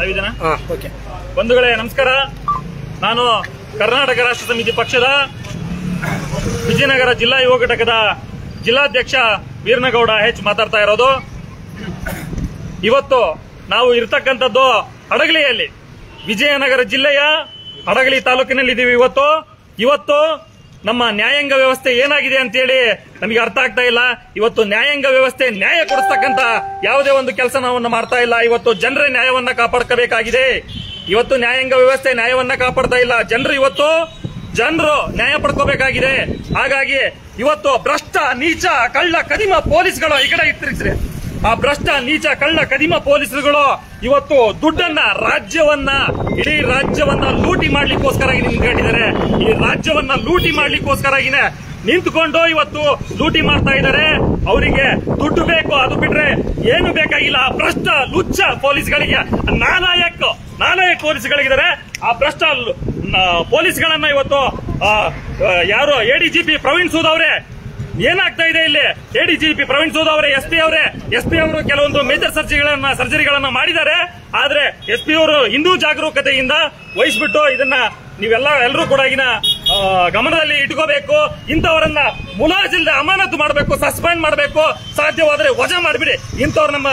ಬಂಧುಗಳೇ ನಮಸ್ಕಾರ. ನಾನು ಕರ್ನಾಟಕ ರಾಷ್ಟ್ರ ಸಮಿತಿ ಪಕ್ಷದ ವಿಜಯನಗರ ಜಿಲ್ಲಾ ಯುವ ಘಟಕದ ಜಿಲ್ಲಾಧ್ಯಕ್ಷ ವೀರನಗೌಡ ಎಚ್ ಮಾತಾಡ್ತಾ ಇರೋದು. ಇವತ್ತು ನಾವು ಇರ್ತಕ್ಕಂಥದ್ದು ಹಡಗಲಿಯಲ್ಲಿ, ವಿಜಯನಗರ ಜಿಲ್ಲೆಯ ಹಡಗಲಿ ತಾಲೂಕಿನಲ್ಲಿದ್ದೀವಿ. ಇವತ್ತು ನಮ್ಮ ನ್ಯಾಯಾಂಗ ವ್ಯವಸ್ಥೆ ಏನಾಗಿದೆ ಅಂತೇಳಿ ನಮಗೆ ಅರ್ಥ ಆಗ್ತಾ ಇಲ್ಲ. ಇವತ್ತು ನ್ಯಾಯಾಂಗ ವ್ಯವಸ್ಥೆ ನ್ಯಾಯ ಕೊಡಿಸ್ತಕ್ಕಂತ ಯಾವುದೇ ಒಂದು ಕೆಲಸ ನಾವು ಮಾಡ್ತಾ ಇಲ್ಲ. ಇವತ್ತು ಜನರ ನ್ಯಾಯವನ್ನ ಕಾಪಾಡ್ಕೋಬೇಕಾಗಿದೆ. ಇವತ್ತು ನ್ಯಾಯಾಂಗ ವ್ಯವಸ್ಥೆ ನ್ಯಾಯವನ್ನ ಕಾಪಾಡ್ತಾ ಇಲ್ಲ. ಜನರು ನ್ಯಾಯ ಪಡ್ಕೋಬೇಕಾಗಿದೆ. ಹಾಗಾಗಿ ಇವತ್ತು ಭ್ರಷ್ಟ ನೀಚ ಕಳ್ಳ ಕದಿಮ ಪೊಲೀಸ್ಗಳು ಈ ಕಡೆ ಇತ್ತಿರಿಸ್ರಿ. ಆ ಭ್ರಷ್ಟ ನೀಚ ಕಳ್ಳ ಕದಿಮ ಪೊಲೀಸರುಗಳು ಇವತ್ತು ದುಡ್ಡನ್ನ ಇಡೀ ರಾಜ್ಯವನ್ನ ಲೂಟಿ ಮಾಡ್ಲಿಕ್ಕೋಸ್ಕರ ನಿಂತ್ಕೊಂಡಿದ್ದಾರೆ. ಈ ರಾಜ್ಯವನ್ನ ಲೂಟಿ ಮಾಡ್ಲಿಕ್ಕೋಸ್ಕರ ನಿಂತ್ಕೊಂಡು ಇವತ್ತು ಲೂಟಿ ಮಾಡ್ತಾ ಇದ್ದಾರೆ. ಅವರಿಗೆ ದುಡ್ಡು ಬೇಕು, ಅದು ಬಿಟ್ರೆ ಏನು ಬೇಕಾಗಿಲ್ಲ. ಆ ಭ್ರಷ್ಟ ಲುಚ್ಚ ಪೊಲೀಸ್ಗಳಿಗೆ, ನಾಲಾಯಕ್ ಪೊಲೀಸ್ಗಳಿದ್ದಾರೆ. ಆ ಭ್ರಷ್ಟ ಪೊಲೀಸ್ಗಳನ್ನ ಇವತ್ತು ಯಾರು ಎಡಿಜಿಪಿ ಪ್ರವೀಣ್ ಸೂದ್ ಅವರೇ, ಏನಾಗ್ತಾ ಇದೆ ಇಲ್ಲಿ? ಎಡಿಜಿಪಿ ಪ್ರವೀಣ್ ಸೂದ್ ಅವರೇ, ಎಸ್ ಪಿ ಅವರು ಕೆಲವೊಂದು ಮೇಜರ್ ಸರ್ಜರಿಗಳನ್ನ ಮಾಡಿದ್ದಾರೆ. ಆದ್ರೆ ಎಸ್ ಪಿ ಅವರು ಹಿಂದೂ ಜಾಗರೂಕತೆಯಿಂದ ವಹಿಸ್ಬಿಟ್ಟು ಇದನ್ನ ಎಲ್ಲರೂ ಕೂಡ ಗಮನದಲ್ಲಿ ಇಟ್ಕೋಬೇಕು. ಇಂಥವರನ್ನ ಮುಲಾಜಿಲ್ಲದೆ ಅಮಾನತು ಮಾಡಬೇಕು, ಸಸ್ಪೆಂಡ್ ಮಾಡಬೇಕು, ಸಾಧ್ಯವಾದರೆ ವಜಾ ಮಾಡಿಬಿಡಿ. ಇಂಥವ್ರು ನಮ್ಮ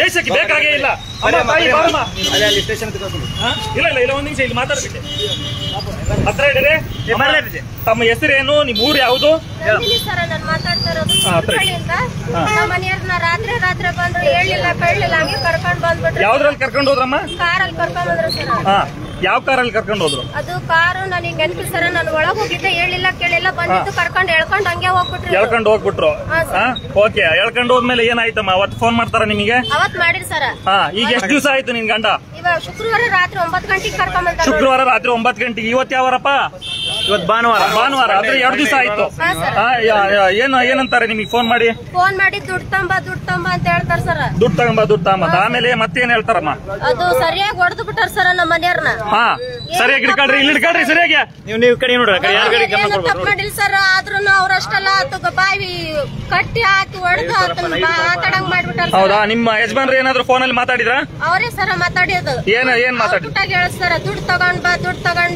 ದೇಶಕ್ಕೆ ಬೇಕಾಗೇ ಇಲ್ಲ. ಇಲ್ಲ ಒಂದ್ ನಿಮಿಷ ಇಲ್ಲಿ ಮಾತಾಡ್ಬಿಟ್ಟೆ. ಹತ್ರ ಇಡೀರಿ. ತಮ್ಮ ಹೆಸರೇನು, ನಿಮ್ ಊರು ಯಾವುದು? ಯಾವ್ದ್ರಲ್ಲಿ ಕರ್ಕೊಂಡು ಹೋದ್ರಮ್ಮ? ಯಾವ ಕಾರಲ್ಲಿ ಕರ್ಕೊಂಡು ಹೋದ್ರು? ಅದು ಕಾರು ನನಗೆ ನೆನಪಿಲ್ಲ ಸರ್. ನಾನು ಒಳಗೆ ಹೋಗಿದ್ದೆ, ಹೇಳಿಲ್ಲ ಕೇಳಿಲ್ಲ, ಬಂದಿದ್ದು ಕರ್ಕೊಂಡು ಹಂಗೆ ಹೋಗ್ಬಿಟ್ರು. ಓಕೆ, ಎಳ್ಕೊಂಡು ಹೋದ್ಮೇಲೆ ಏನಾಯ್ತಮ್ಮ? ಅವತ್ತು ಫೋನ್ ಮಾಡ್ತಾರ ನಿಮಗೆ? ಅವತ್ ಮಾಡಿರಿ ಸರ್. ಈಗ ಎಷ್ಟು ದಿವಸ ಆಯ್ತು ನಿನ್ ಗಂಡ? ಇವಾಗ ಶುಕ್ರವಾರ ರಾತ್ರಿ 9 ಗಂಟೆಗೆ ಕರ್ಕೊಂಡ್ ಬಂದ. ಶುಕ್ರವಾರ ರಾತ್ರಿ 9 ಗಂಟೆಗೆ. ಇವತ್ತು ಯಾವಾರಪ್ಪ? ಇವತ್ತು ಭಾನುವಾರ. ಆದ್ರೆ 2 ದಿವಸ ಆಯ್ತು. ಏನಂತಾರೆ ನಿಮಗೆ ಫೋನ್ ಮಾಡಿ ದುಡ್ಡು ತಂಬ ಅಂತ ಹೇಳ್ತಾರ ಸರ್. ದುಡ್ಡು ತಗೊಂಬ. ಆಮೇಲೆ ಮತ್ತೇನ್ ಹೇಳ್ತಾರಮ್ಮ? ಅದು ಸರಿಯಾಗಿ ಹೊಡೆದು ಬಿಟ್ಟಾರ ಸರ್ ನಮ್ಮ ಮನೆಯವ್ರನ್ನ. ಸರಿಯಾಗಿ ಇಡ್ಕೊಳ್ರಿ, ಇಲ್ಲಿ ಇಡ್ಕೊಳ್ರಿ ಸರಿಯಾಗಿ. ನೀವು ಕಡೆ ನೋಡ್ರಿ, ತಪ್ಪು ಮಾಡಿಲ್ಲ ಸರ್. ಆದ್ರೂ ಅವ್ರಷ್ಟೆಲ್ಲ ಬಾವಿ ಕಟ್ಟಿ ಹಾಕಿ ಹೊಡೆದು ಮಾತಾಡಂಗ್ ಮಾಡ್ಬಿಟ್ಟಾರ. ಹೌದಾ? ನಿಮ್ಮ ಯಜಮಾನ್ರು ಏನಾದ್ರು ಫೋನ್ ಅಲ್ಲಿ ಮಾತಾಡಿದ್ರ? ಅವರೇ ಸರ್ ಮಾತಾಡಿದ್ರು. ಏನ್ ಮಾತಾಡಿ? ಸರ್ ದುಡ್ಡು ತಗೊಂಡ್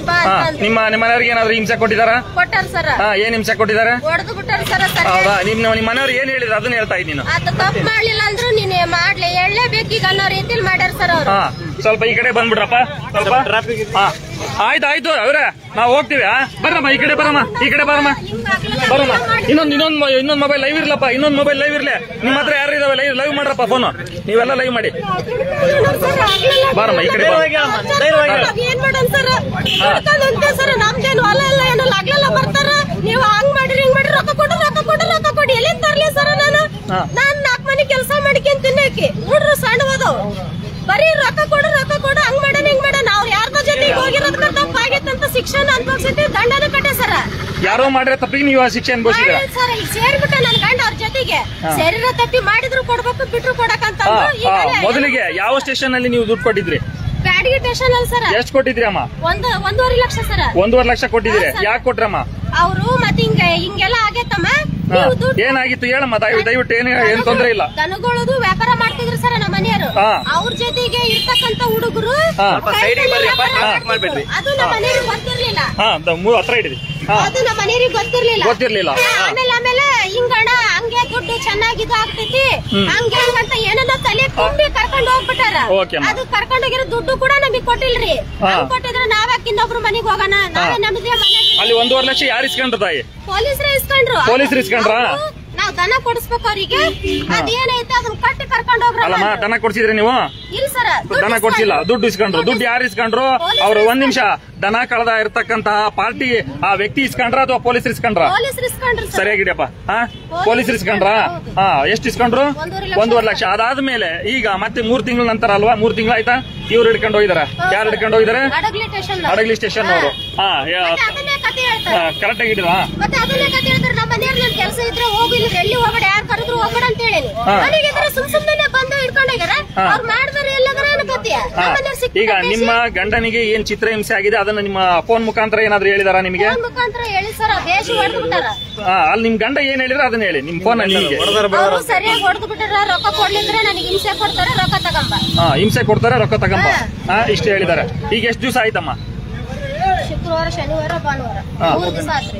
ಬಾ. ನಿಮ್ಮ ಮನೆಯವ್ರಿಗೆ ಏನಾದ್ರು ಹಿಂಸೆ ಕೊಟ್ಟಿದಾರ? ಕೊಟ್ಟಾರ ಸರ್. ಏನ್ ಹಿಂಸೆ ಕೊಟ್ಟಿದ್ದಾರೆ? ಹೊಡೆದು ಬಿಟ್ಟಾರ ಸರ್. ಹೌದಾ? ನಿಮ್ಮ ಮನೆಯವ್ರು ಏನ್ ಹೇಳಿದ್ರು ಅದನ್ನ ಹೇಳ್ತಾ ಇದ್ದೀನಿ. ಅದು ತಪ್ಪು ಮಾಡ್ಲಿಲ್ಲ ಅಂದ್ರು ನೀನ್ ಮಾಡ್ಲಿ ಎಳ್ಳೇಬೇಕೀಗ ಅನ್ನೋ ರೀತಿಲಿ ಮಾಡ್ಯಾರ ಸರ್ ಅವ್ರು. ಸ್ವಲ್ಪ ಈ ಕಡೆ ಬಂದ್ಬಿಡ್ರಪ್ಪ. ಸ್ವಲ್ಪ ಆಯ್ತು ಅವ್ರೆ, ನಾವು ಹೋಗ್ತೀವಿ. ಬರ್ರಮ್ಮ, ಈ ಕಡೆ ಬರಮ್ಮ. ಇನ್ನೊಂದು ಮೊಬೈಲ್ ಲೈವ್ ಇರ್ಲಪ್ಪ. ನಿಮ್ಮ ಹತ್ರ ಯಾರು ಇದಾವೆ? ಲೈವ್ ಮಾಡ್ರಪ್ಪ ಫೋನ್. ನೀವೆಲ್ಲ ಲೈವ್ ಮಾಡಿ. ಬರಮ್ಮ, ಈ ಕಡೆ ಏನ್ ಮಾಡೋಣ ಸರ್? ನಮ್ದೇನು ಹೊಲ ಎಲ್ಲ ಏನೋ ಆಗ್ಲೆಲ್ಲ ಬರ್ತಾರ. ನೀವು ಹಂಗ್ ಮಾಡಿರಿ ಹಿಂಗ್ ಮಾಡಿ ರೊಕ್ಕ ಕೊಡಿ ಎಲ್ಲಿಂದ ತರ್ಲಿ ಸರ್? ನಾನ್ 4 ಮನೆ ಕೆಲಸ ಮಾಡ್ಕೊಂಡ್ ತಿನ್ನಕ್ಕೆ ಹುಡ್ರು ಸಣ್ಣವದವ್ ಬರೀ ರೊಕ್ಕ ಕೊಡು ಹಂಗ್ ಮಾಡೋಣ ಹಿಂಗ್ ಮಾಡೋಣ. ಅವ್ರು ಯಾರ್ದೋ ಜೊತೆಗೆ ಹೋಗಿರೋದಕ್ಕ ತಪ್ಪಾಗಿತ್ತಂತ ಶಿಕ್ಷಣ ಅನ್ಭವಿಸಿದ್ದೆ, ದಂಡನ ಕಟ್ಟೆ ಸರ. ಯಾರೋ ಮಾಡಿರೋ ತಪ್ಪಿಗೆ ನೀವು ಶಿಕ್ಷೆ ಅನ್ಭವಿಸಿದ್ರ ಸರ್? ಈಗ ಸೇರ್ಬಿಟ್ಟ ನನ್ ಗಂಡ ಅವ್ರ ಜೊತೆಗೆ. ಸೇರಿರೋ ತಪ್ಪಿ ಮಾಡಿದ್ರು ಕೊಡ್ಬೇಕು, ಬಿಟ್ರು ಕೊಡಕಂತ. ಮೊದಲಿಗೆ ಯಾವ ಸ್ಟೇಷನ್ ಅಲ್ಲಿ ನೀವು ದುಡ್ಡು ಕೊಟ್ಟಿದ್ರಿ? ಬ್ಯಾಡಗಿ ಸ್ಟೇಷನ್ ಅಲ್ಲಿ ಸರ್. ಎಷ್ಟು ಕೊಟ್ಟಿದ್ರಿ ಅಮ್ಮ? 1.5 ಲಕ್ಷ ಸರ್. 1.5 ಲಕ್ಷ ಕೊಟ್ಟಿದ್ರಿ. ಯಾಕೆ ಕೊಟ್ರಮ್ಮ? ಅವರು ಮತ್ತೆ ಹಿಂಗೆಲ್ಲ ಆಗೇತಮ್ಮ. ಏನಾಗಿತ್ತು ಹೇಳಮ್ಮ, ದಯವಿಟ್ಟು. ಏನ್ ತೊಂದ್ರೆ ಇಲ್ಲ. ದನಗಳದು ವ್ಯಾಪಾರ ಮಾಡ್ತಿದ್ರು ಸರ್ ನಮ್ಮ ಮನೆಯವರು. ಅವ್ರ ಜೊತೆಗೆ ಇರ್ತಕ್ಕಂತ ಹುಡುಗರು ಅದು ನಮ್ಮ ಮನೆಯವ್ರಿಗೆ ಗೊತ್ತಿರ್ಲಿಲ್ಲ. ಹತ್ರ ಹಿಡಿದಿ. ಅದು ನಮ್ಮ ಮನೆಯವ್ರಿಗೆ ಗೊತ್ತಿರ್ಲಿಲ್ಲ. ಆಮೇಲೆ ಹಿಂಗಣ ಹಂಗೆ ದುಡ್ಡು ಚೆನ್ನಾಗಿ ಆಗ್ತೈತಿ ಹಂಗಂತ ಏನೇನೋ ತಲೆ ತುಂಬಿ ಕರ್ಕೊಂಡು ಹೋಗ್ಬಿಟ್ಟಾರ. ಅದು ಕರ್ಕೊಂಡು ಹೋಗಿರೋ ದುಡ್ಡು ಕೂಡ ನಮಗ್ ಕೊಟ್ಟಿಲ್ರಿ. ಕೊಟ್ಟಿದ್ರೆ ನಾವ್ಯಾಕ ಇನ್ನೊಬ್ರು ಮನೆಗೆ ಹೋಗೋಣ? ನಾವೇ ನಮ್ದೇ ಮನೆ. ಅಲ್ಲಿ 1.5 ಲಕ್ಷ ಯಾರು ಇಸ್ಕೊಂಡ್ರು? ತಾಯಿ ಪೊಲೀಸರೇ ಇಸ್ಕೊಂಡ್ರ. ನಾವ್ ದನ ಕೊಡಿಸ್ಬೇಕು ಅವ್ರಿಗೆ. ಅದೇನೈತೆ ಅದನ್ನ ಕಟ್ಟಿ ಕರ್ಕೊಂಡು ಹೋಗ್ರ. ಅಲ್ಲಮ್ಮ, ದನ ಕೊಡ್ಸಿದ್ರಿ ನೀವು? ಇಲ್ಲ ಸರ್, ದನ ಕೊಡ್ಸಿಲ್ಲ. ದುಡ್ಡು ಇಸ್ಕೊಂಡ್ರು. ದುಡ್ಡು ಯಾರು ಇಸ್ಕೊಂಡ್ರು? ಅವ್ರು 1 ನಿಮಿಷ. ದನ ಕಳೆದ ಇರ್ತಕ್ಕಂತಹ ಪಾರ್ಟಿ ಆ ವ್ಯಕ್ತಿ ಇಸ್ಕೊಂಡ್ರ ಅಥವಾ ಪೊಲೀಸರು ಇಸ್ಕೊಂಡ್ರ? ಸರಿಯಾಗಿಡಿಯಪ್ಪ. ಪೊಲೀಸರು ಇಸ್ಕೊಂಡ್ರ? ಎಷ್ಟು ಇಸ್ಕೊಂಡ್ರು? 1.5 ಲಕ್ಷ. ಅದಾದ್ಮೇಲೆ ಈಗ ಮತ್ತೆ 3 ತಿಂಗಳ ನಂತರ ಅಲ್ವಾ? 3 ತಿಂಗಳು ಆಯ್ತಾ? ಇವ್ರು ಹಿಡ್ಕೊಂಡು ಹೋಗಿದಾರ. ಯಾರು ಹಿಡ್ಕೊಂಡು ಹೋಗಿದಾರೆ? ಹಡಗಲಿ ಸ್ಟೇಷನ್ ಅವರು. ಕರೆಕ್ಟ್ ಆಗಿ ಹಿಡಿದ. ಮತ್ತೆ ಅದನ್ನೇ ಕತೆ ಹೇಳ್ತಾರೆ. ನಮ್ಮ ಮನೆಯವ್ರು ನನ್ ಕೆಲಸ ಇದ್ರೆ ಹೋಗಿ, ಎಲ್ಲಿ ಹೋಗ್ಬೇಡ, ಯಾರು ಕರೆದ್ರು ಹೋಗ್ಬೇಡ ಅಂತ ಹೇಳಿ. ನನಗೆ ಸುಮ್ ಸುಮ್ಮನೆ ಬಂದು ಹಿಡ್ಕೊಂಡೋಗ್ಯಾರ. ಅವ್ರು ಮಾಡಿದ್ರೆ ಎಲ್ಲಾದ್ರೆ ಕತಿಯ. ನಮ್ಮ ಮನೆಯವ್ರು ಈಗ ನಿಮ್ಮ ಗಂಡನಿಗೆ ಏನ್ ಚಿತ್ರಹಿಂಸೆ ಆಗಿದೆ ಅದನ್ನ ನಿಮ್ಮ ಫೋನ್ ಮುಖಾಂತರ ಏನಾದ್ರು ಹೇಳಿದಾರ ನಿಮಗೆ? ಮುಖಾಂತರ ಹೇಳಿ ಸರ್, ಬೇಷ್ ಹೊಡೆದು ಬಿಟ್ಟಾರ. ಅಲ್ಲಿ ನಿಮ್ ಗಂಡ ಏನ್ ಹೇಳಿದ್ರೆ ಅದನ್ನ ಹೇಳಿ ನಿಮ್ ಫೋನ್ ಅಲ್ಲಿ. ಸರಿಯಾಗಿ ಹೊಡೆದು ಬಿಟ್ಟಾರ, ರೊಕ್ಕ ಕೊಡ್ಲಿದ್ರೆ ನನಗೆ ಹಿಂಸೆ ಕೊಡ್ತಾರೆ, ರೊಕ್ಕ ತಗೊಂಬ. ಹಿಂಸೆ ಕೊಡ್ತಾರೆ, ರೊಕ್ಕ ತಗೊಂಬ, ಇಷ್ಟು ಹೇಳಿದಾರೆ. ಈಗ ಎಷ್ಟು ದಿವಸ ಆಯ್ತಮ್ಮ? ಶುಕ್ರವಾರ, ಶನಿವಾರ, ಭಾನುವಾರ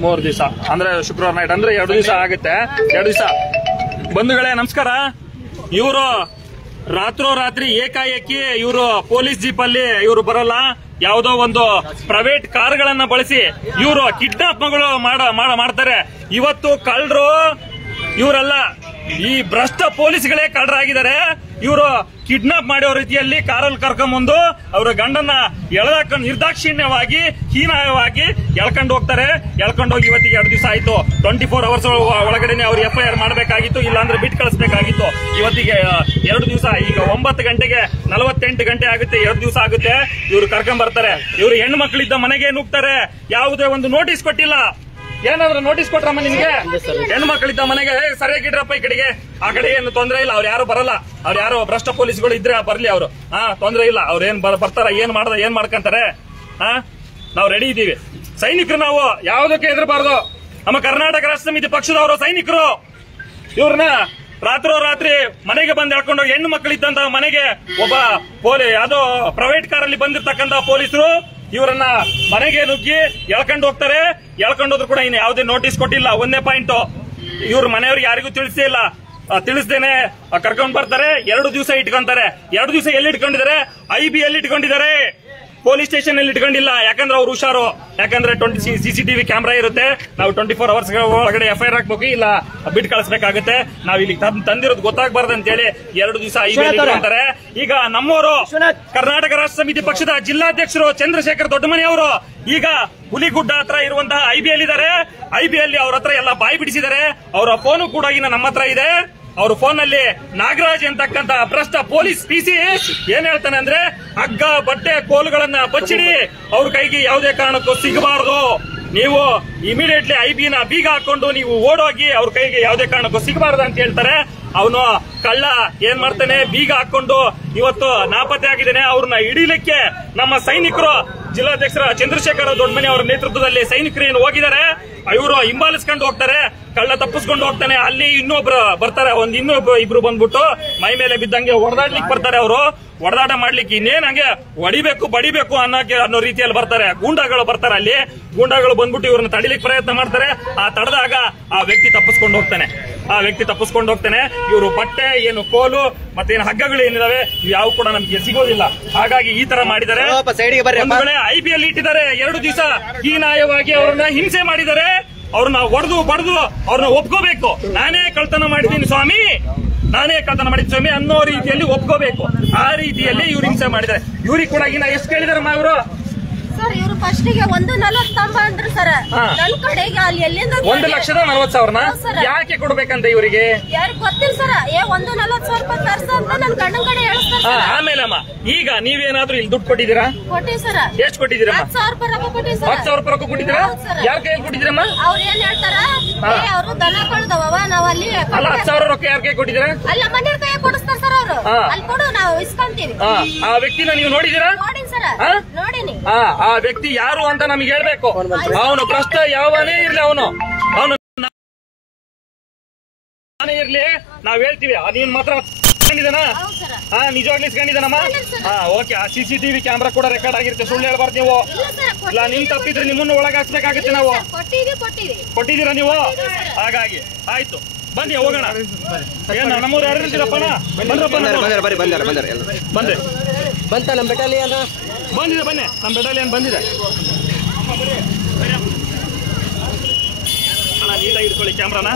3 ದಿವಸ. ಅಂದ್ರೆ ಶುಕ್ರವಾರ ನೈಟ್ ಅಂದ್ರೆ 2 ದಿವಸ ಆಗುತ್ತೆ. 2 ದಿವಸ. ಬಂಧುಗಳೇ ನಮಸ್ಕಾರ. ಇವರು ರಾತ್ರೋರಾತ್ರಿ ಏಕಾಏಕಿ ಇವರು ಪೊಲೀಸ್ ಜೀಪ್ ಅಲ್ಲಿ ಇವರು ಬರಲ್ಲ, ಯಾವುದೋ ಒಂದು ಪ್ರೈವೇಟ್ ಕಾರುಗಳನ್ನ ಬಳಸಿ ಇವರು ಕಿಡ್ನಾಪ್ ಮಾಡ್ತಾರೆ. ಇವತ್ತು ಕಳ್ಳರು ಇವರೆಲ್ಲ ಈ ಭ್ರಷ್ಟ ಪೊಲೀಸ್ಗಳೇ ಕಳ್ಳರಾಗಿದ್ದಾರೆ. ಇವರು ಕಿಡ್ನಾಪ್ ಮಾಡೋ ರೀತಿಯಲ್ಲಿ ಕಾರಲ್ಲಿ ಕರ್ಕೊಂಡ್ಬಂದು ಅವರ ಗಂಡನ್ನ ಎಳೆದಾಕೊಂಡು ನಿರ್ದಾಕ್ಷಿಣ್ಯವಾಗಿ ಹೀನಾಯವಾಗಿ ಎಳ್ಕೊಂಡು ಹೋಗ್ತಾರೆ. ಎಳ್ಕೊಂಡು ಹೋಗಿ ಇವತ್ತಿಗೆ 2 ದಿವಸ ಆಯ್ತು. 24 hours ಒಳಗಡೆ ಅವ್ರು FIR ಮಾಡಬೇಕಾಗಿತ್ತು, ಇಲ್ಲಾಂದ್ರೆ ಬಿಟ್ಟು ಕಳಿಸಬೇಕಾಗಿತ್ತು. ಇವತ್ತಿಗೆ 2 ದಿವಸ. ಈಗ 9 ಗಂಟೆಗೆ 48 ಗಂಟೆ ಆಗುತ್ತೆ, 2 ದಿವಸ ಆಗುತ್ತೆ. ಇವ್ರು ಕರ್ಕೊಂಡ್ ಬರ್ತಾರೆ. ಇವ್ರು ಹೆಣ್ಣು ಮಕ್ಕಳಿದ್ದ ಮನೆಗೆ ನುಗ್ತಾರೆ. ಯಾವುದೇ ಒಂದು ನೋಟಿಸ್ ಕೊಟ್ಟಿಲ್ಲ. ಏನಾದ್ರು ನೋಟಿಸ್ ಕೊಟ್ರಮ್ಮ ನಿಮ್ಗೆ? ಹೆಣ್ಣು ಮಕ್ಕಳಿದ್ದ ಮನೆಗೆ ಸರಿಯಾಗಿಡ್ರಪ್ಪ ಈ ಕಡೆಗೆ, ಆ ಕಡೆ ಏನು ತೊಂದ್ರೆ ಇಲ್ಲ, ಅವ್ರು ಯಾರು ಬರಲ್ಲ. ಅವ್ರು ಯಾರು ಭ್ರಷ್ಟ ಪೊಲೀಸ್ಗಳು ಇದ್ರೆ ಬರ್ಲಿ, ಅವರು ತೊಂದ್ರೆ ಇಲ್ಲ. ಅವ್ರು ಏನ್ ಬರ್ತಾರ, ಏನ್ ಮಾಡ್ಕಂತಾರೆ. ನಾವು ರೆಡಿ ಇದೀವಿ. ಸೈನಿಕರು ನಾವು ಯಾವುದಕ್ಕೆ ಹೆದರಬಾರ್ದು. ನಮ್ಮ ಕರ್ನಾಟಕ ರಾಷ್ಟ್ರ ಸಮಿತಿ ಪಕ್ಷದವರು ಸೈನಿಕರು. ಇವ್ರನ್ನ ರಾತ್ರೋರಾತ್ರಿ ಮನೆಗೆ ಬಂದು ಎಳ್ಕೊಂಡೋಗಿ ಹೆಣ್ಣು ಮಕ್ಕಳಿದ್ದಂತ ಮನೆಗೆ ಒಬ್ಬ ಯಾವುದೋ ಪ್ರೈವೇಟ್ ಕಾರಲ್ಲಿ ಬಂದಿರ್ತಕ್ಕಂತ ಪೊಲೀಸರು ಇವರನ್ನ ಮನೆಗೆ ನುಗ್ಗಿ ಎಳ್ಕೊಂಡು ಹೋಗ್ತಾರೆ. ಎಳ್ಕೊಂಡೋದ್ರು ಕೂಡ ಇನ್ನು ಯಾವುದೇ ನೋಟಿಸ್ ಕೊಟ್ಟಿಲ್ಲ. ಒಂದೇ ಪಾಯಿಂಟ್, ಇವ್ರ ಮನೆಯವ್ರಿಗೆ ಯಾರಿಗೂ ತಿಳಿಸೇ ಇಲ್ಲ. ತಿಳಿಸ್ದೇನೆ ಕರ್ಕೊಂಡ್ ಬರ್ತಾರೆ. 2 ದಿವಸ ಇಟ್ಕೊಂತಾರೆ. 2 ದಿವಸ ಎಲ್ಲಿ ಇಟ್ಕೊಂಡಿದ್ದಾರೆ? IB ಅಲ್ಲಿ ಇಟ್ಕೊಂಡಿದ್ದಾರೆ, ಪೊಲೀಸ್ ಸ್ಟೇಷನ್ ಅಲ್ಲಿ ಇಟ್ಕೊಂಡಿಲ್ಲ. ಯಾಕಂದ್ರೆ ಅವ್ರು ಹುಷಾರು. ಯಾಕಂದ್ರೆ CCTV ಕ್ಯಾಮ್ರಾ ಇರುತ್ತೆ. ನಾವು 24 hours ಒಳಗಡೆ FIR ಹಾಕ್ಬೇಕು, ಇಲ್ಲ ಬಿಟ್ಟು ಕಳಿಸಬೇಕಾಗುತ್ತೆ. ನಾವ್ ಇಲ್ಲಿ ತಂದಿರೋದು ಗೊತ್ತಾಗಬಾರ್ದು ಅಂತ ಹೇಳಿ 2 ದಿವಸ IB ಅಲ್ಲಿ ಇಟ್ಕೊಂತಾರೆ. ಈಗ ನಮ್ಮವರು ಕರ್ನಾಟಕ ರಾಷ್ಟ್ರ ಸಮಿತಿ ಪಕ್ಷದ ಜಿಲ್ಲಾಧ್ಯಕ್ಷರು ಚಂದ್ರಶೇಖರ್ ದೊಡ್ಡಮನಿ ಅವರು ಈಗ ಹುಲಿಗುಡ್ಡ ಹತ್ರ ಇರುವಂತಹ IB ಅಲ್ಲಿ ಇದ್ದಾರೆ. IB ಅಲ್ಲಿ ಅವ್ರ ಹತ್ರ ಎಲ್ಲ ಬಾಯಿ ಬಿಡಿಸಿದ್ದಾರೆ. ಅವರ ಫೋನು ಕೂಡ ಈಗ ನಮ್ಮ ಹತ್ರ ಇದೆ. ಅವ್ರ ಫೋನ್ ಅಲ್ಲಿ ನಾಗರಾಜ್ ಅಂತಕ್ಕಂತ ಭ್ರಷ್ಟ ಪೊಲೀಸ್ PC ಏನ್ ಹೇಳ್ತಾನೆ ಅಂದ್ರೆ, ಹಗ್ಗ ಬಟ್ಟೆ ಕೋಲುಗಳನ್ನ ಬಚ್ಚಿಡಿ, ಅವ್ರ ಕೈಗೆ ಯಾವುದೇ ಕಾರಣಕ್ಕೂ ಸಿಗಬಾರದು. ನೀವು ಇಮಿಡಿಯೇಟ್ಲಿ IB ನ ಬೀಗ ಹಾಕೊಂಡು ನೀವು ಓಡೋಗಿ ಅವ್ರ ಕೈಗೆ ಯಾವುದೇ ಕಾರಣಕ್ಕೂ ಸಿಗಬಾರದು ಅಂತ ಹೇಳ್ತಾರೆ. ಅವನು ಕಳ್ಳ ಏನ್ ಮಾಡ್ತಾನೆ, ಬೀಗ ಹಾಕೊಂಡು ಇವತ್ತು ನಾಪತ್ತೆ ಆಗಿದ್ದಾನೆ. ಅವ್ರನ್ನ ಹಿಡಿಲಿಕ್ಕೆ ನಮ್ಮ ಸೈನಿಕರು, ಜಿಲ್ಲಾಧ್ಯಕ್ಷರ ಚಂದ್ರಶೇಖರ ದೊಡ್ಡಮನಿ ಅವರ ನೇತೃತ್ವದಲ್ಲಿ ಸೈನಿಕರು ಏನು ಹೋಗಿದ್ದಾರೆ, ಇವರು ಹಿಂಬಾಲಿಸ್ಕೊಂಡು ಹೋಗ್ತಾರೆ. ಕಳ್ಳ ತಪ್ಪಿಸ್ಕೊಂಡು ಹೋಗ್ತಾನೆ. ಅಲ್ಲಿ ಇನ್ನೊಬ್ರು ಬರ್ತಾರೆ, ಇಬ್ರು ಬಂದ್ಬಿಟ್ಟು ಮೈ ಮೇಲೆ ಬಿದ್ದಂಗೆ ಹೊಡೆದಾಡ್ಲಿಕ್ಕೆ ಬರ್ತಾರೆ. ಅವರು ಹೊಡೆದಾಟ ಮಾಡ್ಲಿಕ್ಕೆ ಇನ್ನೇನ್ ಹಂಗೆ ಹೊಡಿಬೇಕು ಬಡಿಬೇಕು ಅನ್ನೋ ರೀತಿಯಲ್ಲಿ ಬರ್ತಾರೆ. ಗೂಂಡಾಗಳು ಬರ್ತಾರೆ. ಅಲ್ಲಿ ಗೂಂಡಾಗಳು ಬಂದ್ಬಿಟ್ಟು ಇವ್ರನ್ನ ತಡಿಲಿಕ್ಕೆ ಪ್ರಯತ್ನ ಮಾಡ್ತಾರೆ. ಆ ತಡೆದಾಗ ಆ ವ್ಯಕ್ತಿ ತಪ್ಪಿಸ್ಕೊಂಡು ಹೋಗ್ತಾನೆ. ಇವರು ಬಟ್ಟೆ ಏನು ಕೋಲು ಮತ್ತೇನು ಹಗ್ಗಗಳು ಏನಿದಾವೆ ಯಾವ ಕೂಡ ನಮ್ಗೆ ಸಿಗೋದಿಲ್ಲ. ಹಾಗಾಗಿ ಈ ತರ ಮಾಡಿದ್ದಾರೆ. IB ಅಲ್ಲಿ ಇಟ್ಟಿದ್ದಾರೆ. 2 ದಿವಸ ಹೀನಾಯವಾಗಿ ಅವರನ್ನ ಹಿಂಸೆ ಮಾಡಿದ್ದಾರೆ. ಅವ್ರನ್ನ ಹೊಡೆದು ಬಡ್ದು ಅವ್ರನ್ನ ಒಪ್ಕೋಬೇಕು. ನಾನೇ ಕಳ್ತನ ಮಾಡಿದ್ದೀನಿ ಸ್ವಾಮಿ ಅನ್ನೋ ರೀತಿಯಲ್ಲಿ ಒಪ್ಕೋಬೇಕು. ಆ ರೀತಿಯಲ್ಲಿ ಇವ್ರು ಹಿಂಸೆ ಮಾಡಿದ್ದಾರೆ. ಇವ್ರಿಗೆ ಕೂಡ ಇನ್ನ ಎಷ್ಟು ಕೇಳಿದಾರಮ್ಮ ಇವರು? ಸರ್ ಇವರು ಫಸ್ಟ್ ಗೆ 1,40,000 ಅಂದ್ರು ಸರ್. ನನ್ನ ಕಡೆಗೆ ಅಲ್ಲಿ ಎಲ್ಲಿಂದ 1,40,000 ಯಾಕೆ ಕೊಡ್ಬೇಕಂತ ಇವರಿಗೆ? ಯಾರು ಗೊತ್ತಿಲ್ಲ ಸರ್. 1,40,000 ರೂಪಾಯಿ ತರ್ಸ ಅಂತ ನನ್ನ ಗಂಡನ ಕಡೆ ಹೇಳ್ತಾರೆ. ಆಮೇಲೆ ಅಮ್ಮ ಈಗ ನೀವೇನಾದ್ರೂ ಇಲ್ಲಿ ದುಡ್ಡು ಕೊಟ್ಟಿದ್ದೀರಾ? ಕೊಟ್ಟಿವಿ ಸರ್. ಎಷ್ಟು ಕೊಟ್ಟಿದ್ದೀರಮ್ಮ? 10,000 ರೂಪಾಯಿ ಕೊಟ್ಟಿವಿ ಸರ್. 10,000 ರೂಪಾಯಿ ಕೊಟ್ಟಿದ್ದೀರಾ? ಯಾರ ಕೈಯಲ್ಲಿ ಕೊಟ್ಟಿದ್ದೀರಮ್ಮ? ಅವ್ರು ಏನ್ ಹೇಳ್ತಾರ, ಅವರು ದನ ಕಳ್ದವ ನಾವ್ ಅಲ್ಲಿ 10,000 ರೂಪಾಯಿ ಯಾರ ಕೈ ಕೊಟ್ಟಿದ್ದೀರಾ? ಅಲ್ಲ ಮನೆ ಕೈ ಕೊಡಿಸ್ತಾರ ಸರ್ ಅವರು. ಅಲ್ಲಿ ಕೊಡು, ನಾವು ಇಸ್ಕೊಂತೀವಿ. ಆ ವ್ಯಕ್ತಿನ ನೀವು ನೋಡಿದ್ದೀರಾ? ನೋಡಿನಿ ಸರ್, ನೋಡಿನಿ. ಆ ವ್ಯಕ್ತಿ ಯಾರು ಅಂತ ನಮ್ಗೆ ಹೇಳ್ಬೇಕು. ಅವನು ಭ್ರಷ್ಟ ಯಾವನೇ ಇರ್ಲಿ, ಅವನು ಇರ್ಲಿ, ನಾವ್ ಹೇಳ್ತೀವಿ. ನೀನ್ ಮಾತ್ರ ನಿಜವಾಗ್ಲೂ ಇಸ್ಕೊಂಡಿದ್ದಾನಮ್ಮ? ಓಕೆ. ಆ CCTV ಕ್ಯಾಮ್ರಾ ಕೂಡ ರೆಕಾರ್ಡ್ ಆಗಿರುತ್ತೆ. ಸುಳ್ಳು ಹೇಳ್ಬಾರ್ದು ನೀವು. ಇಲ್ಲ ನಿಮ್ ತಪ್ಪಿದ್ರೆ ನಿಮ್ಮನ್ನು ಒಳಗೆ ಹಾಕ್ಬೇಕಾಗುತ್ತೆ. ನಾವು ಕೊಟ್ಟಿದ್ದೀರಾ ನೀವು? ಹಾಗಾಗಿ ಆಯ್ತು, ಬನ್ನಿ ಹೋಗೋಣ. ಏನ ನಮ್ಮೂರು ಯಾರು ಇರ್ತೀರಪ್ಪಣ? ಬಂದೆ ಬಂತ ನಮ್ಮ ಬೆಟಾಲಿಯನ್ ಬಂದಿದೆ. ಬನ್ನಿ, ನಮ್ಮ ಬೆಟಾಲಿಯನ್ ಬಂದಿದೆ. ಅಣ್ಣ ನೀಟಾಗಿ ಇಟ್ಕೊಳ್ಳಿ ಕ್ಯಾಮ್ರಾನ.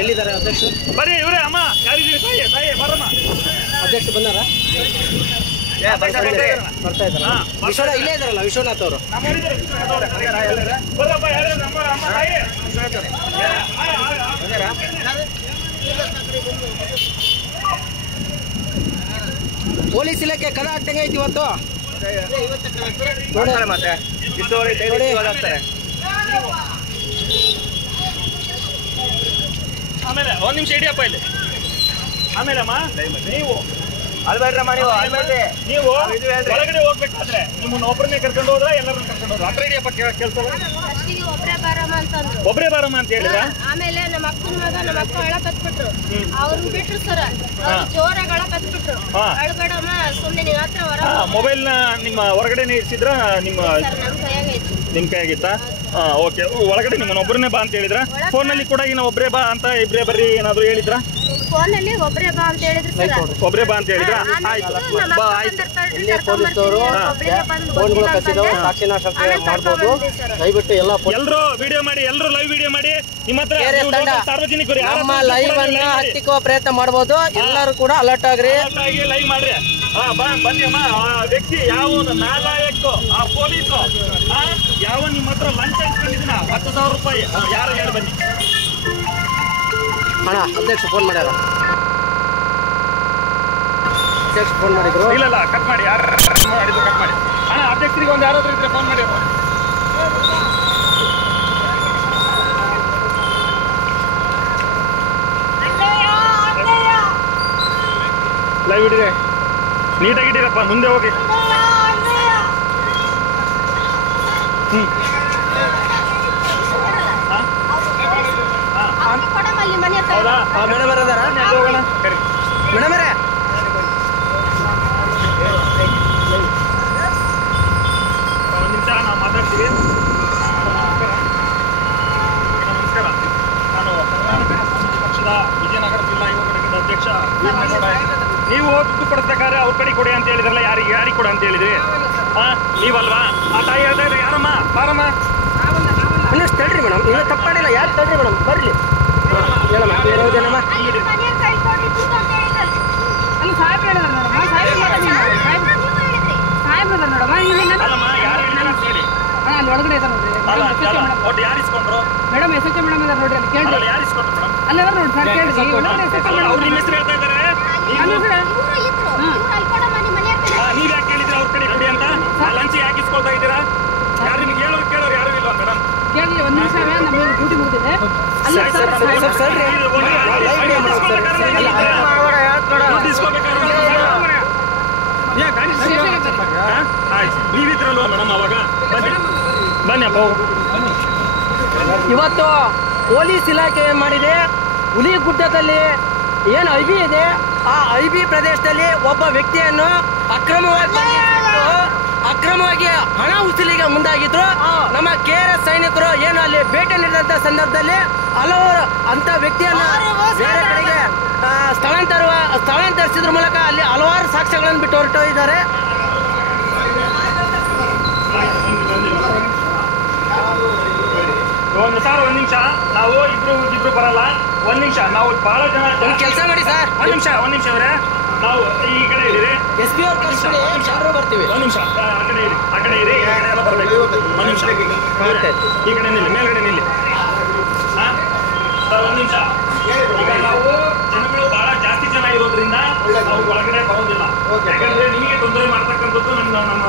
ಎಲ್ಲಿದ್ದಾರೆ ಅಧ್ಯಕ್ಷ? ಬರ್ರಿ ಇವರೇ. ಅಮ್ಮ ಯಾರಿದ್ದೀರಿ? ತಾಯಿ ಬರಮ್ಮ. ಅಧ್ಯಕ್ಷ ಬಂದಾರ? ಬರ್ತಾ ಇದ್ದಾರ? ವಿಶ್ವನಾಥ್ ಇಲ್ಲೇ ಇದಾರಲ್ಲ, ವಿಶ್ವನಾಥ್ ಅವರು. ಪೊಲೀಸ್ ಇಲಾಖೆ ಕದ ಅಟ್ಟಂಗೆ ಐತಿ ಇವತ್ತು. ಮತ್ತೆ ಆಮೇಲೆ 1 ನಿಮಿಷ ಇಡಿಯಪ್ಪ ಇಲ್ಲಿ. ಆಮೇಲೆ ಅಮ್ಮ ನೀವು ನೀವು ಒಳಗಡೆ ಹೋಗ್ಬೇಕಾದ್ರೆ ನಿಮ್ಮನ್ನ ಒಬ್ಬರನ್ನೇ ಕರ್ಕೊಂಡು ಹೋದ್ರ ಎಲ್ಲರನ್ನ ಕರ್ಕೊಂಡು ಹೋದ್ರ ಹತ್ರ ಹಿಡಿಯಪ್ಪ ಕೆಲಸ ಫಸ್ಟಿಗೆ ಒಬ್ರೇ ಬಾರಮ್ಮ ಅಂತಂದ್ರು. ಒಬ್ಬರೇ ಬಾರಮ್ಮ ಅಂತ ಹೇಳಿದ್ರ ಆಮೇಲೆ ನಮ್ಮ ಅಕ್ಕನ ಮಗ ನಮ್ಮ ಅಕ್ಕ ಅಳ ಕತ್ಬಿಟ್ರು. ಅವ್ರನ್ನ ಬಿಟ್ರು ಸರ್, ಜೋರಾಗಿ ಅಳ ಕತ್ಬಿಟ್ರು. ಅಳ್ಬೇಡಮ್ಮ ಸುಮ್ನೆ ನಿನ್ ಹತ್ರ ಹೊರ ಮೊಬೈಲ್ ನ ನಿಮ್ಮ ಹೊರಗಡೆನೆ ಇರಿಸಿದ್ರ ನಿಮ್ಮ ನಿಮ್ ಕೈಯಾಗಿತ್ತಾ? ಓಕೆ. ಒಳಗಡೆ ನಿಮ್ಮನ್ನ ಒಬ್ಬರನ್ನೇ ಬಾ ಅಂತ ಹೇಳಿದ್ರ? ಫೋನ್ ನಲ್ಲಿ ಕೂಡ ಒಬ್ರೇ ಬಾ ಅಂತ ಇಬ್ರೇ ಬರ್ರಿ ಏನಾದ್ರು ಹೇಳಿದ್ರ? ಫೋನ್ ಅಲ್ಲಿ ಒಬ್ರೇ ಬಾ ಅಂತ ಹೇಳಿದ್ರು ಸರ್. ಒಬ್ರೇ ಬಾ ಅಂತ ಹೇಳಿದ್ರ? ಆಯ್ತು ಬಾ. ಆಯ್ತು. ಇಲ್ಲೇ ಪೊಲೀಸರು ಫೋನ್ಗಳು ಕಸಿದವು, ಸಾಕ್ಷಿನ ಮಾಡ್ಬೋದು. ದಯವಿಟ್ಟು ಎಲ್ಲರೂ ವಿಡಿಯೋ ಮಾಡಿ, ಎಲ್ಲರೂ ಲೈವ್ ವಿಡಿಯೋ ಮಾಡಿ. ನಿಮ್ಮ ಹತ್ರ ಸಾರ್ವಜನಿಕರು ನಮ್ಮ ಲೈವ್ ಅನ್ನ ಹತ್ತಿಕ್ಕುವ ಪ್ರಯತ್ನ ಮಾಡಬಹುದು. ಎಲ್ಲರೂ ಕೂಡ ಅಲರ್ಟ್ ಆಗ್ರಿ, ಲೈವ್ ಮಾಡ್ರಿ. ಬನ್ನಿ ಅಮ್ಮ. ಆ ವ್ಯಕ್ತಿ ಯಾವ ನಾಲಾಯಕ್ ಆ ಪೊಲೀಸ್ ಯಾವ ನಿಮ್ಮ ಹತ್ರ ಲಂಚ ಇಸ್ಕೊಂಡಿದ್ದೀನ 10,000 ರೂಪಾಯಿ ಯಾರು ಹೇಳಿ ಬನ್ನಿ. ಅಣ್ಣ ಅಧ್ಯಕ್ಷ ಫೋನ್ ಮಾಡ್ಯಾರ, ಅಧ್ಯಕ್ಷ ಫೋನ್ ಮಾಡಿದ್ರು. ಇಲ್ಲ ಕಟ್ ಮಾಡಿ, ಯಾರು ಮಾಡಿದ್ರು ಕಟ್ ಮಾಡಿ. ಅಣ್ಣ ಅಧ್ಯಕ್ಷರಿಗೆ ಒಂದು ಯಾರಾದ್ರೂ ಇದ್ರೆ ಫೋನ್ ಮಾಡಿ. ಲೈವ್ ಇಡಿದೆ, ನೀಟಾಗಿಟ್ಟಿರಪ್ಪ, ಮುಂದೆ ಹೋಗಿ. ಹೌದಾ? ಮೇಡಮ್ ಅದಾರ? ಹೋಗೋಣ ಮೇಡಮ್ ಅವರೇ, ಒಂದು ನಿಮಿಷ ನಾವು ಮಾತಾಡ್ತೀವಿ. ನಮಸ್ಕಾರ. ನಾನು ಕರ್ನಾಟಕ ಪಕ್ಷದ ವಿಜಯನಗರ ಜಿಲ್ಲಾ ಯುವ ಘಟಕದ ಅಧ್ಯಕ್ಷ ವೀರನಗೌಡ. ನೀವು ದುಡ್ಡು ಕೊಡ್ಬೇಕಾದ್ರೆ ಅವ್ರ ಕಡೆ ಕೊಡಿ ಅಂತ ಹೇಳಿದ್ರಲ್ಲ, ಯಾರಿಗೆ ಕೊಡ ಅಂತ ಹೇಳಿದ್ರಿ? ನೀವಲ್ವಾ? ಆ ತಾಯಿ ಹೇಳ್ತಾ ಇದ್ರೆ ಯಾರಮ್ಮ ಬಾರಮ್ಮ ಇನ್ನಷ್ಟು ತಡ್ರಿ ಮೇಡಮ್, ನೀವು ತಪ್ಪು ಮಾಡಿಲ್ಲ. ಯಾರು ತಡ್ರಿ ಮೇಡಮ್, ಬರ್ರಿ ಹೇಳಮ್ಮ. ಏನಮ್ಮ ಅಲ್ಲಿ ಸಾಹೇಬ್ರು ಹೇಳಿದ್ರು ನೋಡಮ್ಮ, ಅಲ್ಲಮ್ಮ, ಯಾರು ಹೇಳಿದಾರ ಅಂತ ಹೇಳಿ. ಅಲ್ಲಿ ಒಳಗಡೆ ಇದ್ದಾರೆ ನೋಡ್ರಿ. ಒಟ್ಟು ಯಾರು ಇಸ್ಕೊಂಡ್ರು ಮೇಡಮ್ ಎಸ್ ಎಚ್ ಮೇಡಮ್ ಇದಾರೆ ನೋಡ್ರಿ, ಅಲ್ಲಿ ಕೇಳ್ರಿ. ಯಾರು ಇಸ್ಕೊಂಡ್ರು ಮೇಡಮ್? ಅಲ್ಲಿ ಅದಾರ ನೋಡಿ ಸರ್, ಕೇಳ್ರಿ. ಒಳಗಡೆ ಎಸ್ ಎಚ್ ಅವ್ರು ನಿಮ್ಮ ಹೆಸರು ಹೇಳ್ತಾ ಇದ್ದಾರೆ. ನೀವ್ ಯಾಕೆ ಹೇಳಿದ್ರಿ ಅವ್ರ ಕಡೆ ಕೊಡಿ ಅಂತ? ಲಂಚ್ ಯಾಕೆ ಇಸ್ಕೊಳ್ತಾ ಇದ್ದೀರಾ? ಯಾರು ನಿಮ್ಗೆ ಕೇಳೋರು ಯಾರು ಇಲ್ವಾ ಮೇಡಮ್? ಕೇಳಿ, ಒಂದು ನಿಮಿಷ, ನಮ್ಮ ಡ್ಯೂಟಿ ಮುಗಿದಿದೆ. ಅಲ್ಲಿ ನೀವಿದ್ರಲ್ವಾ ಮೇಡಮ್ ಅವಾಗ? ಬನ್ನಿ ಅಪ್ಪ. ಇವತ್ತು ಪೊಲೀಸ್ ಇಲಾಖೆ ಏನ್ ಮಾಡಿದೆ, ಹುಲಿಗುಡ್ಡದಲ್ಲಿ ಏನು ಐಬಿ ಇದೆ, ಆ ಐಬಿ ಪ್ರದೇಶದಲ್ಲಿ ಒಬ್ಬ ವ್ಯಕ್ತಿಯನ್ನು ಅಕ್ರಮವಾಗಿ ಹಣ ವಸೂಲಿಗೆ ಮುಂದಾಗಿದ್ರು. ನಮ್ಮ KRS ಸೈನಿಕರು ಏನು ಅಲ್ಲಿ ಭೇಟಿ ನೀಡಿದಂತ ಸಂದರ್ಭದಲ್ಲಿ ಹಲವಾರು ಅಂತ ವ್ಯಕ್ತಿಯನ್ನು ಬೇರೆ ಕಡೆಗೆ ಸ್ಥಳಾಂತರಿಸಿದ್ರ ಮೂಲಕ ಅಲ್ಲಿ ಹಲವಾರು ಸಾಕ್ಷ್ಯಗಳನ್ನು ಬಿಟ್ಟು ಹೊರಟಿದ್ದಾರೆ. ಒಂದ್ ನಿಮಿಷ, ನಾವು ಇಬ್ರು ಬರಲ್ಲ. ಒಂದ್ ನಿಮಿಷ, ನಾವು ಬಹಳ ಜನ ಕೆಲಸ ಮಾಡಿ ಸರ್. ಒಂದ್ ನಿಮಿಷ ಅವರೇ, ನಾವು ಈ ಕಡೆ ಇದ್ದೀರಿ. SP ಅವ್ರ ಬರ್ತೀವಿ. ಒಂದ್ ನಿಮಿಷ, ಆ ಕಡೆ ಇರಿ, ಈ ಕಡೆ ಎಲ್ಲ ಬರ್ಬೇಕು. ಒಂದ್ ನಿಮಿಷ, ಈ ಕಡೆ ನಿಲ್ಲಿ, ಮೇಲ್ಗಡೆ ನಿಲ್ಲಿ. ಸರ್ ಒಂದ್ ನಿಮಿಷ. ಈಗ ನಾವು ಜನಗಳು ಬಹಳ ಜಾಸ್ತಿ ಜನ ಇರೋದ್ರಿಂದ ನಾವು ಒಳಗಡೆ ಬರೋದಿಲ್ಲ. ಯಾಕಂದ್ರೆ ನಿಮಗೆ ತೊಂದರೆ ಮಾಡ್ತಕ್ಕಂಥದ್ದು ನಮ್ಮ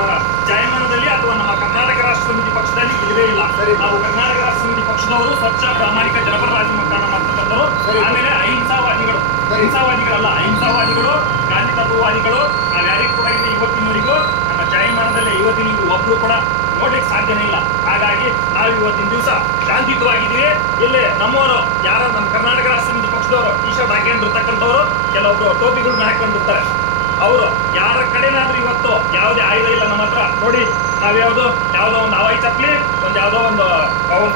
ಜಾಯಮಾನದಲ್ಲಿ ಅಥವಾ ನಮ್ಮ ಕರ್ನಾಟಕ ರಾಷ್ಟ್ರ ಸಮಿತಿ ಪಕ್ಷದಲ್ಲಿ ಇಲ್ಲವೇ ಇಲ್ಲ. ನಾವು ಕರ್ನಾಟಕ ರಾಷ್ಟ್ರ ಸಮಿತಿ ಪಕ್ಷದವರು ಸ್ವಚ್ಛ ಪ್ರಾಮಾಣಿಕ ಜನಪರ ರಾಜಕಾರಣ ಮಾಡ್ತಕ್ಕಂಥವ್ರು. ಆಮೇಲೆ ಹಿಂಸಾವಾದಿಗಳಲ್ಲ, ಅಹಿಂಸಾವಾದಿಗಳು, ಗಾಂಧಿ ತತ್ವವಾದಿಗಳು. ನಾವು ಯಾರಿಗೂ ಕೂಡ ಇವತ್ತಿನವರಿಗೂ ನಮ್ಮ ಜಾಯಮಾನದಲ್ಲಿ ಇವತ್ತಿನ ಒಬ್ರು ಕೂಡ ನೋಡ್ಲಿಕ್ಕೆ ಸಾಧ್ಯನೇ ಇಲ್ಲ. ಹಾಗಾಗಿ ನಾವು ಇವತ್ತಿನ ದಿವಸ ಶಾಂತಿಯುತವಾಗಿದ್ದೀವಿ. ಇಲ್ಲಿ ನಮ್ಮವರು ಯಾರು ನಮ್ಮ ಕರ್ನಾಟಕ ರಾಷ್ಟ್ರ ಸಮಿತಿ ಪಕ್ಷದವರು ಟಿ ಶರ್ಟ್ ಹಾಕೊಂಡಿರ್ತಕ್ಕಂಥವ್ರು, ಕೆಲವೊಬ್ರು ಟೋಪಿಗಳನ್ನ ಹಾಕೊಂಡಿರ್ತಾರೆ. ಅವರು ಯಾರ ಕಡೆನಾದ್ರೂ ಇವತ್ತು ಯಾವುದೇ ಆಯುಧ ಇಲ್ಲ ನಮ್ಮ ಹತ್ರ. ನೋಡಿ, ನಾವ್ ಯಾವುದೋ ಒಂದು ಹವಾಯಿ ಚಪ್ಪಲಿ, ಯಾವುದೋ ಒಂದು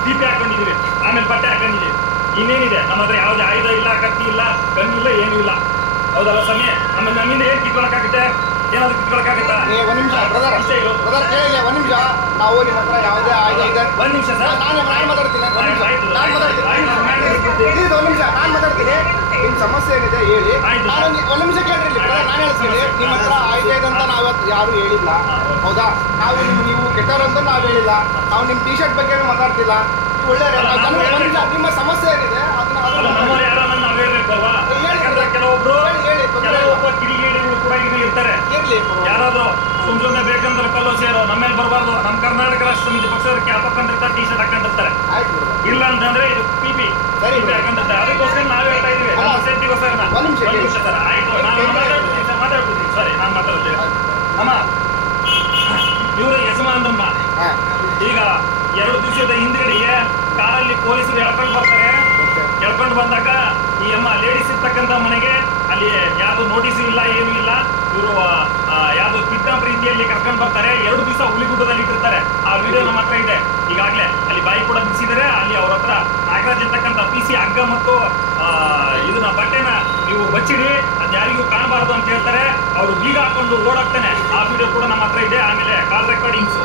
ಟಿಪಿ ಹಾಕೊಂಡಿದೀವಿ, ಆಮೇಲೆ ಬಟ್ಟೆ ಹಾಕೊಂಡಿದೀವಿ. ಇನ್ನೇನಿದೆ ನಮ್ಮ ಹತ್ರ? ಯಾವುದೇ ಆಯುಧ ಇಲ್ಲ, ಕತ್ತಿ ಇಲ್ಲ, ಗನ್ನಿಲ್ಲ, ಏನೂ ಇಲ್ಲ. ಹೌದಲ್ಲ ಸಮಯ? ನಮ್ಮಿಂದ ಏನ್ ಕಿತ್ಕೊಳಕ್ಕಾಗುತ್ತೆ? ಏನಾದ್ರು ಕಿತ್ಕೊಳಕ್ಕಾಗುತ್ತಾ? ಒಂದ್ ನಿಮಿಷ ಬ್ರದರ್, ಒಂದ್ ನಿಮಿಷ. ನಾವು ನಿಮ್ಮ ಹತ್ರ ಯಾವುದೇ ಆಯುಧ ಇದೆ? ಒಂದ್ ನಿಮಿಷ ಸರ್, ನಾನು ಮಾತಾಡ್ತೀನಿ. ನಾನ್ ಮಾತಾಡ್ತೀನಿ. ನಿಮ್ ಸಮಸ್ಯೆ ಏನಿದೆ ಹೇಳಿ. ಒಂದ್ ನಿಮಿಷ ಕೇಳ್ರಿ ಬ್ರದರ್, ನಾನು ಹೇಳ್ತೀನಿ. ನಿಮ್ಮ ಹತ್ರ ಆಯುಧ ಇದೆ ಅಂತ ನಾವ್ ಯಾರು ಹೇಳಿಲ್ಲ, ಹೌದಾ? ನೀವು ಕೆಟ್ಟವ್ರಂತ ನಾವ್ ಹೇಳಿಲ್ಲ. ನಾವು ನಿಮ್ ಟಿ ಶರ್ಟ್ ಬಗ್ಗೆ ಮಾತಾಡ್ತಿಲ್ಲ. ಒಳ್ಳೆ ನಿಮ್ಮ ಸಮಸ್ಯೆ ಏನಿದೆ ಕೆಲವೊಬ್ಬ ಕಿಡಿಗೇಡಿಗಳು ಕೂಡ ಈಗ ಇರ್ತಾರೆ. ಯಾರಾದ್ರೂ ಸುಮ್ನೆ ಬೇಕಂದ್ರೆ ಕಲ್ಲು ಸೇರೋ ನಮ್ಮ ಮೇಲೆ ಬರಬಾರ್ದು. ನಮ್ಮ ಕರ್ನಾಟಕ ರಾಷ್ಟ್ರ ಸಮಿತಿ ಪಕ್ಷದವ್ರು ಕ್ಯಾಪ್ ಹಾಕೊಂಡಿರ್ತಾರೆ, ಟಿ ಶರ್ಟ್ ಹಾಕೊಂಡಿರ್ತಾರೆ. ಇಲ್ಲ ಅಂತಂದ್ರೆ ಇದು ಪಿಪಿ ಹಾಕೊಂಡಿರ್ತಾರೆ. ಅದಕ್ಕೋಸ್ಕರ ನಾವ್ ಹೇಳ್ತಾ ಇದೀವಿ, ನಮ್ಮ ಸೇಫ್ಟಿಗೋಸ್ಕರ. ಒಂದ್ ನಿಮಿಷ ಸರ್, ಆಯ್ತು. ಮಾತಾಡ್ತೀನಿ. ಸರಿ, ನಾನು ಮಾತಾಡ್ತೇನೆ. ಅಮ್ಮ, ಇವರು ಯಜಮಾನರನ್ನ ಈಗ 2 ದಿವಸದ ಹಿಂದ್ಗಡೆಗೆ ಕಾರಲ್ಲಿ ಪೊಲೀಸರು ಎಳ್ಕೊಂಡು ಬರ್ತಾರೆ. ಎಳ್ಕೊಂಡು ಬಂದಾಗ ಈ ಅಮ್ಮ ಲೇಡೀಸ್ ಇರ್ತಕ್ಕಂಥ ಮನೆಗೆ ಅಲ್ಲಿ ಯಾವ್ದು ನೋಟಿಸ್ ಇಲ್ಲ, ಏನು ಇಲ್ಲ. ಇವರು ಯಾವ್ದು ಕಿಡ್ನಾಪ್ ರೀತಿಯಲ್ಲಿ ಕರ್ಕೊಂಡು ಬರ್ತಾರೆ. 2 ದಿವಸ ಹುಲಿಗುಡ್ಡದಲ್ಲಿ ಇಟ್ಟಿರ್ತಾರೆ. ಆ ವಿಡಿಯೋ ನಮ್ಮ ಹತ್ರ ಇದೆ ಈಗಾಗಲೇ. ಅಲ್ಲಿ ಬಾಯಿ ಕೂಡ ಬಿಡಿಸಿದರೆ ಅಲ್ಲಿ ಅವ್ರ ಹತ್ರ ನಾಗರಾಜ್ ಇರ್ತಕ್ಕಂಥ PC ಹಗ್ಗ ಮತ್ತು ಇದನ್ನ ಬಟ್ಟೆನ ನೀವು ಬಚ್ಚಿಡಿ, ಅದು ಯಾರಿಗೂ ಕಾಣಬಾರ್ದು ಅಂತ ಹೇಳ್ತಾರೆ. ಅವರು ಬೀಗ ಹಾಕೊಂಡು ಓಡಾಡ್ತಾನೆ. ಆ ವಿಡಿಯೋ ಕೂಡ ನಮ್ಮ ಹತ್ರ ಇದೆ. ಆಮೇಲೆ ಕಾಲ್ ರೆಕಾರ್ಡಿಂಗ್ಸ್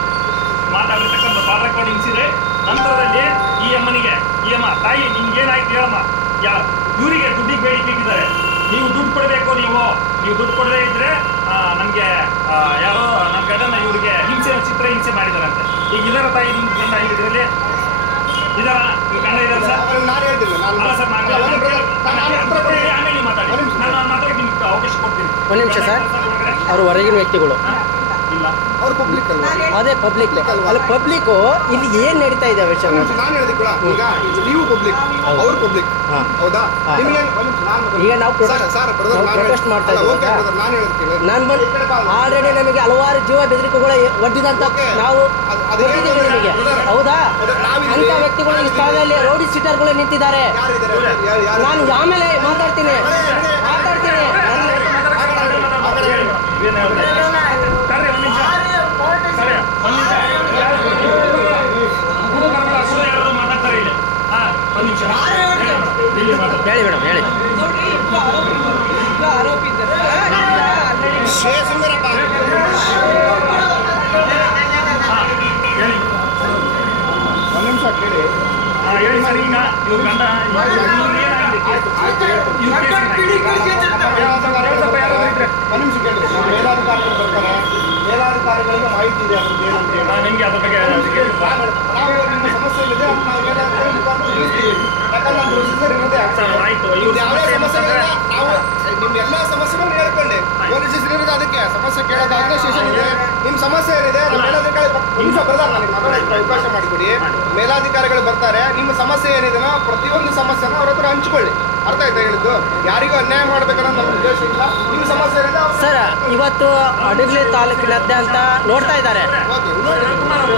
ಮಾತಾಡಿರ್ತಕ್ಕಂಥ ಕಾಲ್ ರೆಕಾರ್ಡಿಂಗ್ಸ್ ಇದೆ. ನಂತರದಲ್ಲಿ ಈ ಅಮ್ಮನಿಗೆ, ಈ ಅಮ್ಮ ತಾಯಿ ನಿಮ್ಗೇನಾಯ್ತು ಹೇಳಮ್ಮ, ಇವರಿಗೆ ದುಡ್ಡಿಗೆ ಬೇಡಿಕೆ ಇಟ್ಟಿದ್ದಾರೆ. ನೀವು ದುಡ್ಡು ಕೊಡಬೇಕು. ನೀವು ದುಡ್ಡು ಕೊಡದೇ ಇದ್ರೆ ನಮ್ಗೆ ಯಾರೋ ನಮ್ಮ ಗಂಡನ ಇವ್ರಿಗೆ ಚಿತ್ರ ಹಿಂಸೆ ಮಾಡಿದಾರೆ ಅಂತ. ಈಗ ಇದರ ತಾಯಿ ನಿಮ್ ಗಂಡ ಇದರಲ್ಲಿ ಇದರ ಗಂಡ ಇದಾರೆ ಸರ್? ನಾನು ಹೇಳ್ತಿಲ್ಲ. ಅಲ್ಲ ಸರ್, ಆಮೇಲೆ ನೀವು ಮಾತಾಡಿ. ನಾನು ಮಾತಾಡೋಕೆ ನಿಮ್ಗೆ ಅವಕಾಶ ಕೊಡ್ತೀನಿ. ಒಂದ್ ನಿಮಿಷ ಸರ್. ಅವರು ಹೊರಗಿನ ವ್ಯಕ್ತಿಗಳು ಇಲ್ಲ, ಅವ್ರು ಪಬ್ಲಿಕ್ ಅಲ್ವಾ? ಅದೇ ಪಬ್ಲಿಕ್ ಅಲ್ಲಿ ಪಬ್ಲಿಕ್ ಇಲ್ಲಿ ಏನ್ ನಡೀತಾ ಇದೆ ವಿಷಯ ನಾನು ಹೇಳಿದ ಕೂಡ ಈಗ ನೀವು ಪಬ್ಲಿಕ್, ಅವ್ರು ಪಬ್ಲಿಕ್, ಹೌದಾ? ನಿಮಗೆ ಈಗ ನಾವು ಪ್ರೊಟೆಸ್ಟ್ ಮಾಡ್ತಾ ಇದ್ದೀವಿ. ನಾನು ಹೇಳೋದು ನಾನು ಬಂದು ಆಲ್ರೆಡಿ ನಮಗೆ ಹಲವಾರು ಜೀವ ಬೆದರಿಕೆಗಳು ಒಡ್ಡಿದಂತ ನಾವು ಕೊಟ್ಟಿದ್ದೀವಿ ನಿಮಗೆ, ಹೌದಾ? ಅಂತ ವ್ಯಕ್ತಿಗಳು ಈ ಸ್ಥಳದಲ್ಲಿ ರೌಡಿ ಸೀಟರ್ಗಳು ನಿಂತಿದ್ದಾರೆ. ನಾನು ಆಮೇಲೆ ಮಾತಾಡ್ತೀನಿ. ಮಾತಾಡ್ತಾರೆ ಇಲ್ಲಿ. ಒಂದ್ ನಿಮಿಷ ಹೇಳಿ ಮೇಡಮ್, ಹೇಳಿ. ಒಂದು ನಿಮಿಷ ಕೇಳಿ. ಹೇಳಿ ಸರ್. ಈಗ ಇವ್ರ ಗಂಡ ಒಂದು ನಿಮಿಷ ಕೇಳಿ. ಮೇಲಾಧಿಕಾರಿಗಳು ಬರ್ತಾರೆ. ಮೇಲಾಧಿಕಾರಿಗಳಿಗೆ ಮಾಹಿತಿ ಇದೆ ಅದ್ರದ್ದು ಏನಂತ ಹೇಳಿ. ನಿಮ್ಗೆ ಅದ್ರ ಬಗ್ಗೆ ನಾವು ನಿಮ್ಮ ಸಮಸ್ಯೆ ಇದೆ ಅಂತ ನಾವು ಮೇಲಾಧಿಕಾರಿ ಮುಖಾಂತರ ತಿಳಿಸ್ತೀವಿ. ಯಾಕಂದ್ರೆ ನಮ್ಮ ಪ್ರೊಸೀಜರ್ ಇರೋದೇ ಆಯ್ತು. ಯಾವುದೇ ಸಮಸ್ಯೆ ನಾವು ನಿಮ್ಮ ಎಲ್ಲ ಸಮಸ್ಯೆಗಳನ್ನ ಹೇಳ್ಕೊಳ್ಳಿ. ಪೊಲೀಸ್ ಸ್ಟೇಷನ್ ಇರೋದು ಅದಕ್ಕೆ ಸಮಸ್ಯೆ ಕೇಳೋದಾದ್ರೆ ಸ್ಟೇಷನ್ ಇದೆ. ನಿಮ್ಮ ಸಮಸ್ಯೆ ಏನಿದೆ ಮೇಲಾಧಿಕಾರಿ ನಿಮಿಷ ಬರ್ತಾರೆ. ನನಗೆ ಮಾತಾಡೋಕ್ಕೆ ಅವಕಾಶ ಮಾಡಿಕೊಡಿ. ಮೇಲಾಧಿಕಾರಿಗಳು ಬರ್ತಾರೆ. ನಿಮ್ಮ ಸಮಸ್ಯೆ ಏನಿದೆ ಪ್ರತಿಯೊಂದು ಸಮಸ್ಯೆನ ಅವ್ರ ಹತ್ರ ಹಂಚ್ಕೊಳ್ಳಿ. ಅರ್ಥ ಆಯ್ತಾ ಹೇಳಿದ್ದು? ಯಾರಿಗೂ ಅನ್ಯಾಯ ಮಾಡ್ಬೇಕನ್ನೋ ನಮ್ಮ ಉದ್ದೇಶ ಇಲ್ಲ. ನಿಮ್ಮ ಸಮಸ್ಯೆ ಏನಿದೆ ಸರ್, ಇವತ್ತು ಹಡಗಲಿ ತಾಲೂಕಿನಾದ್ಯಂತ ನೋಡ್ತಾ ಇದ್ದಾರೆ.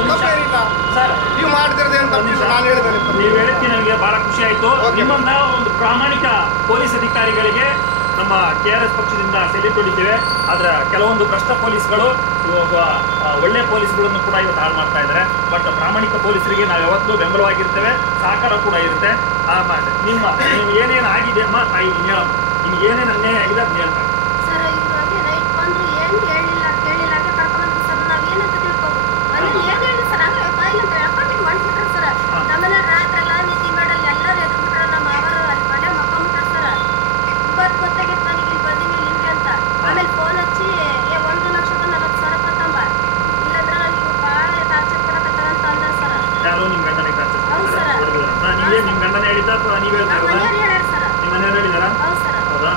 ತಪ್ಪೇನಿಲ್ಲ ಸರ್. ನೀವು ಮಾಡ್ತಿರೋದು ಏನು ತಪ್ಪಿಲ್ಲ. ನಾನು ಹೇಳಿದೆ ನೀವು ಹೇಳಿದ್ಕೆ ನನಗೆ ಬಹಳ ಖುಷಿ ಆಯ್ತು. ನಿಮ್ಮನ್ನ ಒಂದು ಪ್ರಾಮಾಣಿಕ ಪೊಲೀಸ್ ಅಧಿಕಾರಿಗಳಿಗೆ ನಮ್ಮ KRS ಪಕ್ಷದಿಂದ ಸೆಲ್ಯೂಟ್ ಹೊಡಿದ್ದೇವೆ. ಆದ್ರೆ ಕೆಲವೊಂದು ಭ್ರಷ್ಟ ಪೊಲೀಸ್ಗಳು ಒಳ್ಳೆ ಪೊಲೀಸ್ಗಳನ್ನು ಕೂಡ ಇವತ್ತು ಹಾಳು ಮಾಡ್ತಾ ಇದ್ದಾರೆ. ಬಟ್ ಪ್ರಾಮಾಣಿಕ ಪೊಲೀಸರಿಗೆ ನಾವು ಯಾವತ್ತೂ ಬೆಂಬಲವಾಗಿರ್ತೇವೆ, ಸಹಕಾರ ಕೂಡ ಇರುತ್ತೆ. ನೀವು ಏನೇನು ಆಗಿದೆ ಅಮ್ಮ ತಾಯಿ ಹೇಳಮ್ಮ, ನಿಮ್ಗೆ ಏನೇನು ಅನ್ಯಾಯ ಆಗಿದೆ ಅಂತ ಹೇಳ್ತಾರೆ. ಸರ್, ಇವಾಗ ನೈಟ್ ಬಂದು ಏನು ಹೇಳಿಲ್ಲ ಕೇಳಿಲ್ಲ ಕರ್ಕೊಂಡು ಸರ್ ನಾವು ಏನಂತ ತಿಳ್ಕೊಬೋದು. ಮನೇಲಿ ಏನು ಹೇಳಿ ಸರ್, ಅಂದ್ರೆ ಬಾಯಿಲ್ ಅಂತ ಹೇಳ್ಕೊಂಡು ಮಾಡ್ಬಿಟ್ರೆ ಸರ್. ನಮ್ಮನೆ ರಾತ್ರಿ ಎಲ್ಲ ನಿದ್ದೆ ಮಾಡಲ್ಲ, ಎಲ್ಲರೂ ಎದ್ಬಿಟ್ರೆ ನಮ್ಮ ಅವರು ಅಲ್ಲಿ ಮನೆ ಮಕ್ಕೊಂಬಿಟ್ರೆ ಸರ್. ಇವತ್ತು ಗೊತ್ತಾಗಿತ್ತು ನನಗೆ ಇಲ್ಲಿ ಬಂದಿನಿ ಇಲ್ಲಿ ಅಂತ. ಆಮೇಲೆ ಫೋನ್ ಹಚ್ಚಿ 1,40,000 ಕೊಟ್ಟಂಬ, ಇಲ್ಲಂದ್ರೆ ನನಗೆ ಭಾಳ ಟಾರ್ಚರ್ ಕೊಡಕತ್ತಾರ ಅಂತ ಅಂದಾರ ಸರ್. ಯಾರು ನಿಮ್ ಗಂಡನೇ ಟಾರ್ಚರ್ ನೀವೇ ನಿಮ್ ಗಂಡನ ಹೇಳಿದ್ದ ಅಥವಾ ನೀವೇ ಹೇಳ್ತಾರ? ಮನೆಯವ್ರು ಹೇಳ್ಯಾರ ಸರ್. ನಿಮ್ಮ ಮನೆಯವ್ರು ಹೇಳಿದಾರ? ಹೌದು ಸರ್. ಹೌದಾ?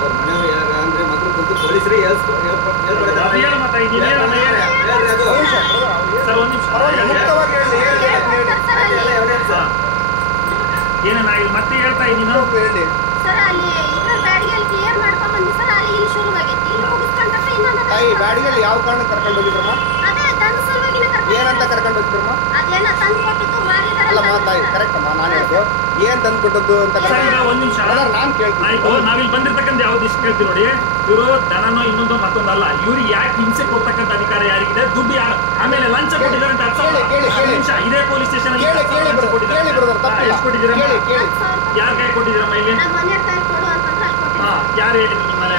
ಅವ್ರ ಮನೆಯವ್ರು ಯಾರು ಅಂದ್ರೆ ಮಕ್ಕಳು ಕುಂತು ಪೊಲೀಸರೇ ಸರ್ ಒಂದ್ ನಿಮಿಷ ಏನೇನಾಗಿಲ್ಲ ಮತ್ತೆ ಹೇಳ್ತಾ ಇದ್ದೀನಿ ಹೇಳಿ. ಸರ್, ಅಲ್ಲಿ ಇದ್ರ ಬ್ಯಾಡಿಗೆಯಲ್ಲಿ ಕ್ಲಿಯರ್ ಮಾಡ್ಕೊಂಡ್ ಬಂದಿ ಸರ್. ಅಲ್ಲಿ ಇಲ್ಲಿ ಶುರುವಾಗೈತಿ. ಇಲ್ಲಿ ಮುಗಿಸ್ಕೊಂಡ್ರೆ ಇನ್ನೊಂದು ಬ್ಯಾಡಿಗೆಲ್ಲಿ ಯಾವ ಕಾರಣ ಕರ್ಕೊಂಡು ಹೋಗಿದ್ರಮ್ಮ? ಅದೇ ತನ್ನ ಸಲುವಾಗಿನ ಏನಂತ ಕರ್ಕೊಂಡು ಹೋಗಿದ್ರಮ್ಮ? ಅದೇನ ತಂದು ಕೊಟ್ಟಿದ್ದು ಅಲ್ಲಮ್ಮ ತಾಯಿ, ಕರೆಕ್ಟ್ ಅಮ್ಮ. ನಾನು ಹೇಳೋದು ಏನ್ ತಂದು ಕೊಟ್ಟದ್ದು ಅಂತ ಒಂದ್ ನಿಮಿಷ ನಾನು ಕೇಳ್ತೀನಿ. ಆಯ್ತು, ನಾವಿಲ್ಲಿ ಬಂದಿರ್ತಕ್ಕಂಥ ಯಾವ್ದು ಇಷ್ಟು ಕೇಳ್ತೀವಿ ನೋಡಿ. ಇವರು ದನನೋ ಇನ್ನೊಂದು ಮತ್ತೊಂದಲ್ಲ. ಇವ್ರಿಗೆ ಯಾಕೆ ಹಿಂಸೆ ಕೊಡ್ತಕ್ಕಂಥ ಅಧಿಕಾರ ಯಾರಿಗಿದೆ? ದುಡ್ಡು ಯಾರು ಆಮೇಲೆ ಲಂಚ ಕೊಟ್ಟಿದ್ದಾರೆ ಅಂತ ಅರ್ಥ. ನಿಮಿಷ ಇದೇ ಪೊಲೀಸ್ ಸ್ಟೇಷನ್ ಎಷ್ಟು ಕೊಟ್ಟಿದ್ದೀರಾ? ಯಾರ ಕೈ ಕೊಟ್ಟಿದ್ದೀರಮ್ಮ ಇಲ್ಲಿ? ಯಾರು ಹೇಳಿದ್ರು ನಿಮ್ಮ ಮನೆ?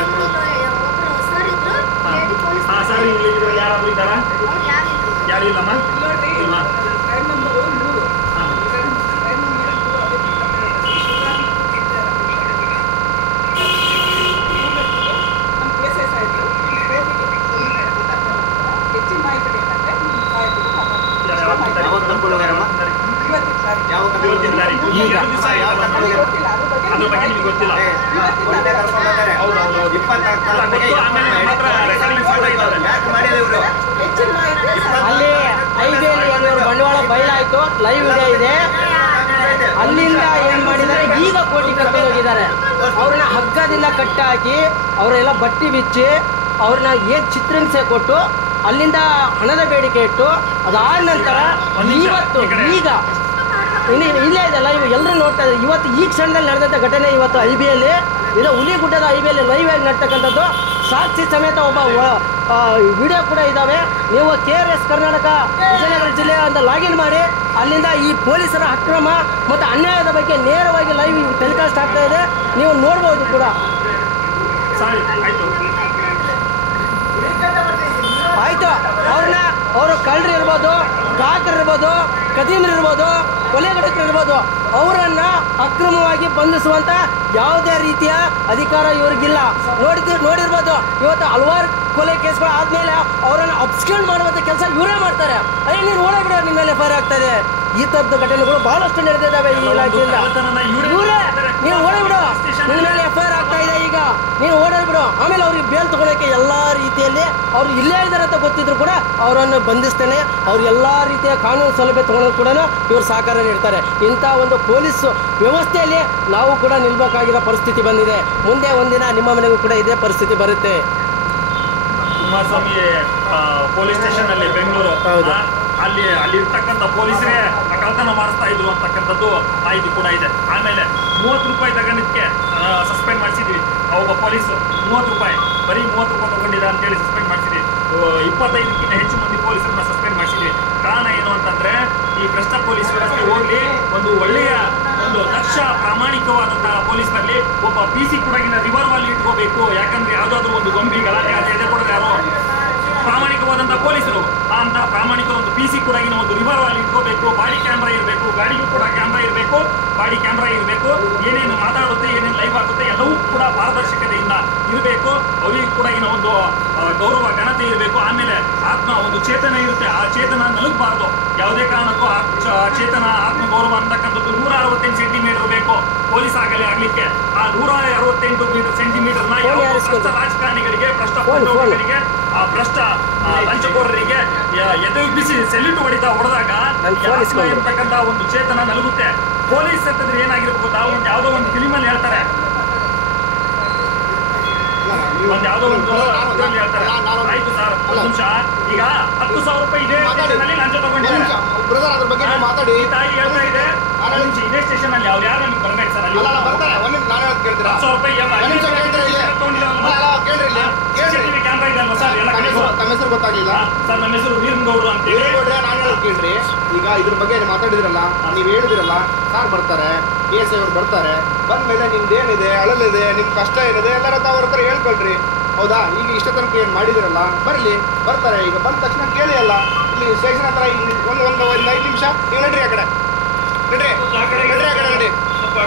ಸರ್, ಇಲ್ಲಿ ಯಾರಾದ್ರೂ ಇದ್ದಾರಾ? ಯಾರು ಇಲ್ಲಮ್ಮ? ಇಲ್ವಾ? ಇವತ್ತಿನ ತಾರೀಕು ಅದ್ರ ಬಗ್ಗೆ ನಿಮ್ಗೆ ಗೊತ್ತಿಲ್ಲ. ಆಮೇಲೆ ನಮ್ಮ ಹತ್ರ ರೆಕಾರ್ಡಿಂಗ್ಸ್ ಕೂಡ ಇದ್ದಾವೆ. ಅಲ್ಲಿ ಐಬಿಯಲ್ಲಿ ಬಂಡವಾಳ ಬಯಲಾಯ್ತು, ಲೈವ್ ಇದೆ. ಅಲ್ಲಿಂದ ಏನ್ ಮಾಡಿದ್ದಾರೆ, ಈಗ ಕೋರ್ಟಿಗೆ ಕರ್ಕೊಂಡು ಹೋಗಿದ್ದಾರೆ. ಅವ್ರನ್ನ ಹಗ್ಗದಿಂದ ಕಟ್ಟಾಕಿ ಅವರೆಲ್ಲ ಬಟ್ಟಿ ಬಿಚ್ಚಿ ಅವ್ರನ್ನ ಏನ್ ಚಿತ್ರಹಿಂಸೆ ಕೊಟ್ಟು ಅಲ್ಲಿಂದ ಹಣದ ಬೇಡಿಕೆ ಇಟ್ಟು ಅದಾದ ನಂತರ ಇವತ್ತು ಈಗ ಇಲ್ಲೇ ಇದೆಲ್ಲ ಇವು ಎಲ್ಲರೂ ನೋಡ್ತಾ ಇದ್ದಾರೆ. ಇವತ್ತು ಈ ಕ್ಷಣದಲ್ಲಿ ನಡೆದಂಥ ಘಟನೆ ಇವತ್ತು ಐಬಿಯಲ್ಲಿ ಇದು ಹುಲಿಗುಡ್ಡದ ಐಬಿಯಲ್ಲಿ ಲೈವ್ ಆಗಿ ನಡ್ತಕ್ಕಂಥದ್ದು. ಸಾಕ್ಷಿ ಸಮೇತ ಒಬ್ಬ ವಿಡಿಯೋ ಕೂಡ ಇದ್ದಾವೆ. ನೀವು KRS ಕರ್ನಾಟಕ ವಿಜಯನಗರ ಜಿಲ್ಲೆ ಅಂತ ಲಾಗಿನ್ ಮಾಡಿ ಅಲ್ಲಿಂದ ಈ ಪೊಲೀಸರ ಅಕ್ರಮ ಮತ್ತು ಅನ್ಯಾಯದ ಬಗ್ಗೆ ನೇರವಾಗಿ ಲೈವ್ ಟೆಲಿಕಾಸ್ಟ್ ಆಗ್ತಾ ಇದೆ, ನೀವು ನೋಡ್ಬೋದು ಕೂಡ. ಆಯ್ತು, ಅವರು ಕಳ್ಳರು ಇರ್ಬೋದು, ಕಾಕರು ಇರ್ಬೋದು, ಕದೀಮರು ಇರ್ಬೋದು, ಕೊಲೆಗಡಕರು ಇರ್ಬೋದು, ಅವರನ್ನ ಅಕ್ರಮವಾಗಿ ಬಂಧಿಸುವಂತ ಯಾವುದೇ ರೀತಿಯ ಅಧಿಕಾರ ಇವ್ರಿಗಿಲ್ಲ. ನೋಡಿರ್ಬೋದು, ಇವತ್ತು ಹಲವಾರು ಕೊಲೆ ಕೇಸ್ಗಳು ಆದ್ಮೇಲೆ ಅವರನ್ನ ಅಪ್ಸ್ಕೇಲ್ ಮಾಡುವಂತ ಕೆಲಸ ಇವರೇ ಮಾಡ್ತಾರೆ. ಅಯ್ಯ ನೀನು ಓಡೇ ಬಿಡೋ, ನಿಮ್ಮ ಮೇಲೆ ಫೈರ್ ಆಗ್ತಾ ಇದೆ. ಈ ತರದ ಘಟನೆಗಳು ಬಹಳಷ್ಟು ನಡೆದಿದ್ದಾವೆ ಈ ಇಲಾಖೆಯಿಂದ. ಇವರೇ ನೀವು ಓಡೇ ಬಿಡು, ನಿಮ್ಮ ಮೇಲೆ FIR ಆಗ್ತಾ ಇದೆ, ಈಗ ನೀನು ಓಡೇ ಬಿಡು. ಆಮೇಲೆ ಅವ್ರಿಗೆ ಬೇಲ್ ತಗೊಳಕ್ಕೆ ಎಲ್ಲಾ ರೀತಿಯಲ್ಲಿ ಅವ್ರು ಇಲ್ಲೇ ಇದ್ದಾರೆ ಅಂತ ಗೊತ್ತಿದ್ರು ಕೂಡ ಅವರನ್ನು ಬಂಧಿಸ್ತೇನೆ, ಅವ್ರು ಎಲ್ಲಾ ರೀತಿಯ ಕಾನೂನು ಸೌಲಭ್ಯ ತಗೊಳ್ಳೋದು ಕೂಡ ಇವರು ಸಹಕಾರ ನೀಡ್ತಾರೆ. ಇಂಥ ಒಂದು ಪೊಲೀಸ್ ವ್ಯವಸ್ಥೆಯಲ್ಲಿ ನಾವು ಕೂಡ ನಿಲ್ಬೇಕಾಗಿರೋ ಪರಿಸ್ಥಿತಿ ಬಂದಿದೆ. ಮುಂದೆ ಒಂದಿನ ನಿಮ್ಮ ಮನೆಗೂ ಕೂಡ ಇದೇ ಪರಿಸ್ಥಿತಿ ಬರುತ್ತೆ. ಕುಮಾರಸ್ವಾಮಿ ಪೊಲೀಸ್ ಸ್ಟೇಷನ್ ಅಲ್ಲಿ ಬೆಂಗಳೂರು, ಅಲ್ಲಿ ಇರ್ತಕ್ಕಂಥ ಪೊಲೀಸರೇ ಕಳ್ಳತನ ಮಾಡಿಸ್ತಾ ಇದ್ರು ಅಂತಕ್ಕಂಥದ್ದು ಮಾಹಿತಿ ಕೂಡ ಇದೆ. ಆಮೇಲೆ 30 ರೂಪಾಯಿ ತಗೊಂಡಿದ್ದಕ್ಕೆ ಸಸ್ಪೆಂಡ್ ಮಾಡಿಸಿದ್ವಿ. ಒಬ್ಬ ಪೊಲೀಸು 30 ರೂಪಾಯಿ, ಬರೀ 30 ರೂಪಾಯಿ ತಗೊಂಡಿದ್ದ ಅಂತೇಳಿ ಸಸ್ಪೆಂಡ್ ಮಾಡಿಸಿದ್ವಿ. 25ಕ್ಕಿಂತ ಹೆಚ್ಚು ಮಂದಿ ಪೊಲೀಸರನ್ನ ಸಸ್ಪೆಂಡ್ ಮಾಡಿಸಿದ್ವಿ. ಕಾರಣ ಏನು ಅಂತಂದ್ರೆ ಈ ಭ್ರಷ್ಟ ಪೊಲೀಸ್ ವ್ಯವಸ್ಥೆ ಹೋಗ್ಲಿ, ಒಂದು ಒಳ್ಳೆಯ ಒಂದು ದಕ್ಷ ಪ್ರಾಮಾಣಿಕವಾದಂತಹ ಪೊಲೀಸ್ ನಲ್ಲಿ ಒಬ್ಬ PC ಕೂಡ ರಿವರ್ವಲ್ಲಿ ಇಟ್ಕೋಬೇಕು. ಯಾಕಂದ್ರೆ ಯಾವ್ದಾದ್ರು ಒಂದು ಗೊಂಬಿ ಗಲಾಟೆ ಎದೆ ಕೊಡೋದು ಯಾರು ಪ್ರಾಮಾಣಿಕವಾದಂತಹ ಪೊಲೀಸರು. ಅಂತ ಪ್ರಾಮಾಣಿಕ ಒಂದು PC ಕೂಡ ಒಂದು ರಿವರ್ವಲ್ಲಿ ಇಟ್ಕೋಬೇಕು. ಬಾಡಿ ಕ್ಯಾಮ್ರಾ ಇರಬೇಕು, ಗಾಡಿಗೂ ಕೂಡ ಕ್ಯಾಮ್ರಾ ಇರಬೇಕು, ಬಾಡಿ ಕ್ಯಾಮ್ರಾ ಇರಬೇಕು. ಏನೇನು ಮಾತಾಡುತ್ತೆ, ಏನೇನು ಲೈವ್ ಆಗುತ್ತೆ ಎಲ್ಲವೂ ಕೂಡ ಪಾರದರ್ಶಕತೆಯಿಂದ ಇರಬೇಕು. ಅವರಿಗೂ ಕೂಡ ಒಂದು ಗೌರವ ಘನತೆ ಇರಬೇಕು. ಆಮೇಲೆ ಒಂದು ಚೇತನ ಇರುತ್ತೆ, ಆ ಚೇತನ ನಲುಗಬಾರ್ದು ಯಾವುದೇ ಕಾರಣಕ್ಕೂ. ಚೇತನ ಆತ್ಮಗೌರವ ಅಂತಕ್ಕಂಥದ್ದು 168 ಸೆಂಟಿಮೀಟರ್ ಬೇಕು ಪೊಲೀಸ್ ಆಗ್ಲಿಕ್ಕೆ. ಆ 168 ಸೆಂಟಿಮೀಟರ್ನ ಭ್ರಷ್ಟ ರಾಜಕಾರಣಿಗಳಿಗೆ, ಭ್ರಷ್ಟ ಪೊಲೀಸರಿಗೆ, ಭ್ರಷ್ಟ ಲಂಚಕೋರರಿಗೆ ಎದುರಿಸಿ ಸೆಲ್ಯೂಟ್ ಹೊಡೆದಾಗ ಅಂತಕ್ಕಂಥ ಒಂದು ಚೇತನ ನಲುಗುತ್ತೆ. ಪೊಲೀಸ್ ಅಂತಂದ್ರೆ ಏನಾಗಿರ್ಬೋದು, ಯಾವುದೋ ಒಂದು ಫಿಲಿಮಲ್ಲಿ ಹೇಳ್ತಾರೆ, ಯಾವುದೋ ಒಂದು ಹೇಳ್ತಾರೆ. ಆಯ್ತು ಸರ್, ಒಂದು ನಿಮಿಷ. ಈಗ 10,000 ರೂಪಾಯಿ ಇದೆ ಲಂಚ ತಗೊಂಡಿದ್ದಾರೆ. ಮಾತಾಡಿ ತಾಯಿ ಹೇಳ್ತಾ ಇದೆ ಇದೇ ಸ್ಟೇಷನ್ ಅಲ್ಲಿ ಅವ್ರು ಯಾರು ನಮ್ಗೆ ಬರ್ಬೇಕು ಸರ್, ಅಲ್ಲಿ 10,000 ರೂಪಾಯಿ ಕ್ಯಾಮ್ರಾ ಇದೆ ಅಲ್ವಾ ಸರ್? ಎಲ್ಲ ತಮ್ಮ ಹೆಸರು ಗೊತ್ತಾಗ್ಲಿಲ್ಲ ಸರ್. ನಮ್ಮ ಹೆಸರು ವೀರನಗೌಡರು ಅಂತ ಹೇಳಿ. ನಾನು ಹೇಳೋದು ಕೇಳ್ರಿ. ಈಗ ಇದ್ರ ಬಗ್ಗೆ ಮಾತಾಡಿದಿರಲ್ಲ, ನೀವು ಹೇಳಿದಿರಲ್ಲ, ಸಾರ್ ಬರ್ತಾರೆ, PSI ಅವ್ರು ಬರ್ತಾರೆ, ಬಂದ್ಮೇಲೆ ನಿಮ್ದೇನಿದೆ, ಅಳಲಿದೆ, ನಿಮ್ ಕಷ್ಟ ಏನಿದೆ ಎಲ್ಲರ ಅವ್ರ ಹತ್ರ ಹೇಳ್ಕೊಳ್ರಿ. ಹೌದಾ? ಈಗ ಇಷ್ಟ ತನಕ ಏನ್ ಮಾಡಿದಿರಲ್ಲ, ಬರ್ಲಿ, ಬರ್ತಾರೆ. ಈಗ ಬಂದ ತಕ್ಷಣ ಕೇಳಿ ಅಲ್ಲ, ಇಲ್ಲಿ ಸ್ಟೇಷನ್ ಹತ್ರ ಒಂದು 5 ನಿಮಿಷ ನೀವು ನಡ್ರಿ, ಆ ಕಡೆ ನಡ್ರಿ, ನಡ್ರಿ.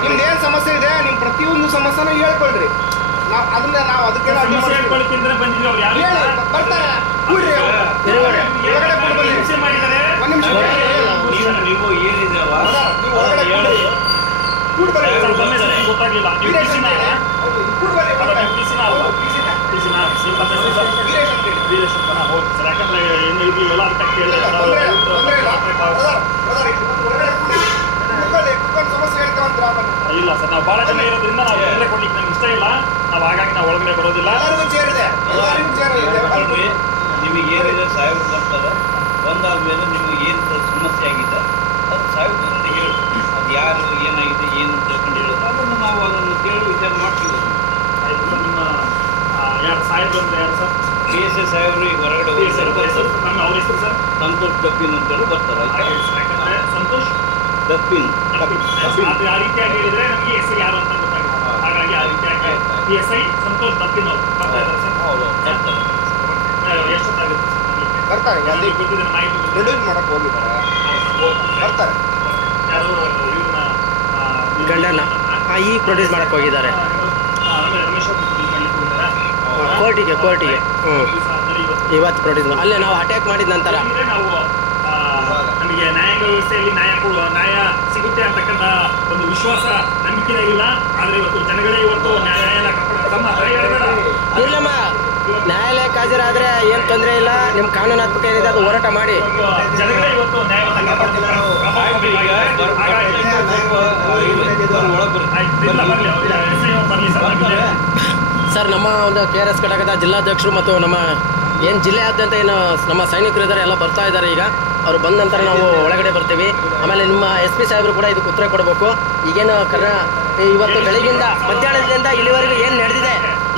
ನಿಮ್ದು ಏನ್ ಸಮಸ್ಯೆ ಇದೆ, ನಿಮ್ ಪ್ರತಿಯೊಂದು ಸಮಸ್ಯೆನ ಹೇಳ್ಕೊಳ್ರಿ. ನಾವು ಅದಕ್ಕೆಲ್ಲ ಬಂದಿದ್ವಿ. ಅವ್ರು ಯಾರು ಬರ್ತಾರೆ, ಕೂಡ್ರಿ, ಒಳಗಡೆ ಕೂಡ್ ಬನ್ನಿ. ಒಂದ್ ನಿಮಿಷ ನೀವು ಏನಿದೆ ನೀವು ಒಳಗಡೆ ಕೂಡ್ ಬರ್ರಿ. ಗೊತ್ತಾಗ್ಲಿಲ್ಲ. ಯಾಕಂದ್ರೆ ಎಲ್ಲ ಇಲ್ಲ ಸರ್, ನಾವು ಬಹಳ ಜನ ಇರೋದ್ರಿಂದ ನಾವು ತೊಂದರೆ ಕೊಡ್ಲಿಕ್ಕೆ ನಮ್ಗೆ ಇಷ್ಟ ಇಲ್ಲ. ನಾವು ಹಾಗಾಗಿ ನಾವು ಒಳಗಡೆ ಬರೋದಿಲ್ಲ. ನಿಮಗೆ ಏನಿದೆ ಸಾಹೇಬ್ರು ಬರ್ತಾರೆ, ಬಂದಾದ್ಮೇಲೆ ನಿಮಗೆ ಏನು ಸಮಸ್ಯೆ ಆಗಿದೆ ಅದು ಸಾಹೇಬ್ರಿಂದ ಹೇಳಿ, ಅದು ಯಾರು ಏನಾಗಿದೆ ಏನು ತಿಳ್ಕೊಂಡು ಹೇಳೋದು, ಅದನ್ನು ನಾವು ಅದನ್ನು ಕೇಳಿ ವಿಚಾರ ಮಾಡ್ತೀವಿ. ಆಯ್ತು ಸರ್. ನಿಮ್ಮ ಯಾರು ಸಾಹೇಬ್ರು ಅಂದ್ರೆ ಯಾರು ಸರ್? PSI ಸಾಹೇಬ್ರು ಈಗ ಹೊರಗಡೆ ಹೋಗ್ತಾರೆ. ಅವ್ರ ಹೆಸರು ಸರ್ ಸಂತೋಷ್ ಡಪ್ಪಿನ್ ಅಂತೇಳಿ ಬರ್ತಾರೆ. ಯಾಕಂದ್ರೆ ಸಂತೋಷ್ ಡಪ್ಪಿನ್ ಅದು ಆ ರೀತಿಯಾಗಿ ಹೇಳಿದ್ರೆ ನಮಗೆ SI ಯಾರು ಅಂತ ಗೊತ್ತಾಗುತ್ತೆ. ಹಾಗಾಗಿ ಆ ರೀತಿಯಾಗಿ PSI ಸಂತೋಷ್ ಡಪ್ಪಿನ್ ಅವರು ಬರ್ತಾ ಇದ್ದಾರೆ ಸರ್. ಹೌದು, ಬರ್ತಾರೆ. ಎಷ್ಟೊತ್ತಾಗುತ್ತೆ ಬರ್ತಾರೆ? ಗೊತ್ತಿದೆ ಮಾಹಿತಿ ಪ್ರೊಡ್ಯೂಸ್ ಮಾಡಕ್ ಹೋಗಿದ್ದಾರೆ, ಬರ್ತಾರೆ. ಯಾರು ಇವ್ರನ್ನ ಗಂಡನ ಈಗ ಪ್ರೊಡ್ಯೂಸ್ ಮಾಡಕ್ ಹೋಗಿದ್ದಾರೆ ರಮೇಶ್ ಅವರು ಪ್ರೊಡ್ಯೂಸ್ ಮಾಡ್ಲಿಕ್ಕೆ ಹೋಗಿದ್ದಾರೆ ಕೋರ್ಟಿಗೆ. ಇವತ್ತು ಪ್ರೊಡ್ಯೂಸ್ ಅಲ್ಲೇ ನಾವು ಅಟ್ಯಾಕ್ ಮಾಡಿದ ನಂತರ ನಾವು ನಮಗೆ ನ್ಯಾಯಾಂಗ ವ್ಯವಸ್ಥೆಯಲ್ಲಿ ನ್ಯಾಯ ಸಿಗುತ್ತೆ ಅಂತಕ್ಕಂಥ ಒಂದು ವಿಶ್ವಾಸ ನಂಬಿಕೆ ಇಲ್ಲ. ಆದ್ರೆ ಇವತ್ತು ಜನಗಳೇ ಇವತ್ತು ನ್ಯಾಯಾಲಯ ತಮ್ಮ ಇಲ್ಲಮ್ಮ, ನ್ಯಾಯಾಲಯ ಹಾಜರಾದ್ರೆ ಏನ್ ತೊಂದರೆ ಇಲ್ಲ. ನಿಮ್ ಕಾನೂನಾತ್ಮಕ ಏನಿದೆ ಅದು ಹೋರಾಟ ಮಾಡಿ. ಜನಗಳೇ ಇವತ್ತು ನ್ಯಾಯವನ್ನು ಸರ್, ನಮ್ಮ ಒಂದು KRS ಘಟಕದ ಜಿಲ್ಲಾಧ್ಯಕ್ಷರು ಮತ್ತು ನಮ್ಮ ಏನು ಜಿಲ್ಲೆಯಾದ್ಯಂತ ಏನು ನಮ್ಮ ಸೈನಿಕರು ಇದ್ದಾರೆ ಎಲ್ಲ ಬರ್ತಾ ಇದ್ದಾರೆ. ಈಗ ಅವ್ರು ಬಂದ ನಂತರ ನಾವು ಒಳಗಡೆ ಬರ್ತೀವಿ. ಆಮೇಲೆ ನಿಮ್ಮ SP ಸಾಹೇಬರು ಕೂಡ ಇದಕ್ಕೆ ಉತ್ತರ ಕೊಡಬೇಕು. ಈಗೇನು ಇವತ್ತು ಬೆಳಗ್ಗಿಂದ ಮಧ್ಯಾಹ್ನದಿಂದ ಇಲ್ಲಿವರೆಗೂ ಏನು ನಡೆದಿದೆ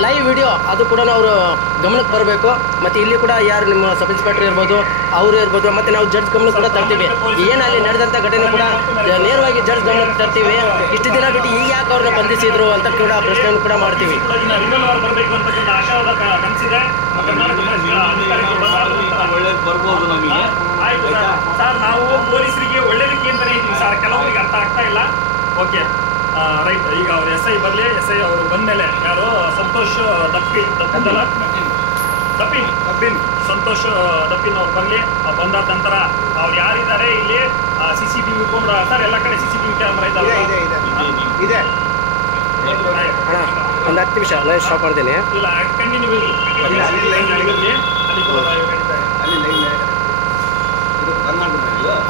ಲೈವ್ ವಿಡಿಯೋ ಅದು ಕೂಡ ಅವರು ಗಮನಕ್ಕೆ ಬರಬೇಕು. ಮತ್ತು ಇಲ್ಲಿ ಕೂಡ ಯಾರು ನಿಮ್ಮ ಸಬ್ ಇನ್ಸ್ಪೆಕ್ಟರ್ ಇರ್ಬೋದು, ಅವರು ಇರ್ಬೋದು, ಮತ್ತು ನಾವು ಜಡ್ಜ್ ಗಮನಕ್ಕೆ ಕೂಡ ತರ್ತೀವಿ. ಏನು ಅಲ್ಲಿ ನಡೆದಂಥ ಘಟನೆ ಕೂಡ ನೇರವಾಗಿ ಜಡ್ಜ್ ಗಮನಕ್ಕೆ ತರ್ತೀವಿ. ಇಷ್ಟು ದಿನ ಬಿಟ್ಟು ಈಗ ಯಾಕೆ ಅವ್ರನ್ನ ಬಂಧಿಸಿದ್ರು ಅಂತ ಕೂಡ ಪ್ರಶ್ನೆಯನ್ನು ಕೂಡ ಮಾಡ್ತೀವಿ. ಬರ್ಬೋದು ನಮಗೆ. ಆಯ್ತು ಸರ್, ನಾವು ಪೊಲೀಸರಿಗೆ ಒಳ್ಳೇದಕ್ಕೆ ಅಂತಾನೆ ಇದ್ದೀವಿ ಸರ್, ಕೆಲವರಿಗೆ ಅರ್ಥ ಆಗ್ತಾ ಇಲ್ಲ. Okay right. ಈಗ ಅವ್ರು SI ಬರಲಿ. SI ಅವರು ಬಂದ್ಮೇಲೆ ಯಾರು ಸಂತೋಷ್ ದಪ್ಪಿನ್ ಸಂತೋಷ್ ದಪ್ಪಿನ್ ಅವ್ರು ಬರಲಿ. ಬಂದಾದ ನಂತರ ಅವ್ರು ಯಾರಿದ್ದಾರೆ ಇಲ್ಲಿ CCTV ಕೂಡ ಸರ್ ಎಲ್ಲ ಕಡೆ CCTV ಕ್ಯಾಮ್ರಾ ಇದ್ದಾವೆ. ಇದೆ ಅಣ್ಣ ಒಂದು 10 ನಿಮಿಷ ಲೈವ್ ಸ್ಟಾಪ್ ಮಾಡ್ತೀನಿ. ಇಲ್ಲ ಕಂಟಿನ್ಯೂ ಇರಲಿ.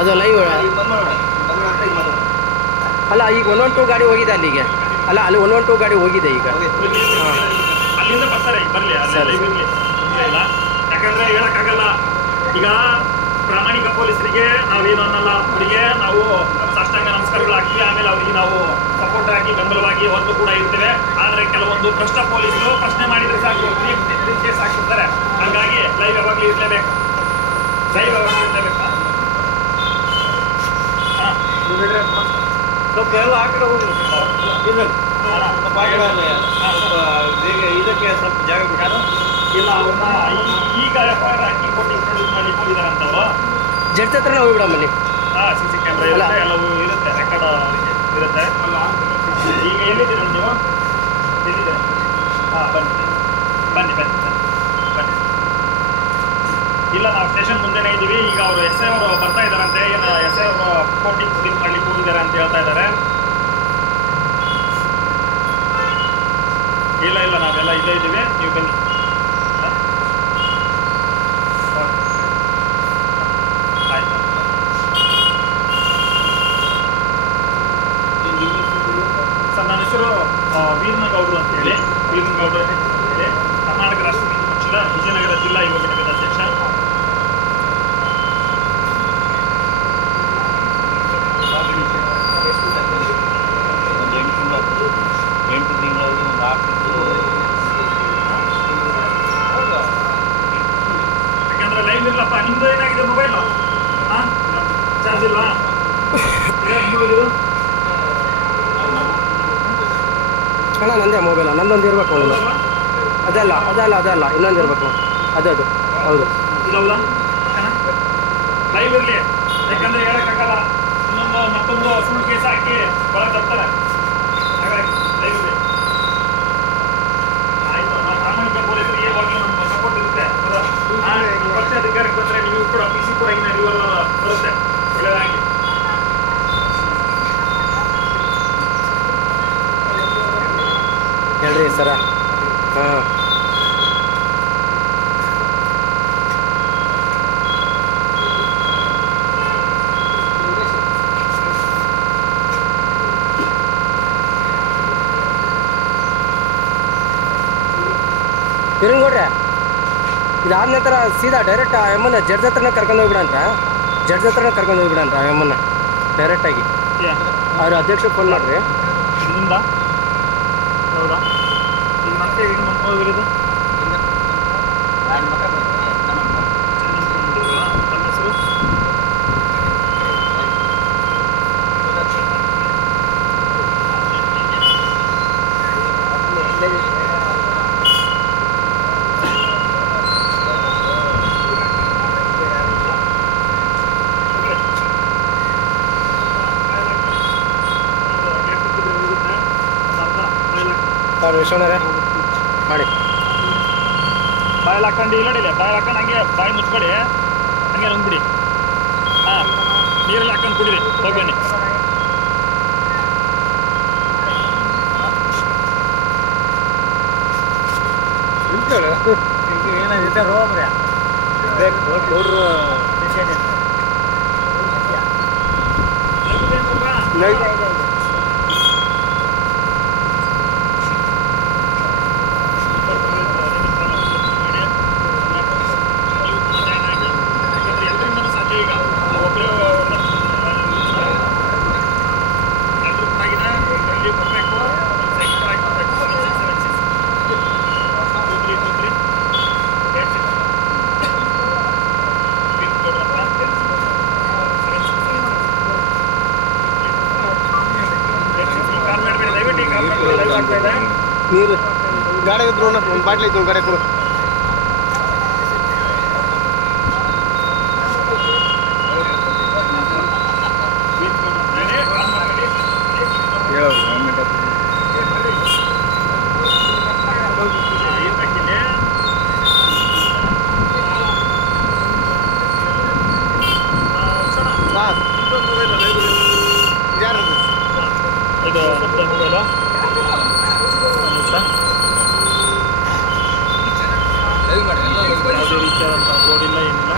ಅದು ಲೈವ್ ಅಲ್ಲ, ಈಗ 112 ಗಾಡಿ ಹೋಗಿದೆ ಅಲ್ಲಿಗೆ. ಅಲ್ಲ, ಅಲ್ಲಿ 112 ಗಾಡಿ ಹೋಗಿದೆ ಈಗ. ಅಲ್ಲಿಂದ ಬರ್ತಾರೆ, ಈಗ ಬರಲಿ. ಇಲ್ಲ ಯಾಕಂದ್ರೆ ಹೇಳಕ್ಕಾಗಲ್ಲ. ಈಗ ಪ್ರಾಮಾಣಿಕ ಪೊಲೀಸರಿಗೆ ನಾವೇನು ಅನ್ನಲ್ಲ, ಅವರಿಗೆ ನಾವು ಸಾಷ್ಟಾಂಗ ನಮಸ್ಕಾರಗಳು ಹಾಕ್ತೀವಿ. ಆಮೇಲೆ ಅವರಿಗೆ ನಾವು ಸಪೋರ್ಟ್ ಆಗಿ ಬೆಂಬಲವಾಗಿ ಒಂದು ಕೂಡ ಇರ್ತೇವೆ. ಆದರೆ ಕೆಲವೊಂದು ಭ್ರಷ್ಟ ಪೊಲೀಸರು ಪ್ರಶ್ನೆ ಮಾಡಿದ್ರೆ ಸಾಕು ಕೇಸ್ ಹಾಕ್ತಿರ್ತಾರೆ. ಹಾಗಾಗಿ ಲೈವ್ ಯಾವಾಗಲೂ ಇರಲೇಬೇಕು. ಸ್ವಲ್ಪ ಎಲ್ಲ ಆ ಕಡೆ ಹೋಗಿ ಬೇಗ ಇದಕ್ಕೆ ಸ್ವಲ್ಪ ಜಾಗ ಬಿಟ್ಟಾರ. ಇಲ್ಲ ಅವ್ರನ್ನ ಈಗ FIR ಹಾಕಿ ಕೊಟ್ಟು ಮಾಡಿ ಹೋಗಿದ್ದಾರೆ ಅಂತವ್ರು. ಜಡ್ಜ್ ಹತ್ರ ನಾವು ಹೋಗ್ಬಿಡಮ್ಮಲ್ಲಿ. CC ಕ್ಯಾಮ್ರಾ ಇರುತ್ತೆ, ಎಲ್ಲವೂ ಇರುತ್ತೆ, ರೆಕಾರ್ಡ್ ಇರುತ್ತೆ. ಈಗ ಎಲ್ಲಿದ್ದೀರ ನೀವು? ಎಲ್ಲಿದ್ದೀರ? ಬನ್ನಿ. ಇಲ್ಲ, ನಾವು ಸ್ಟೇಷನ್ ಮುಂದೆನೇ ಇದ್ದೀವಿ. ಈಗ ಅವರು SI ಅವರು ಬರ್ತಾ ಇದ್ದಾರಂತೆ. ಏನು SI ಅವರು ಕೋರ್ಟಿಗೆ ಇದು ಮಾಡ್ಲಿಕ್ಕೆ ಹೋಗಿದ್ದಾರೆ ಅಂತ ಹೇಳ್ತಾ ಇದ್ದಾರೆ. ಇಲ್ಲ ನಾವೆಲ್ಲ ಇಲ್ಲೇ ಇದ್ದೀವಿ, ನೀವು ಬನ್ನಿ. ಆಯ್ತು ಸರ್, ನನ್ನ ಹೆಸರು ವೀರನಗೌಡರು ಅಂತೇಳಿ. ವೀರನಗೌಡರು ಅಂತೇಳಿ ಕರ್ನಾಟಕ ರಾಷ್ಟ್ರ ಪಕ್ಷದ ವಿಜಯನಗರ ಜಿಲ್ಲಾ ಯುವ ಘಟಕದ ಅಧ್ಯಕ್ಷ. ಎಂಟು ತಿಂಗಳಲ್ಲಿ ಒಂದು 6 ಯಾಕಂದ್ರೆ ಲೈವ್ ಇರ್ಲಪ್ಪ. ನಿಮ್ದು ಏನಾಗಿದೆ ಮೊಬೈಲು? ಚಾರ್ಜ್ ಇಲ್ವಾ? ಅಣ್ಣ ನಂದೇ ಮೊಬೈಲ, ನಂದೊಂದು ಇರ್ಬೇಕು. ಅದಲ್ಲ ಇನ್ನೊಂದು ಇರ್ಬೇಕು. ಅದು ಹೌದು. ಇದೌದಾ? ಲೈವ್ ಇರಲಿ, ಯಾಕಂದ್ರೆ ಹೇಳಕ್ಕಾಗಲ್ಲ. ಮತ್ತೊಂದು ಸುಳ್ಳು ಕೇಸ್ ಹಾಕಿ ಒಳಗೆ ತರ್ತಾರೆ. ಹಾಗಾಗಿ ಲೈವ್ ಇರಲಿ. ಆಯ್ತು, ನಾವು ಪ್ರಾಮಾಣಿಕ ಪೊಲೀಸರಿಗೆ ಯಾವಾಗಲೂ ನಮ್ಮ ಸಪೋರ್ಟ್ ಇರುತ್ತೆ. ನಮ್ಮ ಪಕ್ಷ ಅಧಿಕಾರಕ್ಕೆ ಬಂದರೆ ನೀವು ಕೂಡ PC ಕೂಡ ಇನ್ನು ನೀವೆಲ್ಲ ಬರುತ್ತೆ. ಒಳ್ಳೆಯದಾಗಿ ಹೇಳ್ರಿ ಸರ. ತಿರುಗೋಡ್ರೆ ಇದಾದ ನಂತರ ಸೀದಾ ಡೈರೆಕ್ಟ್ ಎಮ್ಮನ್ನ ಜಡ್ಜ್ ಹತ್ರನ ಕರ್ಕೊಂಡು ಹೋಗ್ಬಿಡಂತ. ಎಮ್ಮನ್ನ ಡೈರೆಕ್ಟಾಗಿ ಅವ್ರ ಅಧ್ಯಕ್ಷ ಫೋನ್ ಮಾಡ್ರಿ. ಇದರಿಂದ ಹೌದಾ? ಈಗ ಮತ್ತೆ ಏನು ಮಾಡ್ಕೋದಿರೋದು? ನಮ್ಮ ಹೆಸರು ವಿಶ್ವನರೇ ಮಾಡಿ. ಬಾಯಲ್ಲಿ ಹಾಕೊಂಡು ಇಲ್ಲಡಿಲ್ಲ, ಬಾಯಲ್ಲಿ ಹಾಕೊಂಡು ಹಂಗೆ ಬಾಯಿ ಮುಚ್ಕೊಳ್ಳಿ, ಹಂಗೆ ನುಂಗ್ಬಿಡಿ. ನೀರಲ್ಲಿ ಹಾಕೊಂಡು ಕುಡಿರಿ, ಹೋಗಿ ಬನ್ನಿ. ನೀರು ಗಾಡಿ ಇದ್ರು ಒಂದು ಬಾಟ್ಲಿ ಇತ್ತು ಗಾಡಿ ಕೊಡು. ಇದು ನಮ್ಮದೇ ಮೊಬೈಲು. ಯಾವುದೇ ರೀತಿಯಾದಂಥ ಬೋರ್ಡ್ ಇಲ್ಲ, ಏನಿಲ್ಲ.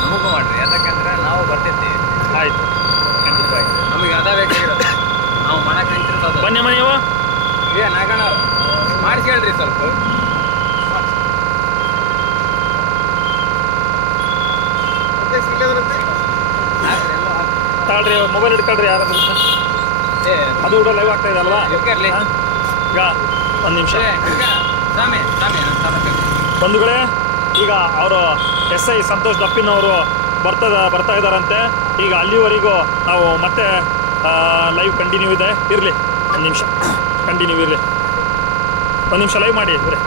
ನಮಗೂ ಮಾಡ್ರಿ, ಯಾಕಂದ್ರೆ ನಾವು ಬರ್ತಿರ್ತೀವಿ. ಆಯ್ತು, ಖಂಡಿತವಾಗಿ ನಮಗೆ ಅದ ಬೇಕಾಗಿರೋದು, ನಾವು ಮಾಡಕ್ಕೆ ನಿಂತಿರೋದು. ಬನ್ನಿ ಅಮ್ಮ ನೀವು. ನಾಗಣ್ಣ ಮಾಡಿಸಿ ಹೇಳ್ರಿ ಸ್ವಲ್ಪ. ತಾಳ್ರಿ, ಮೊಬೈಲ್ ಇಟ್ಕೊಳ್ರಿ. ಯಾರಾದ್ರೂ ಅದು ಕೂಡ ಲೈವ್ ಆಗ್ತಾ ಇದೆ ಅಲ್ವಾ? ಈಗ ಒಂದು ನಿಮಿಷ ಬಂಧುಗಳೇ, ಈಗ ಅವರು SI ಸಂತೋಷ್ ದಪ್ಪಿನವರು ಬರ್ತಾ ಇದ್ದಾರಂತೆ. ಈಗ ಅಲ್ಲಿವರೆಗೂ ನಾವು ಮತ್ತೆ ಲೈವ್ ಕಂಟಿನ್ಯೂ ಇದೆ. ಇರಲಿ ಒಂದು ನಿಮಿಷ, ಕಂಟಿನ್ಯೂ ಇರಲಿ. ಒಂದು ನಿಮಿಷ ಲೈವ್ ಮಾಡಿ ಇವ್ರೆ.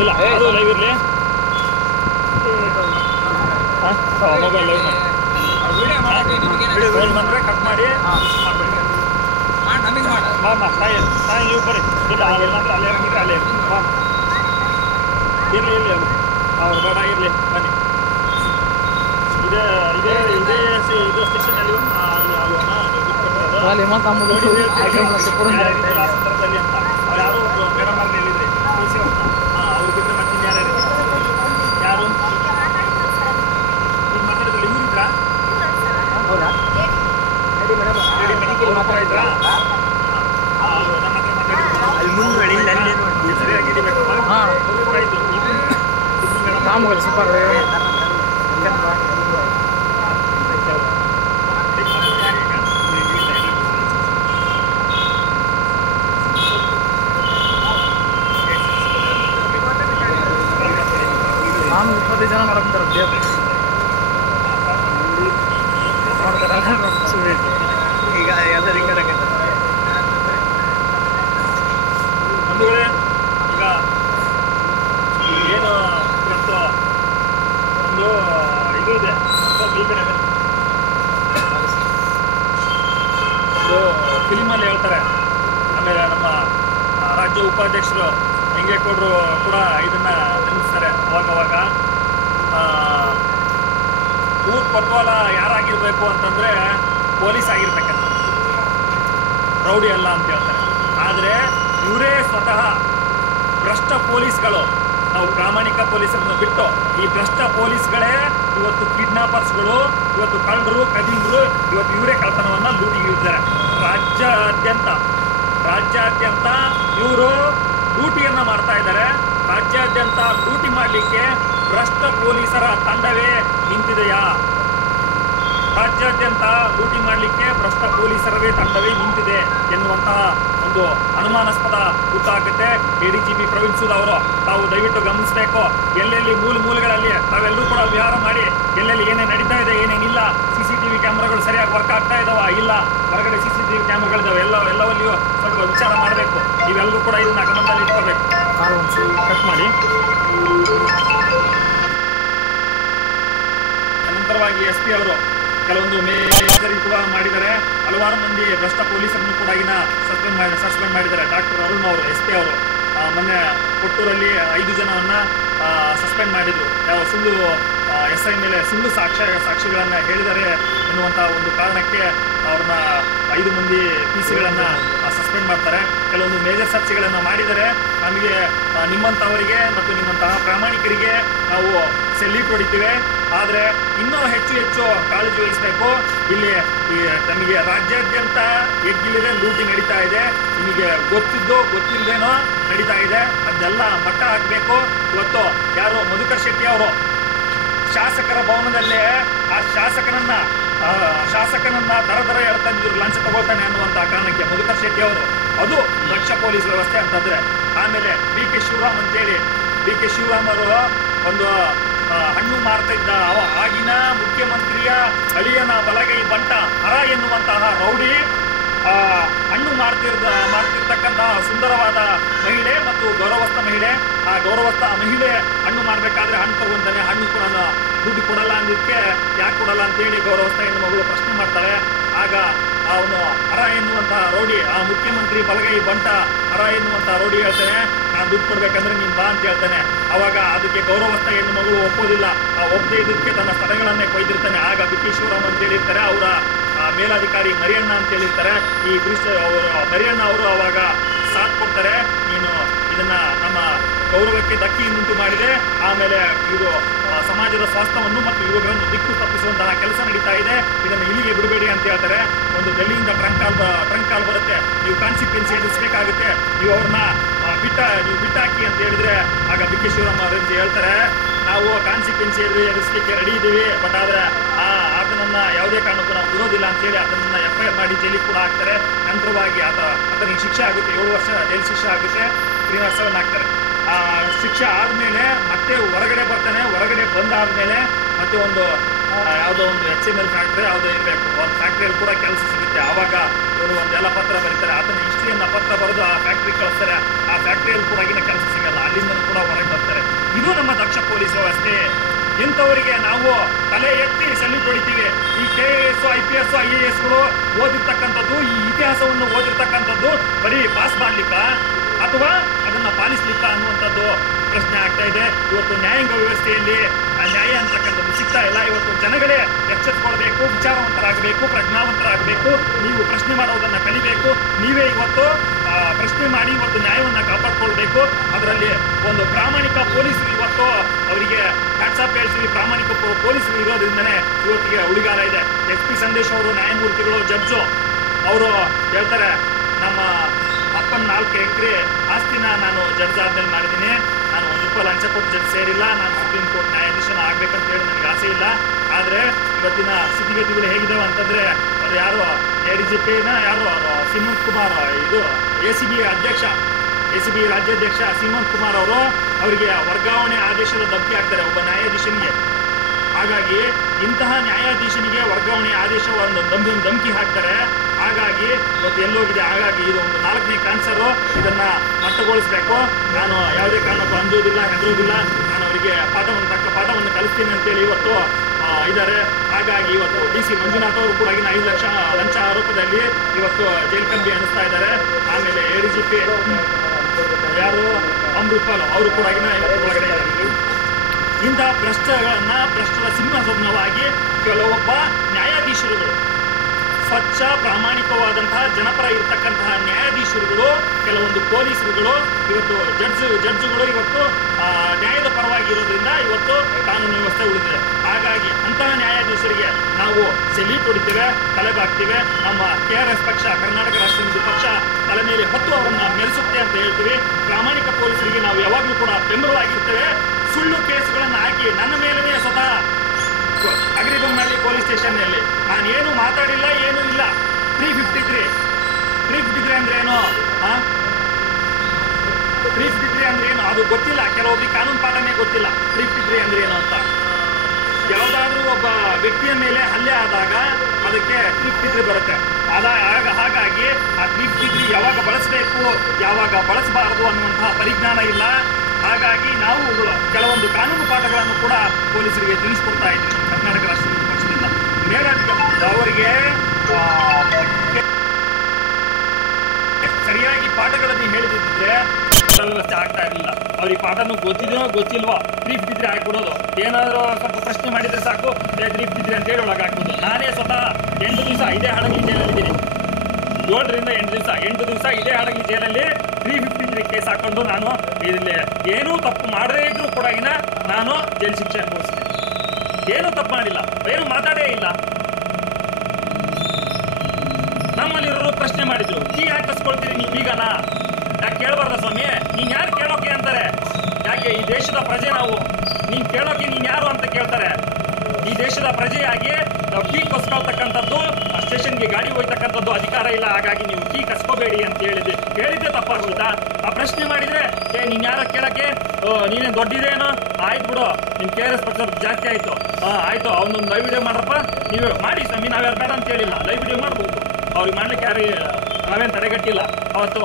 ಇಲ್ಲ, ಅದು ಲೈವ್ ಇರಲಿ. ಮೊಬೈಲ್ ಲೈವ್ ಮಾಡಿ. ಫೋನ್ ಬಂದರೆ ಕಟ್ ಮಾಡಿ ಮಾಡಬೇಡಿ. ತಾಯಿ ನೀವು ಬರ್ರಿ. ಇಲ್ಲ ಇಲ್ಲಾಂದ್ರೆ ಅಲ್ಲೇ ಬಿಟ್ಟರೆ ಅಲ್ಲೇ ಇರಲಿ ಅವ್ರು ಬೇಡ, ಇರಲಿ ಬನ್ನಿ. ಇದೇ ಇದು ಸ್ಟೇಷನಲ್ಲಿ ಅಲ್ಲಿ ಅಲ್ವನ ಸಂದರ್ಭದಲ್ಲಿ ಅಂತ ಅವ್ರು ಯಾರು ಮೇಡಮ್ ಅವ್ರನ್ನ ಹೇಳಿದ್ರಿ ಅವ್ರು ಬಿಟ್ಟರೆ ಮತ್ತೆ ಯಾರು ಈಗ ಮಾತಾಡಿದ್ರಲ್ಲಿ ಇವರಿದ್ರಾ? ಹೌದಾ? ಮೆಡಿಕಲ್ ಮಾತ್ರ ಇದ್ರಾ? ನನ್ನ ಹತ್ರ ಮಾತಾಡಿದ್ರು ಸರಿಯಾಗಿ ಹಿಡಿಬೇಕು. ಕೂಡ ಇದ್ದು ರಾಮಗಳು ಸೂಪರ್. ನಾನು 25 ಜನ ನೋಡ್ತಾರೆ ಈಗ ಎಲ್ಲ ಬಂಧುಗಳೇ, ಈಗ ಏನು ಇವತ್ತು ಒಂದು ಇದು ಇದೆ ಒಂದು ಫಿಲಿಮಲ್ಲಿ ಹೇಳ್ತಾರೆ. ಆಮೇಲೆ ನಮ್ಮ ರಾಜ್ಯ ಉಪಾಧ್ಯಕ್ಷರು ಹೆಂಗೇಗೌಡರು ಕೂಡ ಇದನ್ನ ನೆನೆಸ್ತಾರೆ ಅವಾಗವಾಗ. ಊರ್ ಪಟ್ವಾಲ ಯಾರಾಗಿರ್ಬೇಕು ಅಂತಂದ್ರೆ ಪೊಲೀಸ್ ಆಗಿರ್ಬೇಕಂತ, ರೌಡಿ ಅಲ್ಲ ಅಂತ ಹೇಳ್ತಾರೆ. ಆದರೆ ಇವರೇ ಸ್ವತಃ ಭ್ರಷ್ಟ ಪೊಲೀಸ್ಗಳು. ನಾವು ಪ್ರಾಮಾಣಿಕ ಪೊಲೀಸರನ್ನು ಬಿಟ್ಟು ಈ ಭ್ರಷ್ಟ ಪೊಲೀಸ್ಗಳೇ ಇವತ್ತು ಕಿಡ್ನಾಪರ್ಸ್ಗಳು, ಇವತ್ತು ಕಳ್ಳರು, ಕದಿಮರು, ಇವತ್ತು ಇವರೇ ಕಳ್ಳತನವನ್ನು ಲೂಟಿಗಿದ್ದಾರೆ. ರಾಜ್ಯಾದ್ಯಂತ ಇವರು ಲೂಟಿಯನ್ನು ಮಾಡ್ತಾ ಇದ್ದಾರೆ. ರಾಜ್ಯಾದ್ಯಂತ ಲೂಟಿ ಮಾಡಲಿಕ್ಕೆ ಭ್ರಷ್ಟ ಪೊಲೀಸರ ತಂಡವೇ ನಿಂತಿದೆಯಾ? ರಾಜ್ಯಾದ್ಯಂತ ಲೂಟಿ ಮಾಡಲಿಕ್ಕೆ ಭ್ರಷ್ಟ ಪೊಲೀಸರವೇ ತಂಡವೇ ನಿಂತಿದೆ ಎನ್ನುವಂತಹ ಒಂದು ಅನುಮಾನಾಸ್ಪದ ಗೊತ್ತಾಗುತ್ತೆ. ADGP ಪ್ರವೀಣ್ ಸೂದ್ ಅವರು ತಾವು ದಯವಿಟ್ಟು ಗಮನಿಸಬೇಕು. ಎಲ್ಲೆಲ್ಲಿ ಮೂಲೆಗಳಲ್ಲಿ ತಾವೆಲ್ಲರೂ ಕೂಡ ವಿಹಾರ ಮಾಡಿ ಎಲ್ಲೆಲ್ಲಿ ಏನೇನು ನಡೀತಾ ಇದೆ, ಏನೇನಿಲ್ಲ, CCTV ಕ್ಯಾಮ್ರಾಗಳು ಸರಿಯಾಗಿ ವರ್ಕ್ ಆಗ್ತಾ ಇದಾವ ಇಲ್ಲ, ಹೊರಗಡೆ CCTV ಕ್ಯಾಮ್ರಾಗಳಿದಾವೆ, ಎಲ್ಲವಲ್ಲಿಯೂ ಸ್ವಲ್ಪ ವಿಚಾರ ಮಾಡಬೇಕು. ನೀವೆಲ್ಲರೂ ಕೂಡ ಇದನ್ನ ಗಮನದಲ್ಲಿ ಇಟ್ಕೋಬೇಕು. ಕಟ್ ಮಾಡಿ. ನಂತರವಾಗಿ SP ಅವರು ಕೆಲವೊಂದು ಮೇಜರ್ ಕೂಡ ಮಾಡಿದ್ದಾರೆ. ಹಲವಾರು ಮಂದಿ ಭ್ರಷ್ಟ ಪೊಲೀಸರನ್ನು ಕೂಡ ಸಸ್ಪೆಂಡ್ ಮಾಡಿದ್ದಾರೆ. ಡಾಕ್ಟರ್ ಅರುಣ್ ಅವರು, SP ಅವರು ಮೊನ್ನೆ ಕೊಟ್ಟೂರಲ್ಲಿ 5 ಜನವನ್ನ ಸಸ್ಪೆಂಡ್ ಮಾಡಿದ್ರು. ಯಾವ ಸುಳ್ಳು SI ಮೇಲೆ ಸುಳ್ಳು ಸಾಕ್ಷಿಗಳನ್ನು ಹೇಳಿದ್ದಾರೆ ಎನ್ನುವಂಥ ಒಂದು ಕಾರಣಕ್ಕೆ ಅವ್ರನ್ನ 5 ಮಂದಿ PC-ಗಳನ್ನು ಸಸ್ಪೆಂಡ್ ಮಾಡ್ತಾರೆ. ಕೆಲವೊಂದು ಮೇಜರ್ ಚರ್ಚೆಗಳನ್ನು ಮಾಡಿದರೆ ನಮಗೆ ನಿಮ್ಮಂಥವರಿಗೆ ಮತ್ತು ನಿಮ್ಮಂತಹ ಪ್ರಾಮಾಣಿಕರಿಗೆ ನಾವು ಸೆಲ್ಯೂಟ್ ಹೊಡಿತೀವಿ. ಆದರೆ ಇನ್ನೂ ಹೆಚ್ಚು ಕಾಳಜಿ ವಹಿಸಬೇಕು. ಇಲ್ಲಿ ನಮಗೆ ರಾಜ್ಯಾದ್ಯಂತ ಎಗ್ಗಿಲ್ಲದೆ ಲೂಟಿ ನಡೀತಾ ಇದೆ. ನಿಮಗೆ ಗೊತ್ತಿಲ್ಲದೇನೋ ನಡೀತಾ ಇದೆ. ಅದೆಲ್ಲ ಮಟ್ಟ ಹಾಕಬೇಕು. ಇವತ್ತು ಯಾರು ಮಧುಕರ್ ಶೆಟ್ಟಿ ಅವರು ಶಾಸಕರ ಭವನದಲ್ಲೇ ಆ ಶಾಸಕನನ್ನ ದರ ಎಳ್ತಂದಿದ್ರು, ಲಂಚ ತಗೋತಾನೆ ಅನ್ನುವಂತಹ ಕಾರಣಕ್ಕೆ ಮಧುಕರ್ ಶೆಟ್ಟಿ ಅವರು, ಅದು ದಕ್ಷ ಪೊಲೀಸ್ ವ್ಯವಸ್ಥೆ ಅಂತಂದ್ರೆ. ಆಮೇಲೆ BK ಶಿವರಾಮ್ ಅಂತೇಳಿ, BK ಶಿವರಾಮ್ ಅವರು ಒಂದು ಹಣ್ಣು ಮಾರ್ತಾ ಇದ್ದ ಆಗಿನ ಮುಖ್ಯಮಂತ್ರಿಯ ಅಳಿಯನ ಬಲಗೈ ಬಂಟ ಹರ ಎನ್ನುವಂತಹ ರೌಡಿ ಹಣ್ಣು ಮಾರ್ತಿರ್ತಕ್ಕಂತಹ ಸುಂದರವಾದ ಮಹಿಳೆ ಮತ್ತು ಗೌರವಸ್ಥ ಮಹಿಳೆ. ಆ ಗೌರವಸ್ಥ ಮಹಿಳೆ ಹಣ್ಣು ಮಾರಬೇಕಾದ್ರೆ ಹಣ್ಣು ತಗೊಂತಾನೆ, ಹಣ್ಣು ಕೂಡ ದುಡ್ಡು ಕೊಡಲ್ಲ ಅಂದಿದ್ದಕ್ಕೆ ಯಾಕೆ ಕೊಡಲ್ಲ ಅಂತೇಳಿ ಗೌರವಸ್ಥ ಹೆಣ್ಣು ಮಗಳು ಪ್ರಶ್ನೆ ಮಾಡ್ತಾಳೆ. ಆಗ ಅವನು ಹರ ಎನ್ನುವಂತಹ ರೌಡಿ, ಆ ಮುಖ್ಯಮಂತ್ರಿ ಬಲಗೈ ಬಂಟ ಹರ ಎನ್ನುವಂತಹ ರೌಡಿ ಹೇಳ್ತಾನೆ, ನಾನು ದುಡ್ಡು ಕೊಡ್ಬೇಕಂದ್ರೆ ನೀನ್ ಬಾ ಅಂತ ಹೇಳ್ತಾನೆ. ಅವಾಗ ಅದಕ್ಕೆ ಗೌರವಸ್ಥ ಹೆಣ್ಣು ಮಗಳು ಒಪ್ಪೋದಿಲ್ಲ. ಒಪ್ಪದೇ ಇದಕ್ಕೆ ತನ್ನ ಸ್ಥಳಗಳನ್ನೇ ಕೊಯ್ದಿರ್ತಾನೆ. ಆಗ BK ಶಿವರಾಮ್ ಅಂತ ಹೇಳಿರ್ತಾರೆ, ಅವರ ಮೇಲಾಧಿಕಾರಿ ಮರಿಯಣ್ಣ ಅಂತ ಹೇಳಿರ್ತಾರೆ. ಈ ಮರಿಯಣ್ಣ ಅವರು ಅವಾಗ ಸಾಥ್ ಕೊಡ್ತಾರೆ, ನೀನು ಇದನ್ನ ನಮ್ಮ ಗೌರವಕ್ಕೆ ಧಕ್ಕೆಯುಂಟು ಮಾಡಿದೆ, ಆಮೇಲೆ ಇದು ಸಮಾಜದ ಸ್ವಾಸ್ಥ್ಯವನ್ನು ಮತ್ತು ಇವುಗಳನ್ನು ದಿಕ್ಕು ತಪ್ಪಿಸುವಂತಹ ಕೆಲಸ ನಡೀತಾ ಇದೆ, ಇದನ್ನು ಇಲ್ಲಿಗೆ ಬಿಡಬೇಡಿ ಅಂತ ಹೇಳ್ತಾರೆ. ಒಂದು ಡೆಲ್ಲಿಯಿಂದ ಟ್ರಂಕ್ ಕಾಲ್ ಬರುತ್ತೆ, ನೀವು ಕಾನ್ಸಿಕ್ವೆನ್ಸಿ ಎದುರಿಸಬೇಕಾಗುತ್ತೆ, ನೀವು ಅವ್ರನ್ನ ಬಿಟ್ಟಾಕಿ ಅಂತ ಹೇಳಿದ್ರೆ ಆಗ BK ಶಿವರಾಮ್ ಅವರಂತ ಹೇಳ್ತಾರೆ, ನಾವು ಕಾನ್ಸಿಕ್ವೆನ್ಸಿ ಎದುರಿಸಲಿಕ್ಕೆ ರೆಡಿ ಇದ್ದೀವಿ, ಬಟ್ ಆದ್ರೆ ಆತನನ್ನ ಯಾವುದೇ ಕಾರಣಕ್ಕೂ ನಾವು ಬಿಡೋದಿಲ್ಲ ಅಂತೇಳಿ ಆತನನ್ನ FIR ಮಾಡಿ ಜೈಲಿಗೆ ಕೂಡ ಹಾಕ್ತಾರೆ. ನಂತರವಾಗಿ ಆತನಿಗೆ ಶಿಕ್ಷೆ ಆಗುತ್ತೆ, 7 ವರ್ಷ ಜೈಲು ಶಿಕ್ಷೆ ಆಗುತ್ತೆ, 3 ವರ್ಷವನ್ನು ಹಾಕ್ತಾರೆ. ಆ ಶಿಕ್ಷೆ ಆದ್ಮೇಲೆ ಮತ್ತೆ ಹೊರಗಡೆ ಬರ್ತಾನೆ. ಹೊರಗಡೆ ಬಂದಾದ್ಮೇಲೆ ಮತ್ತೆ ಒಂದು ಯಾವುದೋ ಒಂದು HML ಫ್ಯಾಕ್ಟ್ರಿ ಯಾವುದೋ ಇರಬೇಕು, ಒಂದು ಫ್ಯಾಕ್ಟ್ರಿಯಲ್ಲಿ ಕೂಡ ಕೆಲಸ ಸಿಗುತ್ತೆ. ಆವಾಗ ಇವರು ಒಂದೆಲ್ಲ ಪತ್ರ ಬರೀತಾರೆ, ಆತನ ಹಿಸ್ಟ್ರಿಯನ್ನ ಪತ್ರ ಬರೆದು ಆ ಫ್ಯಾಕ್ಟ್ರಿ ಕಳಿಸ್ತಾರೆ. ಆ ಫ್ಯಾಕ್ಟ್ರಿಯಲ್ಲಿ ಕೂಡ ಕೆಲಸ ಸಿಗಲ್ಲ, ಅಲ್ಲಿಂದ ಕೂಡ ಹೊರಗೆ ಬರ್ತಾರೆ. ಇದು ನಮ್ಮ ದಕ್ಷ ಪೊಲೀಸ್ ವ್ಯವಸ್ಥೆ. ಇಂಥವರಿಗೆ ನಾವು ತಲೆ ಎತ್ತಿ ಸೆಲ್ಯೂಟ್ ಹೊಡಿತೀವಿ. ಈ KAS, IPS, IASಗಳು ಓದಿರ್ತಕ್ಕಂಥದ್ದು, ಈ ಇತಿಹಾಸವನ್ನು ಓದಿರ್ತಕ್ಕಂಥದ್ದು ಬರೀ ಪಾಸ್ ಮಾಡ್ಲಿಕ್ಕ ಅಥವಾ ಅದನ್ನ ಪಾಲಿಸ್ಲಿಕ್ಕ ಅನ್ನುವಂಥದ್ದು ಪ್ರಶ್ನೆ ಆಗ್ತಾ ಇದೆ. ಇವತ್ತು ನ್ಯಾಯಾಂಗ ವ್ಯವಸ್ಥೆಯಲ್ಲಿ ನ್ಯಾಯ ಅಂತಕ್ಕಂಥದ್ದು ಸಿಗ್ತಾ ಇಲ್ಲ. ಇವತ್ತು ಜನಗಳೇ ಎಚ್ಚೆತ್ತುಕೊಳ್ಬೇಕು, ವಿಚಾರವಂತರಾಗಬೇಕು, ಪ್ರಜ್ಞಾವಂತರಾಗಬೇಕು. ನೀವು ಪ್ರಶ್ನೆ ಮಾಡೋದನ್ನ ಕಲಿಬೇಕು. ನೀವೇ ಇವತ್ತು ಪ್ರಶ್ನೆ ಮಾಡಿ ಇವತ್ತು ನ್ಯಾಯವನ್ನು ಕಾಪಾಡ್ಕೊಳ್ಬೇಕು. ಅದರಲ್ಲಿ ಒಂದು ಪ್ರಾಮಾಣಿಕ ಪೊಲೀಸರು ಇವತ್ತು ಅವರಿಗೆ ಹ್ಯಾಟ್ಸ್ ಆಫ್ ಹೇಳ್ತೀವಿ. ಪ್ರಾಮಾಣಿಕ ಪೊಲೀಸರು ಇರೋದ್ರಿಂದನೇ ಇವತ್ತಿಗೆ ಉಳಿಗಾಲ ಇದೆ. SP ಸಂದೇಶ್ ಅವರು ನ್ಯಾಯಮೂರ್ತಿಗಳು, ಜಡ್ಜು ಅವರು ಹೇಳ್ತಾರೆ, ನಮ್ಮ ಅಪ್ಪನ 4 ಎಕರೆ ಆಸ್ತಿನ ನಾನು ಜಡ್ಜ್ ಆದ್ಮೇಲೆ ಮಾಡಿದ್ದೀನಿ, ನಾನು 1 ರೂಪಾಯಿ ಲಂಚ ಕೊಟ್ಟು ಜಡ್ಜ್ ಸೇರಿಲ್ಲ, ನಾನು ಸುಪ್ರೀಂ ಕೋರ್ಟ್ ನ್ಯಾಯಾಧೀಶನ ಆಗ್ಬೇಕಂತ ಹೇಳಿ ನನಗೆ ಆಸೆ ಇಲ್ಲ. ಆದರೆ ಇವತ್ತಿನ ಸ್ಥಿತಿಗತಿಗಳು ಹೇಗಿದ್ದಾವೆ ಅಂತಂದ್ರೆ, ಅದು ಯಾರು ADGPನ ಯಾರು ಸಿಮಂತ್ ಕುಮಾರ್, ಇದು ACB ರಾಜ್ಯಾಧ್ಯಕ್ಷ ಸಿಮಂತ್ ಕುಮಾರ್ ಅವರು ಅವರಿಗೆ ವರ್ಗಾವಣೆ ಆದೇಶದ ಧಮಕಿ ಹಾಕ್ತಾರೆ ಒಬ್ಬ ನ್ಯಾಯಾಧೀಶನಿಗೆ. ಹಾಗಾಗಿ ಇಂತಹ ನ್ಯಾಯಾಧೀಶನಿಗೆ ವರ್ಗಾವಣೆ ಆದೇಶವನ್ನು ಧಮಕಿ ಹಾಕ್ತಾರೆ. ಹಾಗಾಗಿ ಇವತ್ತು ಎಲ್ಲೋಗಿದೆ. ಹಾಗಾಗಿ ಇದು ಒಂದು 4ನೇ ಕ್ಯಾನ್ಸರು, ಇದನ್ನ ಮಟ್ಟಗೊಳಿಸಬೇಕು. ನಾನು ಯಾವುದೇ ಕಾರಣಕ್ಕೂ ಅಂಜೋದಿಲ್ಲ, ಹೆದರೋದಿಲ್ಲ, ನಾನು ಅವರಿಗೆ ತಕ್ಕ ಪಾಠವನ್ನು ಕಲಿಸ್ತೀನಿ ಅಂತೇಳಿ ಇವತ್ತು ಇದ್ದಾರೆ. ಹಾಗಾಗಿ ಇವತ್ತು DC ಮಂಜುನಾಥ್ ಅವರು ಕೂಡ 5 ಲಕ್ಷ ಲಂಚ ಆರೋಪದಲ್ಲಿ ಇವತ್ತು ಜೈಲು ಕಂಬಿ ಅನಿಸ್ತಾ ಇದ್ದಾರೆ. ಆಮೇಲೆ ADGP ಯಾರು ಅಮೃತ್ಪಾಲ್ ಅವರು ಕೂಡ ಇವತ್ತು ಒಳಗಡೆ ಇದ್ದಾರೆ. ಇಂತಹ ಭ್ರಷ್ಟರ ಸಿಂಹಸ್ವಪ್ನವಾಗಿ ಕೆಲವೊಬ್ಬ ನ್ಯಾಯಾಧೀಶರುಗಳು, ಸ್ವಚ್ಛ ಪ್ರಾಮಾಣಿಕವಾದಂತಹ ಜನಪರ ಇರತಕ್ಕಂತಹ ನ್ಯಾಯಾಧೀಶರುಗಳು, ಕೆಲವೊಂದು ಪೊಲೀಸರುಗಳು, ಇವತ್ತು ಜಡ್ಜುಗಳು ಇವತ್ತು ನ್ಯಾಯದ ಪರವಾಗಿ ಇರೋದ್ರಿಂದ ಇವತ್ತು ಕಾನೂನು ವ್ಯವಸ್ಥೆ ಉಳಿದಿದೆ. ಹಾಗಾಗಿ ಅಂತಹ ನ್ಯಾಯಾಧೀಶರಿಗೆ ನಾವು ಸೆಲ್ಯೂಟ್ ಹೊಡಿತೇವೆ, ತಲೆಬಾಗ್ತೀವಿ. ನಮ್ಮ KRS ಪಕ್ಷ, ಕರ್ನಾಟಕ ರಾಷ್ಟ್ರ ಸಮಿತಿ ಪಕ್ಷ ತಲೆ ಮೇಲೆ ಹೊತ್ತು ಅವರನ್ನ ಮೆರೆಸುತ್ತೆ ಅಂತ ಹೇಳ್ತೀವಿ. ಪ್ರಾಮಾಣಿಕ ಪೊಲೀಸರಿಗೆ ನಾವು ಯಾವಾಗಲೂ ಕೂಡ ಬೆಂಬಲವಾಗಿರ್ತೇವೆ. ಸುಳ್ಳು ಕೇಸುಗಳನ್ನು ಹಾಕಿ ನನ್ನ ಮೇಲೇ ಸ್ವತಃ ಅಗ್ರಿಬೊಮ್ಮನಹಳ್ಳಿ ಪೊಲೀಸ್ ಸ್ಟೇಷನ್ನಲ್ಲಿ ನಾನೇನು ಮಾತಾಡಿಲ್ಲ, ಏನೂ ಇಲ್ಲ. 353 ಅಂದ್ರೆ ಏನು? 353 ಅಂದ್ರೆ ಏನು ಅದು ಗೊತ್ತಿಲ್ಲ. ಕೆಲವೊಬ್ಬರಿಗೆ ಕಾನೂನು ಪಾಠನೇ ಗೊತ್ತಿಲ್ಲ 353 ಅಂದ್ರೆ ಏನು ಅಂತ. ಯಾವುದಾದ್ರೂ ಒಬ್ಬ ವ್ಯಕ್ತಿಯ ಮೇಲೆ ಹಲ್ಲೆ ಆದಾಗ ಅದಕ್ಕೆ 353 ಬರುತ್ತೆ. ಹಾಗಾಗಿ ಆ 353 ಯಾವಾಗ ಬಳಸಬೇಕು, ಯಾವಾಗ ಬಳಸಬಾರದು ಅನ್ನುವಂತಹ ಪರಿಜ್ಞಾನ ಇಲ್ಲ. ಹಾಗಾಗಿ ನಾವು ಕೆಲವೊಂದು ಕಾನೂನು ಪಾಠಗಳನ್ನು ಕೂಡ ಪೊಲೀಸರಿಗೆ ತಿಳಿಸಿಕೊಡ್ತಾ ಇದ್ದೀವಿ ಕರ್ನಾಟಕ ರಾಷ್ಟ್ರ ಸಮಿತಿ ಪಕ್ಷದಿಂದ. ಅವರಿಗೆ ಸರಿಯಾಗಿ ಪಾಠಗಳನ್ನು ಹೇಳಿದಿದ್ರೆ ವ್ಯವಸ್ಥೆ ಆಗ್ತಾ ಇರಲಿಲ್ಲ. ಅವ್ರಿಗೆ ಪಾಠನೂ ಗೊತ್ತಿದೆಯೋ ಗೊತ್ತಿಲ್ವೋ 353 ಹಾಕ್ಬಿಡೋದು. ಏನಾದರೂ ಸ್ವಲ್ಪ ಪ್ರಶ್ನೆ ಮಾಡಿದ್ರೆ ಸಾಕು 353 ಅಂತೇಳಿ ಒಳಗೆ ಹಾಕ್ಬೋದು. ನಾನೇ ಸ್ವತಃ 8 ದಿವಸ ಇದೇ ಹಡಗಲಿ ಜೈಲಲ್ಲಿದ್ದೀನಿ. 7 ರಿಂದ 8 ದಿವಸ ಇದೇ ಹಡಗಲಿ ಜೈಲಲ್ಲಿ 353 ಕೇಸ್ ಹಾಕೊಂಡು ನಾನು ಇಲ್ಲಿ ಏನೂ ತಪ್ಪು ಮಾಡದೇ ಇದ್ರೂ ಕೂಡ ನಾನು ಜೈಲು ಶಿಕ್ಷೆ ಅನುಭವಿಸ್ತೀನಿ. ಏನೂ ತಪ್ಪು ಮಾಡಿಲ್ಲ, ಏನು ಮಾತಾಡೇ ಇಲ್ಲ. ನಮ್ಮಲ್ಲಿರೋರು ಪ್ರಶ್ನೆ ಮಾಡಿದ್ರು, ಕೀ ಯಾಕೆ ಕಸ್ಕೊಳ್ತೀರಿ ನೀವು ಈಗನ? ಯಾಕೆ ಕೇಳಬಾರ್ದ ಸ್ವಾಮಿ? ನೀನ್ ಯಾರು ಕೇಳೋಕೆ ಅಂತಾರೆ? ಯಾಕೆ ಈ ದೇಶದ ಪ್ರಜೆ ನಾವು, ನೀನ್ ಕೇಳೋಕೆ ನೀನ್ ಯಾರು ಅಂತ ಕೇಳ್ತಾರೆ. ಈ ದೇಶದ ಪ್ರಜೆಯಾಗಿ ನಾವು ಕೀ ಕಸ್ಕೊಳ್ತಕ್ಕಂಥದ್ದು, ಸ್ಟೇಷನ್ಗೆ ಗಾಡಿ ಹೋಗ್ತಕ್ಕಂಥದ್ದು ಅಧಿಕಾರ ಇಲ್ಲ. ಹಾಗಾಗಿ ನೀವು ಕೀ ಕಸ್ಕೋಬೇಡಿ ಅಂತ ಹೇಳಿದ್ದೆ ತಪ್ಪಾಗೋಯ್ತಾ? ಆ ಪ್ರಶ್ನೆ ಮಾಡಿದ್ರೆ ನೀನ್ ಯಾರ ಕೇಳಕ್ಕೆ, ನೀನೇನ್ ದೊಡ್ಡಿದೇನೋ, ಆಯ್ತು ಬಿಡು ನಿಮ್ KRS ಪಕ್ಷ ಜಾಸ್ತಿ ಆಯ್ತು, ಆಯ್ತು ಅವನೊಂದು ಲೈವ್ ವಿಡಿಯೋ ಮಾಡ್ರಪ್ಪ, ನೀವೇ ಮಾಡಿ ಸ್ವಾಮಿ, ನಾವ್ಯಾರು ಬೇಡ ಅಂತ ಹೇಳಿಲ್ಲ, ಲೈವ್ ವಿಡಿಯೋ ಮಾಡ್ಬೋದು, ಅವ್ರಿಗೆ ಮಾಡ್ಲಿಕ್ಕೆ ಯಾರು ನಾವೇನು ತಡೆಗಟ್ಟಿಲ್ಲ. ಅವತ್ತು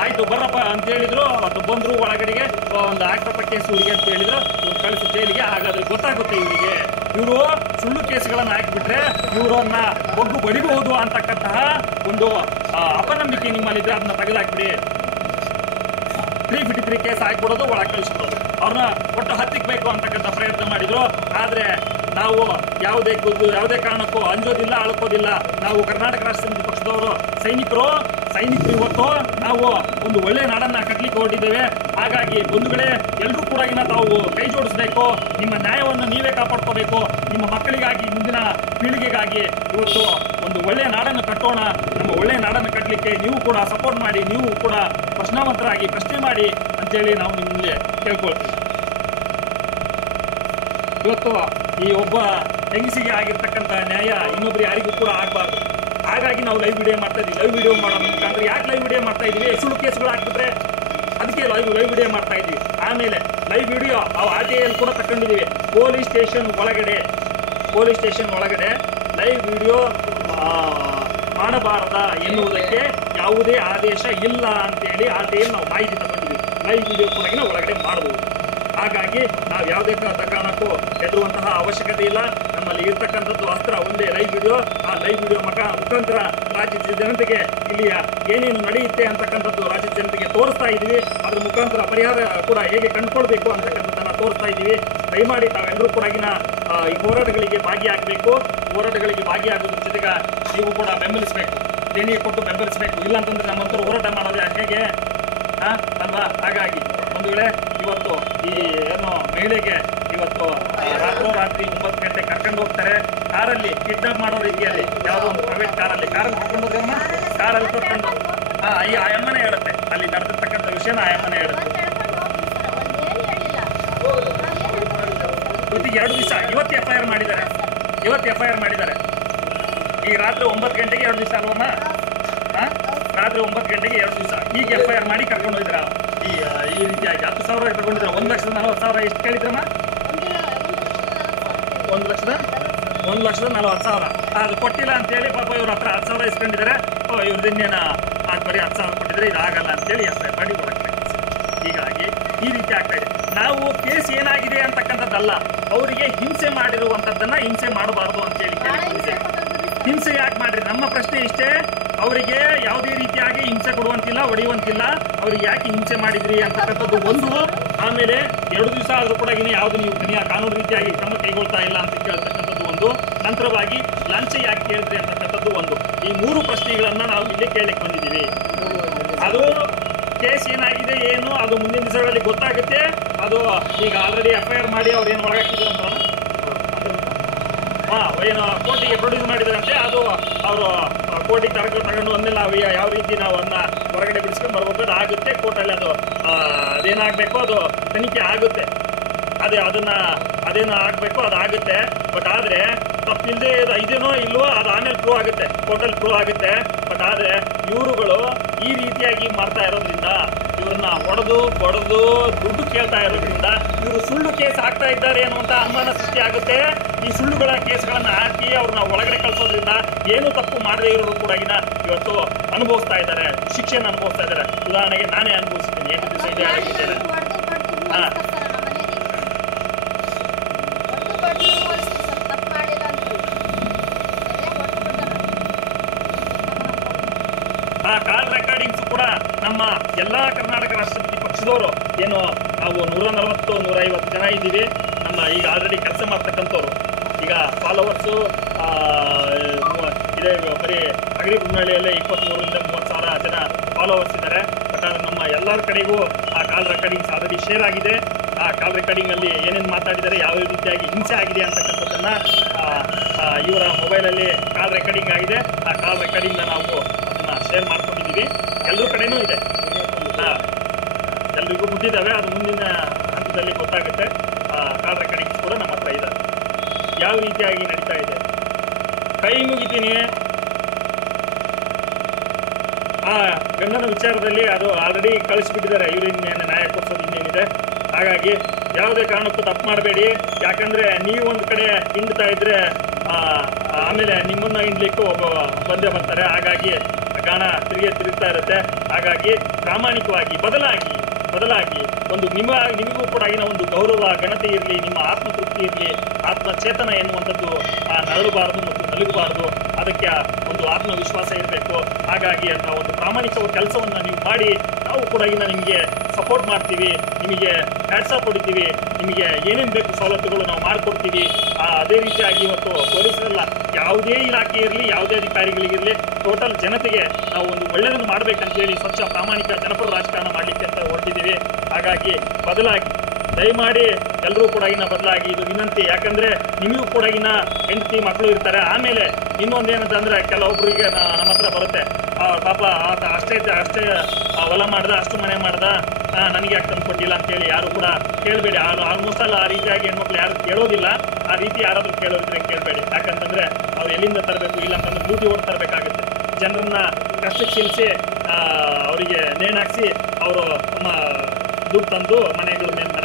ಆಯ್ತು ಬರ್ರಪ್ಪ ಅಂತ ಹೇಳಿದ್ರು, ಅವತ್ತು ಬಂದ್ರು ಒಳಗಡೆಗೆ ಒಂದು ಆಗ್ತಪ್ಪ ಕೇಸ್ ಇವರಿಗೆ ಅಂತ ಹೇಳಿದ್ರು, ಇವ್ರು ಕಳಿಸಿ ಜೈಲಿಗೆ. ಹಾಗಾದ್ರೆ ಗೊತ್ತಾಗುತ್ತೆ ಇವರಿಗೆ, ಇವರು ಸುಳ್ಳು ಕೇಸ್ಗಳನ್ನು ಹಾಕಿಬಿಟ್ರೆ ಇವರನ್ನ ಒಗ್ಗು ಬಡಿಬಹುದು ಅಂತಕ್ಕಂತಹ ಒಂದು ಅಪನಂಬಿಕೆ ನಿಮ್ಮಲ್ಲಿದ್ರೆ ಅದನ್ನ ತೆಗೆದಾಕ್ಬಿಡಿ. 353 ಕೇಸ್ ಹಾಕ್ಬಿಡೋದು, ಒಳಗೆ ಕಳಿಸ್ಬಿಡೋದು. ಅವ್ರನ್ನ ಒಟ್ಟು ಹತ್ತಿಕ್ಬೇಕು ಅಂತಕ್ಕಂಥ ಪ್ರಯತ್ನ ಮಾಡಿದ್ರು. ಆದ್ರೆ ನಾವು ಯಾವುದೇ ಕಾರಣಕ್ಕೂ ಅಂಜೋದಿಲ್ಲ, ಅಳ್ಕೋದಿಲ್ಲ. ನಾವು ಕರ್ನಾಟಕ ರಾಷ್ಟ್ರ ಸಮಿತಿ ಪಕ್ಷದವರು ಸೈನಿಕರು ಇವತ್ತು ನಾವು ಒಂದು ಒಳ್ಳೆ ನಾಡನ್ನ ಕಟ್ಟಲಿಕ್ಕೆ ಹೊರಟಿದ್ದೇವೆ. ಹಾಗಾಗಿ ಬಂಧುಗಳೇ, ಎಲ್ಲರೂ ಕೂಡ ತಾವು ಕೈ ಜೋಡಿಸ್ಬೇಕು. ನಿಮ್ಮ ನ್ಯಾಯವನ್ನು ನೀವೇ ಕಾಪಾಡ್ಕೋಬೇಕು. ನಿಮ್ಮ ಮಕ್ಕಳಿಗಾಗಿ, ಮುಂದಿನ ಪೀಳಿಗೆಗಾಗಿ ಇವತ್ತು ಒಂದು ಒಳ್ಳೆ ನಾಡನ್ನು ಕಟ್ಟೋಣ. ನಮ್ಮ ಒಳ್ಳೆ ನಾಡನ್ನು ಕಟ್ಟಲಿಕ್ಕೆ ನೀವು ಕೂಡ ಸಪೋರ್ಟ್ ಮಾಡಿ, ನೀವು ಕೂಡ ಪ್ರಶ್ನಾವಂತರಾಗಿ ಪ್ರಶ್ನೆ ಮಾಡಿ ಅಂತೇಳಿ ನಾವು ನಿಮ್ಮಲ್ಲಿ ಕೇಳ್ಕೊಳ್ತೀವಿ. ಇವತ್ತು ಈ ಒಬ್ಬ ಹೆಂಗಸಿಗೆ ಆಗಿರ್ತಕ್ಕಂಥ ನ್ಯಾಯ ಇನ್ನೊಬ್ರು ಯಾರಿಗೂ ಕೂಡ ಆಗಬಾರ್ದು. ಹಾಗಾಗಿ ನಾವು ಲೈವ್ ವಿಡಿಯೋ ಮಾಡ್ತಾ ಇದ್ದೀವಿ. ಲೈವ್ ವಿಡಿಯೋ ಮಾಡೋ ಮುಖಾಂತರ ಯಾಕೆ ಲೈವ್ ವಿಡಿಯೋ ಮಾಡ್ತಾ ಇದ್ದೀವಿ? ಸುಳ್ಳು ಕೇಸ್ಗಳು ಹಾಕ್ಬಿಟ್ರೆ ಅದಕ್ಕೆ ಲೈವ್ ವಿಡಿಯೋ ಮಾಡ್ತಾ ಇದ್ದೀವಿ. ಆಮೇಲೆ ಲೈವ್ ವಿಡಿಯೋ RTIಯಲ್ಲಿ ಕೂಡ ತಗೊಂಡಿದ್ದೀವಿ. ಪೊಲೀಸ್ ಸ್ಟೇಷನ್ ಒಳಗಡೆ ಲೈವ್ ವಿಡಿಯೋ ಮಾಡಬಾರದ ಎನ್ನುವುದಕ್ಕೆ ಯಾವುದೇ ಆದೇಶ ಇಲ್ಲ ಅಂತೇಳಿ RTIಯಲ್ಲಿ ನಾವು ಮಾಹಿತಿ ತಗೊಂಡಿದ್ದೀವಿ. ಲೈವ್ ವಿಡಿಯೋ ಕೂಡ ಒಳಗಡೆ ಮಾಡಬಹುದು. ಹಾಗಾಗಿ ನಾವು ಯಾವುದೇ ಕಾರಣಕ್ಕೂ ಹೆದರುವಂತಹ ಅವಶ್ಯಕತೆ ಇಲ್ಲ. ನಮ್ಮಲ್ಲಿ ಇರ್ತಕ್ಕಂಥದ್ದು ಅಸ್ತ್ರ ಒಂದೇ ಲೈವ್ ವಿಡಿಯೋ. ಆ ಲೈವ್ ವಿಡಿಯೋ ಮುಖಾಂತರ ರಾಜ್ಯದ ಜನತೆಗೆ ಇಲ್ಲಿಯ ಏನೇನು ನಡೆಯುತ್ತೆ ಅಂತಕ್ಕಂಥದ್ದು ರಾಜ್ಯದ ಜನತೆಗೆ ತೋರಿಸ್ತಾ ಇದ್ದೀವಿ. ಅದ್ರ ಮುಖಾಂತರ ಪರಿಹಾರ ಕೂಡ ಹೇಗೆ ಕಂಡುಕೊಳ್ಬೇಕು ಅಂತಕ್ಕಂಥದ್ದನ್ನು ತೋರಿಸ್ತಾ ಇದ್ದೀವಿ. ದಯಮಾಡಿ ತಾವೆಲ್ಲರೂ ಕೂಡ ಈ ಹೋರಾಟಗಳಿಗೆ ಭಾಗಿಯಾಗಬೇಕು. ಹೋರಾಟಗಳಿಗೆ ಭಾಗಿಯಾಗೋದ್ರ ಜೊತೆಗೆ ನೀವು ಕೂಡ ಬೆಂಬಲಿಸಬೇಕು, ದೇಣಿಗೆ ಕೊಟ್ಟು ಬೆಂಬಲಿಸಬೇಕು. ಇಲ್ಲಾಂತಂದ್ರೆ ನಮ್ಮಂತರು ಹೋರಾಟ ಮಾಡೋದು ಹೇಗೆ ಅಲ್ವಾ? ಹಾಗಾಗಿ ಒಂದು ವೇಳೆ ಇವತ್ತು ಈ ಏನು ಮಹಿಳೆಗೆ ಇವತ್ತು ರಾತ್ರಿ 9 ಗಂಟೆ ಕರ್ಕೊಂಡು ಹೋಗ್ತಾರೆ ಕಾರಲ್ಲಿ, ಕಿಡ್ನಾಪ್ ಮಾಡೋ ರೀತಿಯಲ್ಲಿ ಯಾವುದೋ ಒಂದು ಪ್ರೈವೇಟ್ ಕಾರಲ್ಲಿ ಕರ್ಕೊಂಡು ಹೋಗೋದನ್ನ ಕಾರಲ್ಲಿ ಕರ್ಕೊಂಡು ಈ ಆಯಮ್ಮನೇ ಹೇಳುತ್ತೆ. ಅಲ್ಲಿ ನಡೆದಿರ್ತಕ್ಕಂಥ ವಿಷಯನ ಆಯಮ್ಮನೇ ಹೇಳುತ್ತೆ. ಜೊತೆಗೆ 2 ದಿವಸ ಇವತ್ತು FIR ಮಾಡಿದ್ದಾರೆ. ಈಗ ರಾತ್ರಿ 9 ಗಂಟೆಗೆ 2 ದಿವಸ ಅಲ್ವಮ್ಮ? ರಾತ್ರಿ 9 ಗಂಟೆಗೆ 2 ದಿವಸ ಹೀಗೆ FIR ಮಾಡಿ ಕರ್ಕೊಂಡು ಹೋಗಿದ್ರ. ಈ ರೀತಿಯಾಗಿ 10,000 ತಗೊಂಡಿದ್ರ. 1,40,000 ಎಷ್ಟು ಕೇಳಿದ್ರಮ್ಮ? 1,40,000 ಅದು ಕೊಟ್ಟಿಲ್ಲ ಅಂತೇಳಿ ಪಾಪ ಇವ್ರ ಹತ್ರ 10,000 ಇಸ್ಕೊಂಡಿದ್ದಾರೆ. ಇವ್ರದ್ದು ಇನ್ನೇನು ಅದು ಬರೀ 10,000 ಕೊಟ್ಟಿದ್ರೆ ಇದಾಗಲ್ಲ ಅಂತೇಳಿ FIR ಮಾಡಿ ಹೊರಗೆ. ಹೀಗಾಗಿ ಈ ರೀತಿ ಆಗ್ತಾ ಇದೆ. ನಾವು ಕೇಸ್ ಏನಾಗಿದೆ ಅಂತಕ್ಕಂಥದ್ದಲ್ಲ, ಅವರಿಗೆ ಹಿಂಸೆ ಮಾಡಿರುವಂಥದ್ದನ್ನ ಹಿಂಸೆ ಮಾಡಬಾರ್ದು ಅಂತೇಳಿ ಕೇಳಿಕೊಂಡಿದೆ. ಹಿಂಸೆ ಯಾಕೆ ಮಾಡ್ರಿ? ನಮ್ಮ ಪ್ರಶ್ನೆ ಇಷ್ಟೇ, ಅವರಿಗೆ ಯಾವುದೇ ರೀತಿಯಾಗಿ ಹಿಂಸೆ ಕೊಡುವಂತಿಲ್ಲ, ಹೊಡೆಯುವಂತಿಲ್ಲ. ಅವ್ರಿಗೆ ಯಾಕೆ ಹಿಂಸೆ ಮಾಡಿದ್ರಿ ಅಂತಕ್ಕಂಥದ್ದು ಒಂದು. ಆಮೇಲೆ 2 ದಿವಸ ಆದರೂ ಕೂಡ ಯಾವುದು ನೀವು ಕಾನೂನು ರೀತಿಯಾಗಿ ಕ್ರಮ ಕೈಗೊಳ್ತಾ ಇಲ್ಲ ಅಂತ ಕೇಳ್ತಕ್ಕಂಥದ್ದು ಒಂದು. ನಂತರವಾಗಿ ಲಂಚ ಯಾಕೆ ಕೇಳಿದ್ರಿ ಅಂತಕ್ಕಂಥದ್ದು ಒಂದು. ಈ 3 ಪ್ರಶ್ನೆಗಳನ್ನ ನಾವು ಇಲ್ಲಿ ಕೇಳಲಿಕ್ಕೆ ಬಂದಿದ್ದೀವಿ. ಅದು ಕೇಸ್ ಏನಾಗಿದೆ ಏನು ಅದು ಮುಂದಿನ ದಿವಸಗಳಲ್ಲಿ ಗೊತ್ತಾಗುತ್ತೆ. ಅದು ಈಗ ಆಲ್ರೆಡಿ FIR ಮಾಡಿ ಅವ್ರು ಏನು ಒಳಗಾಕಿದ್ರು ಅಂತ ಏನು ಕೋರ್ಟಿಗೆ ಪ್ರೊಡ್ಯೂಸ್ ಮಾಡಿದ್ರಂತೆ. ಅದು ಅವರು ಕೋರ್ಟಿಗೆ ತಗೊಂಡು ಅಂದ್ಮೇಲೆ ನಾವು ಯಾವ ರೀತಿ ನಾವು ಅದನ್ನ ಹೊರಗಡೆ ಬಿಡಿಸ್ಕೊಂಡು ಬರ್ಬೇಕು, ಅದು ಆಗುತ್ತೆ ಕೋರ್ಟಲ್ಲಿ. ಅದು ಅದೇನಾಗಬೇಕು ಅದು ತನಿಖೆ ಆಗುತ್ತೆ. ಅದೇನು ಆಗಬೇಕು ಅದು ಆಗುತ್ತೆ. ಬಟ್ ಆದರೆ ತಪ್ಪಿಲ್ಲದೆ ಇದೇನೋ ಇಲ್ವೋ ಅದು ಆಮೇಲೆ ಪ್ರೂವ್ ಆಗುತ್ತೆ, ಕೋರ್ಟಲ್ಲಿ ಪ್ರೂವ್ ಆಗುತ್ತೆ. ಬಟ್ ಆದರೆ ಇವರುಗಳು ಈ ರೀತಿಯಾಗಿ ಮಾಡ್ತಾ ಇರೋದ್ರಿಂದ, ಇವ್ರನ್ನ ಹೊಡೆದು ದುಡ್ಡು ಕೇಳ್ತಾ ಇರೋದ್ರಿಂದ ಇವರು ಸುಳ್ಳು ಕೇಸ್ ಹಾಕ್ತಾ ಇದ್ದಾರೆ ಅನ್ನುವಂಥ ಅನುಮಾನ ಸೃಷ್ಟಿ ಆಗುತ್ತೆ. ಈ ಸುಳ್ಳುಗಳ ಕೇಸ್ಗಳನ್ನು ಹಾಕಿ ಅವ್ರನ್ನ ಒಳಗಡೆ ಕಳಿಸೋದ್ರಿಂದ ಏನು ತಪ್ಪು ಮಾಡದೇ ಇರೋರು ಕೂಡ ಇವತ್ತು ಅನುಭವಿಸ್ತಾ ಇದ್ದಾರೆ, ಶಿಕ್ಷೆಯನ್ನು ಅನುಭವಿಸ್ತಾ ಇದ್ದಾರೆ. ಉದಾಹರಣೆಗೆ ನಾನೇ ಅನುಭವಿಸಿದ್ದೀನಿ. 8 ದಿವಸ ಇದೆ ಆಗಿದ್ದೇನೆ. ಕಾಲ್ ರೆಕಾರ್ಡಿಂಗ್ಸ್ ಕೂಡ ನಮ್ಮ ಎಲ್ಲಾ ಕರ್ನಾಟಕ ರಾಷ್ಟ್ರ ಸಮಿತಿ ಪಕ್ಷ ಪಕ್ಷದವರು ಏನು ನಾವು 140 150 ಜನ ಇದ್ದೀವಿ. ನಮ್ಮ ಈಗ ಆಲ್ರೆಡಿ ಕೆಲಸ ಮಾಡ್ತಕ್ಕಂಥವ್ರು ಈಗ ಫಾಲೋವರ್ಸು ಇದೇ ಬರೀ ಅಗಡಿ ಬುನ್ನಳ್ಳಿಯಲ್ಲೇ 23ರಿಂದ 30,000 ಜನ ಫಾಲೋವರ್ಸ್ ಇದ್ದಾರೆ. ಬಟ್ ಅದು ನಮ್ಮ ಎಲ್ಲರ ಕಡೆಗೂ ಆ ಕಾಲ್ ರೆಕಾರ್ಡಿಂಗ್ಸ್ ಆಲ್ರೆಡಿ ಶೇರ್ ಆಗಿದೆ. ಆ ಕಾಲ್ ರೆಕಾರ್ಡಿಂಗಲ್ಲಿ ಏನೇನು ಮಾತಾಡಿದ್ದಾರೆ, ಯಾವ ರೀತಿಯಾಗಿ ಹಿಂಸೆ ಆಗಿದೆ ಅಂತಕ್ಕಂಥದ್ದನ್ನು ಇವರ ಮೊಬೈಲಲ್ಲಿ ಕಾಲ್ ರೆಕಾರ್ಡಿಂಗ್ ಆಗಿದೆ. ಆ ಕಾಲ್ ರೆಕಾರ್ಡಿಂಗ್ನ ನಾವು ಅದನ್ನು ಶೇರ್ ಮಾಡ್ಕೊಂಡಿದ್ದೀವಿ. ಎಲ್ಲರ ಕಡೆನೂ ಇದೆ, ಎಲ್ರಿಗೂ ಮುಟ್ಟಿದ್ದಾವೆ. ಅದು ಮುಂದಿನ ಹಂತದಲ್ಲಿ ಗೊತ್ತಾಗುತ್ತೆ. ಕಾಲ್ ರೆಕಾರ್ಡಿಂಗ್ಸ್ ಕೂಡ ನಮ್ಮ ಹತ್ರ ಇದೆ. ಯಾವ ರೀತಿಯಾಗಿ ನಡೀತಾ ಇದೆ ಕೈ ಮುಗಿತೀನಿ. ಆ ಗಂಡನ ವಿಚಾರದಲ್ಲಿ ಅದು ಆಲ್ರೆಡಿ ಕಳಿಸ್ಬಿಟ್ಟಿದ್ದಾರೆ. ಇವರಿನ್ನೇನು ನ್ಯಾಯ ಕೊಡಿಸೋದು ಇನ್ನೇನಿದೆ. ಹಾಗಾಗಿ ಯಾವುದೇ ಕಾರಣಕ್ಕೂ ತಪ್ಪು ಮಾಡಬೇಡಿ. ಯಾಕಂದರೆ ನೀವು ಒಂದು ಕಡೆ ಹಿಂಡ್ತಾ ಇದ್ರೆ ಆಮೇಲೆ ನಿಮ್ಮನ್ನು ಹಿಂಡ್ಲಿಕ್ಕೂ ಬಂದೇ ಬರ್ತಾರೆ. ಹಾಗಾಗಿ ಗಾಣ ತಿರುಗ್ತಾ ಇರುತ್ತೆ. ಹಾಗಾಗಿ ಪ್ರಾಮಾಣಿಕವಾಗಿ ಬದಲಾಗಿ ಒಂದು ನಿಮಗೂ ಕೂಡ ಒಂದು ಗೌರವ ಘನತೆ ಇರಲಿ, ನಿಮ್ಮ ಆತ್ಮತೃಪ್ತಿ ಇರಲಿ, ಆತ್ಮಚೇತನ ಎನ್ನುವಂಥದ್ದು ನರಳಬಾರದು ಮತ್ತು ನಲುಗಬಾರದು. ಅದಕ್ಕೆ ಒಂದು ಆತ್ಮವಿಶ್ವಾಸ ಇರಬೇಕು. ಹಾಗಾಗಿ ಅಂತ ಒಂದು ಪ್ರಾಮಾಣಿಕ ಕೆಲಸವನ್ನು ನೀವು ಮಾಡಿ, ನಾವು ಕೂಡ ನಿಮಗೆ ಸಪೋರ್ಟ್ ಮಾಡ್ತೀವಿ, ನಿಮಗೆ ಹ್ಯಾಟ್ಸಾಪ್ ಹೊಡಿತೀವಿ, ನಿಮಗೆ ಏನೇನು ಬೇಕು ಸವಲತ್ತುಗಳು ನಾವು ಮಾಡಿಕೊಡ್ತೀವಿ. ಅದೇ ರೀತಿಯಾಗಿ ಇವತ್ತು ಪೊಲೀಸರೆಲ್ಲ ಯಾವುದೇ ಇಲಾಖೆ ಇರಲಿ, ಯಾವುದೇ ಅಧಿಕಾರಿಗಳಿಗಿರಲಿ, ಟೋಟಲ್ ಜನತೆಗೆ ನಾವು ಒಂದು ಒಳ್ಳೆಯದನ್ನು ಮಾಡಬೇಕಂತೇಳಿ ಸ್ವಚ್ಛ ಪ್ರಾಮಾಣಿಕ ಜನಪರ ರಾಜಕಾರಣ ಮಾಡಲಿಕ್ಕೆ ಅಂತ ಹೊರಟಿದ್ದೀವಿ. ಹಾಗಾಗಿ ದಯಮಾಡಿ ಎಲ್ಲರೂ ಕೂಡ ಬದಲಾಗಿ ಇದು ವಿನಂತಿ. ಯಾಕಂದರೆ ನಿಮಗೂ ಕೂಡ ಹೆಂಡತಿ ಮಕ್ಕಳು ಇರ್ತಾರೆ. ಆಮೇಲೆ ಇನ್ನೊಂದೇನಂತಂದರೆ ಕೆಲವೊಬ್ಬರಿಗೆ ನಮ್ಮ ಹತ್ರ ಬರುತ್ತೆ, ಪಾಪ ಆತ ಅಷ್ಟೇ ಹೊಲ ಮಾಡ್ದ, ಅಷ್ಟು ಮನೆ ಮಾಡ್ದ, ನನಗೆ ಯಾಕೆ ತಂದು ಕೊಟ್ಟಿಲ್ಲ ಅಂತೇಳಿ ಯಾರು ಕೂಡ ಕೇಳಬೇಡಿ. ಆಲ್ಮೋಸ್ಟ್ ಆ ರೀತಿಯಾಗಿ ಹೆಣ್ಮಕ್ಳು ಯಾರು ಕೇಳೋದಿಲ್ಲ. ಆ ರೀತಿ ಯಾರಾದರೂ ಕೇಳೋದಿದ್ರೆ ಕೇಳಬೇಡಿ. ಯಾಕಂತಂದರೆ ಅವ್ರು ಎಲ್ಲಿಂದ ತರಬೇಕು, ಇಲ್ಲ ಅಂತಂದ್ರೆ ಡ್ಯೂಟಿ ಓಡ್ ತರಬೇಕಾಗುತ್ತೆ. ಜನರನ್ನ ಕಷ್ಟಕ್ಕೆ ಸಿಲಿಸಿ ಅವರಿಗೆ ನೇಣಾಕ್ಸಿ ಅವರು ತಮ್ಮ ದುಡ್ಡು ತಂದು ಮನೆ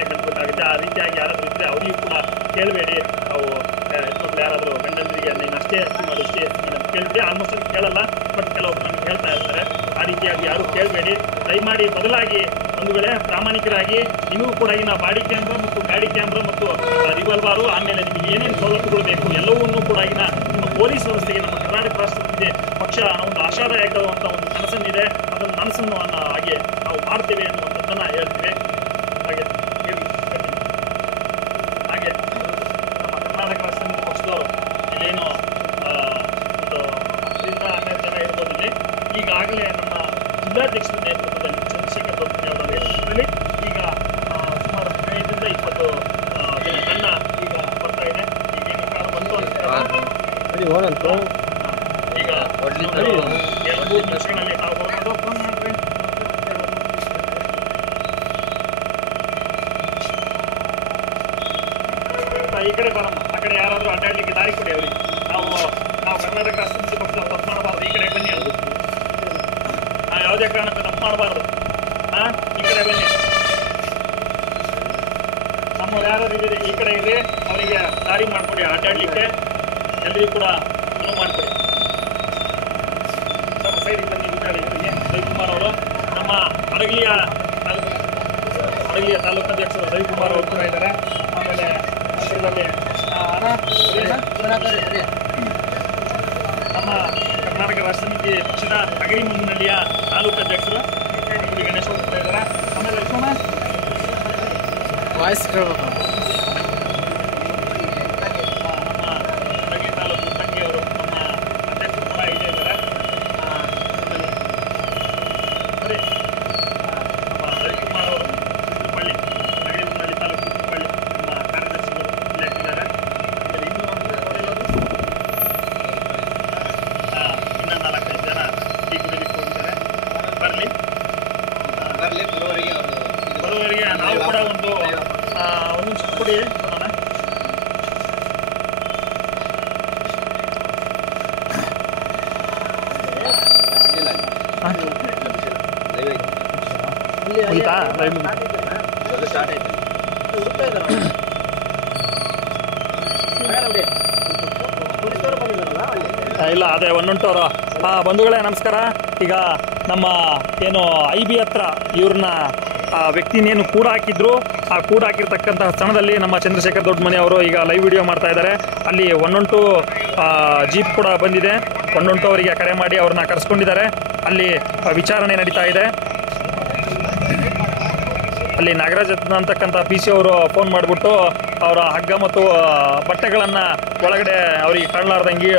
ಕಟ್ಟಬೇಕಾಗುತ್ತೆ. ಆ ರೀತಿಯಾಗಿ ಯಾರಾದರೂ ಇದ್ದರೆ ಅವರಿಗೂ ಕೂಡ ಕೇಳಬೇಡಿ. ಅವು ಹೆಣ್ಮಕ್ಳು ಯಾರಾದರೂ ಗಂಡಂದರಿಗೆ ನೀನು ಅಷ್ಟೇ ಮಾಡು ಇಷ್ಟೇ ಕೇಳಿದ್ರೆ ಆಲ್ಮೋಸ್ಟ್ ಕೇಳಲ್ಲ, ಬಟ್ ಕೆಲವೊಬ್ರು ನಮ್ಗೆ ಹೇಳ್ತಾ ಇರ್ತಾರೆ. ಆ ರೀತಿಯಾಗಿ ಯಾರು ಕೇಳಬೇಡಿ. ದಯಮಾಡಿ ಬದಲಾಗಿ ಒಂದು ವೇಳೆ ಪ್ರಾಮಾಣಿಕರಾಗಿ ನಿಮಗೂ ಕೂಡ ಬಾಡಿ ಕ್ಯಾಮ್ರಾ ಮತ್ತು ಗಾಡಿ ಕ್ಯಾಮ್ರಾ ಮತ್ತು ರಿವಾಲ್ವಾರು, ಆಮೇಲೆ ನಿಮಗೆ ಏನೇನು ಸವಲತ್ತುಗಳು ಬೇಕು ಎಲ್ಲವನ್ನೂ ಕೂಡ ನಿಮ್ಮ ಪೊಲೀಸ್ ವ್ಯವಸ್ಥೆಗೆ ನಮ್ಮ ಕರ್ನಾಟಕ ರಾಷ್ಟ್ರ ಪಕ್ಷ ಒಂದು ಆಶಾದಾಯಕವಾದಂಥ ಒಂದು ಕನಸನ್ನಿದೆ. ಅದನ್ನು ನನಸನ್ನು ಹಾಗೆ ನಾವು ಮಾಡ್ತೇವೆ ಅನ್ನುವಂಥದ್ದನ್ನು ಹೇಳ್ತೀವಿ. ಹಾಗೆ ನಮ್ಮ ಕರ್ನಾಟಕ ರಾಷ್ಟ್ರ ಪಕ್ಷದವರು ಇಲ್ಲೇನು ಒಂದು 10-12 ಜನ ಇರ್ಬೋದು. ಇಲ್ಲಿ ಈಗಾಗಲೇ ನಮ್ಮ ಜಿಲ್ಲಾಧ್ಯಕ್ಷರ ನೇತೃತ್ವದಲ್ಲಿ ಚಂದ್ರಶೇಖರ್ ದೊಡ್ಡಮನಿ ಅವರ ನೇತೃತ್ವದಲ್ಲಿ ಈಗ ಸುಮಾರು 15-20 ಜನ ತಂಡ ಈಗ ಬರ್ತಾ ಇದೆ. ಈಗೇನು ಕಾಲ ಬಂತು ಅಂತ ಈಗ 2-3 ನಿಮಿಷಗಳಲ್ಲಿ ತಾವು ಬರ್ಬೋದು. ಈ ಕಡೆ ಬರಮ್ಮ, ಆ ಕಡೆ ಯಾರಾದರೂ ಅಡ್ಡಾಡ್ಲಿಕ್ಕೆ ದಾರಿ ಕೊಡಿ ಅವರಿಗೆ. ನಾವು ಕರ್ನಾಟಕ ರಾಷ್ಟ್ರ ಪಕ್ಷ ತಪ್ಪು ಮಾಡಬಾರ್ದು. ಈ ಕಡೆ ಬನ್ನಿ, ಅದು ಯಾವುದೇ ಕಾರಣಕ್ಕೂ ತಪ್ಪು ಮಾಡಬಾರ್ದು. ಈ ಕಡೆ ಬನ್ನಿ. ನಮ್ಮವ್ರು ಯಾರಾದ್ರು ಇದ್ದೀರಿ ಈ ಕಡೆ ಇದ್ರೆ ಅವರಿಗೆ ದಾರಿ ಮಾಡಿಕೊಡಿ, ಅಡ್ಡಾಡ್ಲಿಕ್ಕೆ ಎಲ್ಲರಿಗೂ ಕೂಡ ಅನುವು ಮಾಡಿಕೊಡಿ. ನಮ್ಮ ಸೈಡಿಗೆ ಬನ್ನಿ. ಈ ಕಡೆ ರವಿಕುಮಾರ್ ಅವರು, ನಮ್ಮ ಹಡಗಲಿಯ ತಾಲೂಕಾಧ್ಯಕ್ಷರು ರವಿಕುಮಾರ್ ಅವರು ಕೂಡ ಇದ್ದಾರೆ. ಆಮೇಲೆ ಇದರಲ್ಲಿ ನಮ್ಮ ಕರ್ನಾಟಕ ರಾಷ್ಟ್ರ ಸಮಿತಿ ಪಕ್ಷದ ಅಗರಿಮುನ್ನಳ್ಳಿಯ ತಾಲೂಕಾಧ್ಯಕ್ಷರು ಗಣೇಶ್ ಅವರು ಕೂಡ ಇದ್ದಾರೆ. ಆಮೇಲೆ ವಾಯ್ಸ್ ಕೇಳಬೇಕು. ನಮ್ಮ ಹಡಗಿ ತಾಲೂಕು ತಂಗಿಯವರು ನಮ್ಮ ಅಧ್ಯಕ್ಷರು ಕೂಡ ಇದೇ ಇದ್ದಾರೆ. ಸರಿ, ನಮ್ಮ ರವಿಕುಮಾರ್ ಅವರು ಚಿತ್ರಪಳ್ಳಿ ಅಗರಿಮುನ್ನಳ್ಳಿ ತಾಲೂಕು ಚಿತ್ರಪಳ್ಳಿ ನಮ್ಮ ಕಾರ್ಯದರ್ಶಿಗಳು ಇಲ್ಲೇ ಇದ್ದಾರೆ. ಆಮೇಲೆ ಇನ್ನೂ ಇನ್ನೂ 4-5 ಜನ ಟೀ ಕುಡಿಲಿಕ್ಕೆ ಹೋಗಿದ್ದಾರೆ. ಬರುವವರೆಗೆ ನಾವು ಕೂಡ ಒಂದು ನಿಮಿಷ ಕೊಡಿ ನೋಡೋಣ. ಇಲ್ಲ, ಅದೇ ಒನ್ನುಂಟವರು. ಬಂಧುಗಳೇ ನಮಸ್ಕಾರ. ಈಗ ನಮ್ಮ ಏನು IB ಹತ್ರ ಇವ್ರನ್ನ ಆ ವ್ಯಕ್ತಿನೇನು ಕೂಡ ಹಾಕಿದ್ರು, ಆ ಕೂಡ ಹಾಕಿರ್ತಕ್ಕಂತಹ ಸ್ಥಳದಲ್ಲಿ ನಮ್ಮ ಚಂದ್ರಶೇಖರ್ ದೊಡ್ಡಮನಿ ಅವರು ಈಗ ಲೈವ್ ವಿಡಿಯೋ ಮಾಡ್ತಾ ಇದ್ದಾರೆ. ಅಲ್ಲಿ 112 ಜೀಪ್ ಕೂಡ ಬಂದಿದೆ. 112 ಅವರಿಗೆ ಕರೆ ಮಾಡಿ ಅವ್ರನ್ನ ಕರೆಸ್ಕೊಂಡಿದ್ದಾರೆ. ಅಲ್ಲಿ ವಿಚಾರಣೆ ನಡೀತಾ ಇದೆ. ಅಲ್ಲಿ ನಾಗರಾಜ್ ಅಂತಕ್ಕಂಥ PC ಅವರು ಫೋನ್ ಮಾಡಿಬಿಟ್ಟು ಅವರ ಹಗ್ಗ ಮತ್ತು ಬಟ್ಟೆಗಳನ್ನು ಒಳಗಡೆ ಅವರಿಗೆ ಕಾಣಲಾರ್ದಂಗೆ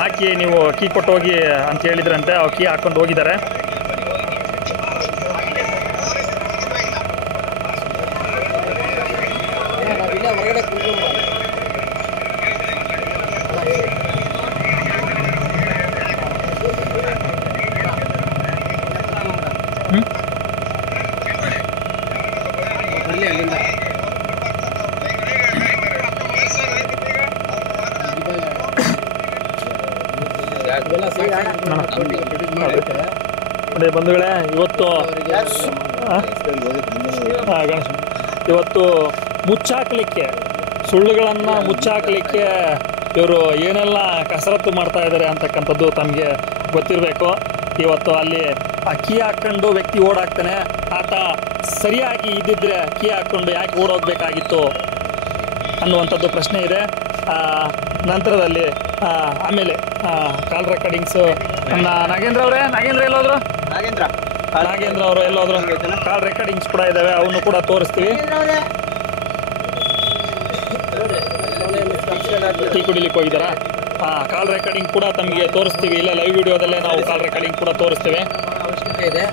ಹಾಕಿ ನೀವು ಕೀ ಕೊಟ್ಟು ಹೋಗಿ ಅಂತ ಹೇಳಿದ್ರಂತೆ. ಅವ್ರು ಕೀ ಹಾಕೊಂಡು ಹೋಗಿದ್ದಾರೆ. ಹೊರಗಡೆ ಅಲ್ಲಿಂದ ನೋಡಿ ಬಂಧುಗಳೇ, ಇವತ್ತು ಗಣೇಶ ಇವತ್ತು ಮುಚ್ಚಾಕಲಿಕ್ಕೆ, ಸುಳ್ಳುಗಳನ್ನು ಮುಚ್ಚಾಕಲಿಕ್ಕೆ ಇವರು ಏನೆಲ್ಲ ಕಸರತ್ತು ಮಾಡ್ತಾ ಇದ್ದಾರೆ ಅಂತಕ್ಕಂಥದ್ದು ತಮಗೆ ಗೊತ್ತಿರಬೇಕು. ಇವತ್ತು ಅಲ್ಲಿ ಆ ಕೀ ಹಾಕ್ಕೊಂಡು ವ್ಯಕ್ತಿ ಓಡಾಕ್ತಾನೆ. ಆತ ಸರಿಯಾಗಿ ಇದ್ದಿದ್ರೆ ಕೀ ಹಾಕ್ಕೊಂಡು ಯಾಕೆ ಓಡೋಗ್ಬೇಕಾಗಿತ್ತು ಅನ್ನುವಂಥದ್ದು ಪ್ರಶ್ನೆ ಇದೆ. ನಂತರದಲ್ಲಿ ಆಮೇಲೆ ಕಾಲ್ ರೆಕಾರ್ಡಿಂಗ್ಸು ನಾಗೇಂದ್ರ ಅವರೇ, ನಾಗೇಂದ್ರ ಎಲ್ಲೋದ್ರು? ನಾಗೇಂದ್ರ ಅವರು ಎಲ್ಲೋದ್ರು? ಕಾಲ್ ರೆಕಾರ್ಡಿಂಗ್ಸ್ ಕೂಡ ಇದ್ದಾವೆ, ಅವನ್ನು ಕೂಡ ತೋರಿಸ್ತೀವಿ. ಟೀ ಕುಡಿಲಿಕ್ಕೆ ಹೋಗಿದ್ದಾರಾ? ಕಾಲ್ ರೆಕಾರ್ಡಿಂಗ್ ಕೂಡ ತಮಗೆ ತೋರಿಸ್ತೀವಿ. ಇಲ್ಲ ಲೈವ್ ವಿಡಿಯೋದಲ್ಲೇ ನಾವು ಕಾಲ್ ರೆಕಾರ್ಡಿಂಗ್ ಕೂಡ ತೋರಿಸ್ತೇವೆ. ಅವಶ್ಯಕತೆ ಇದೆ.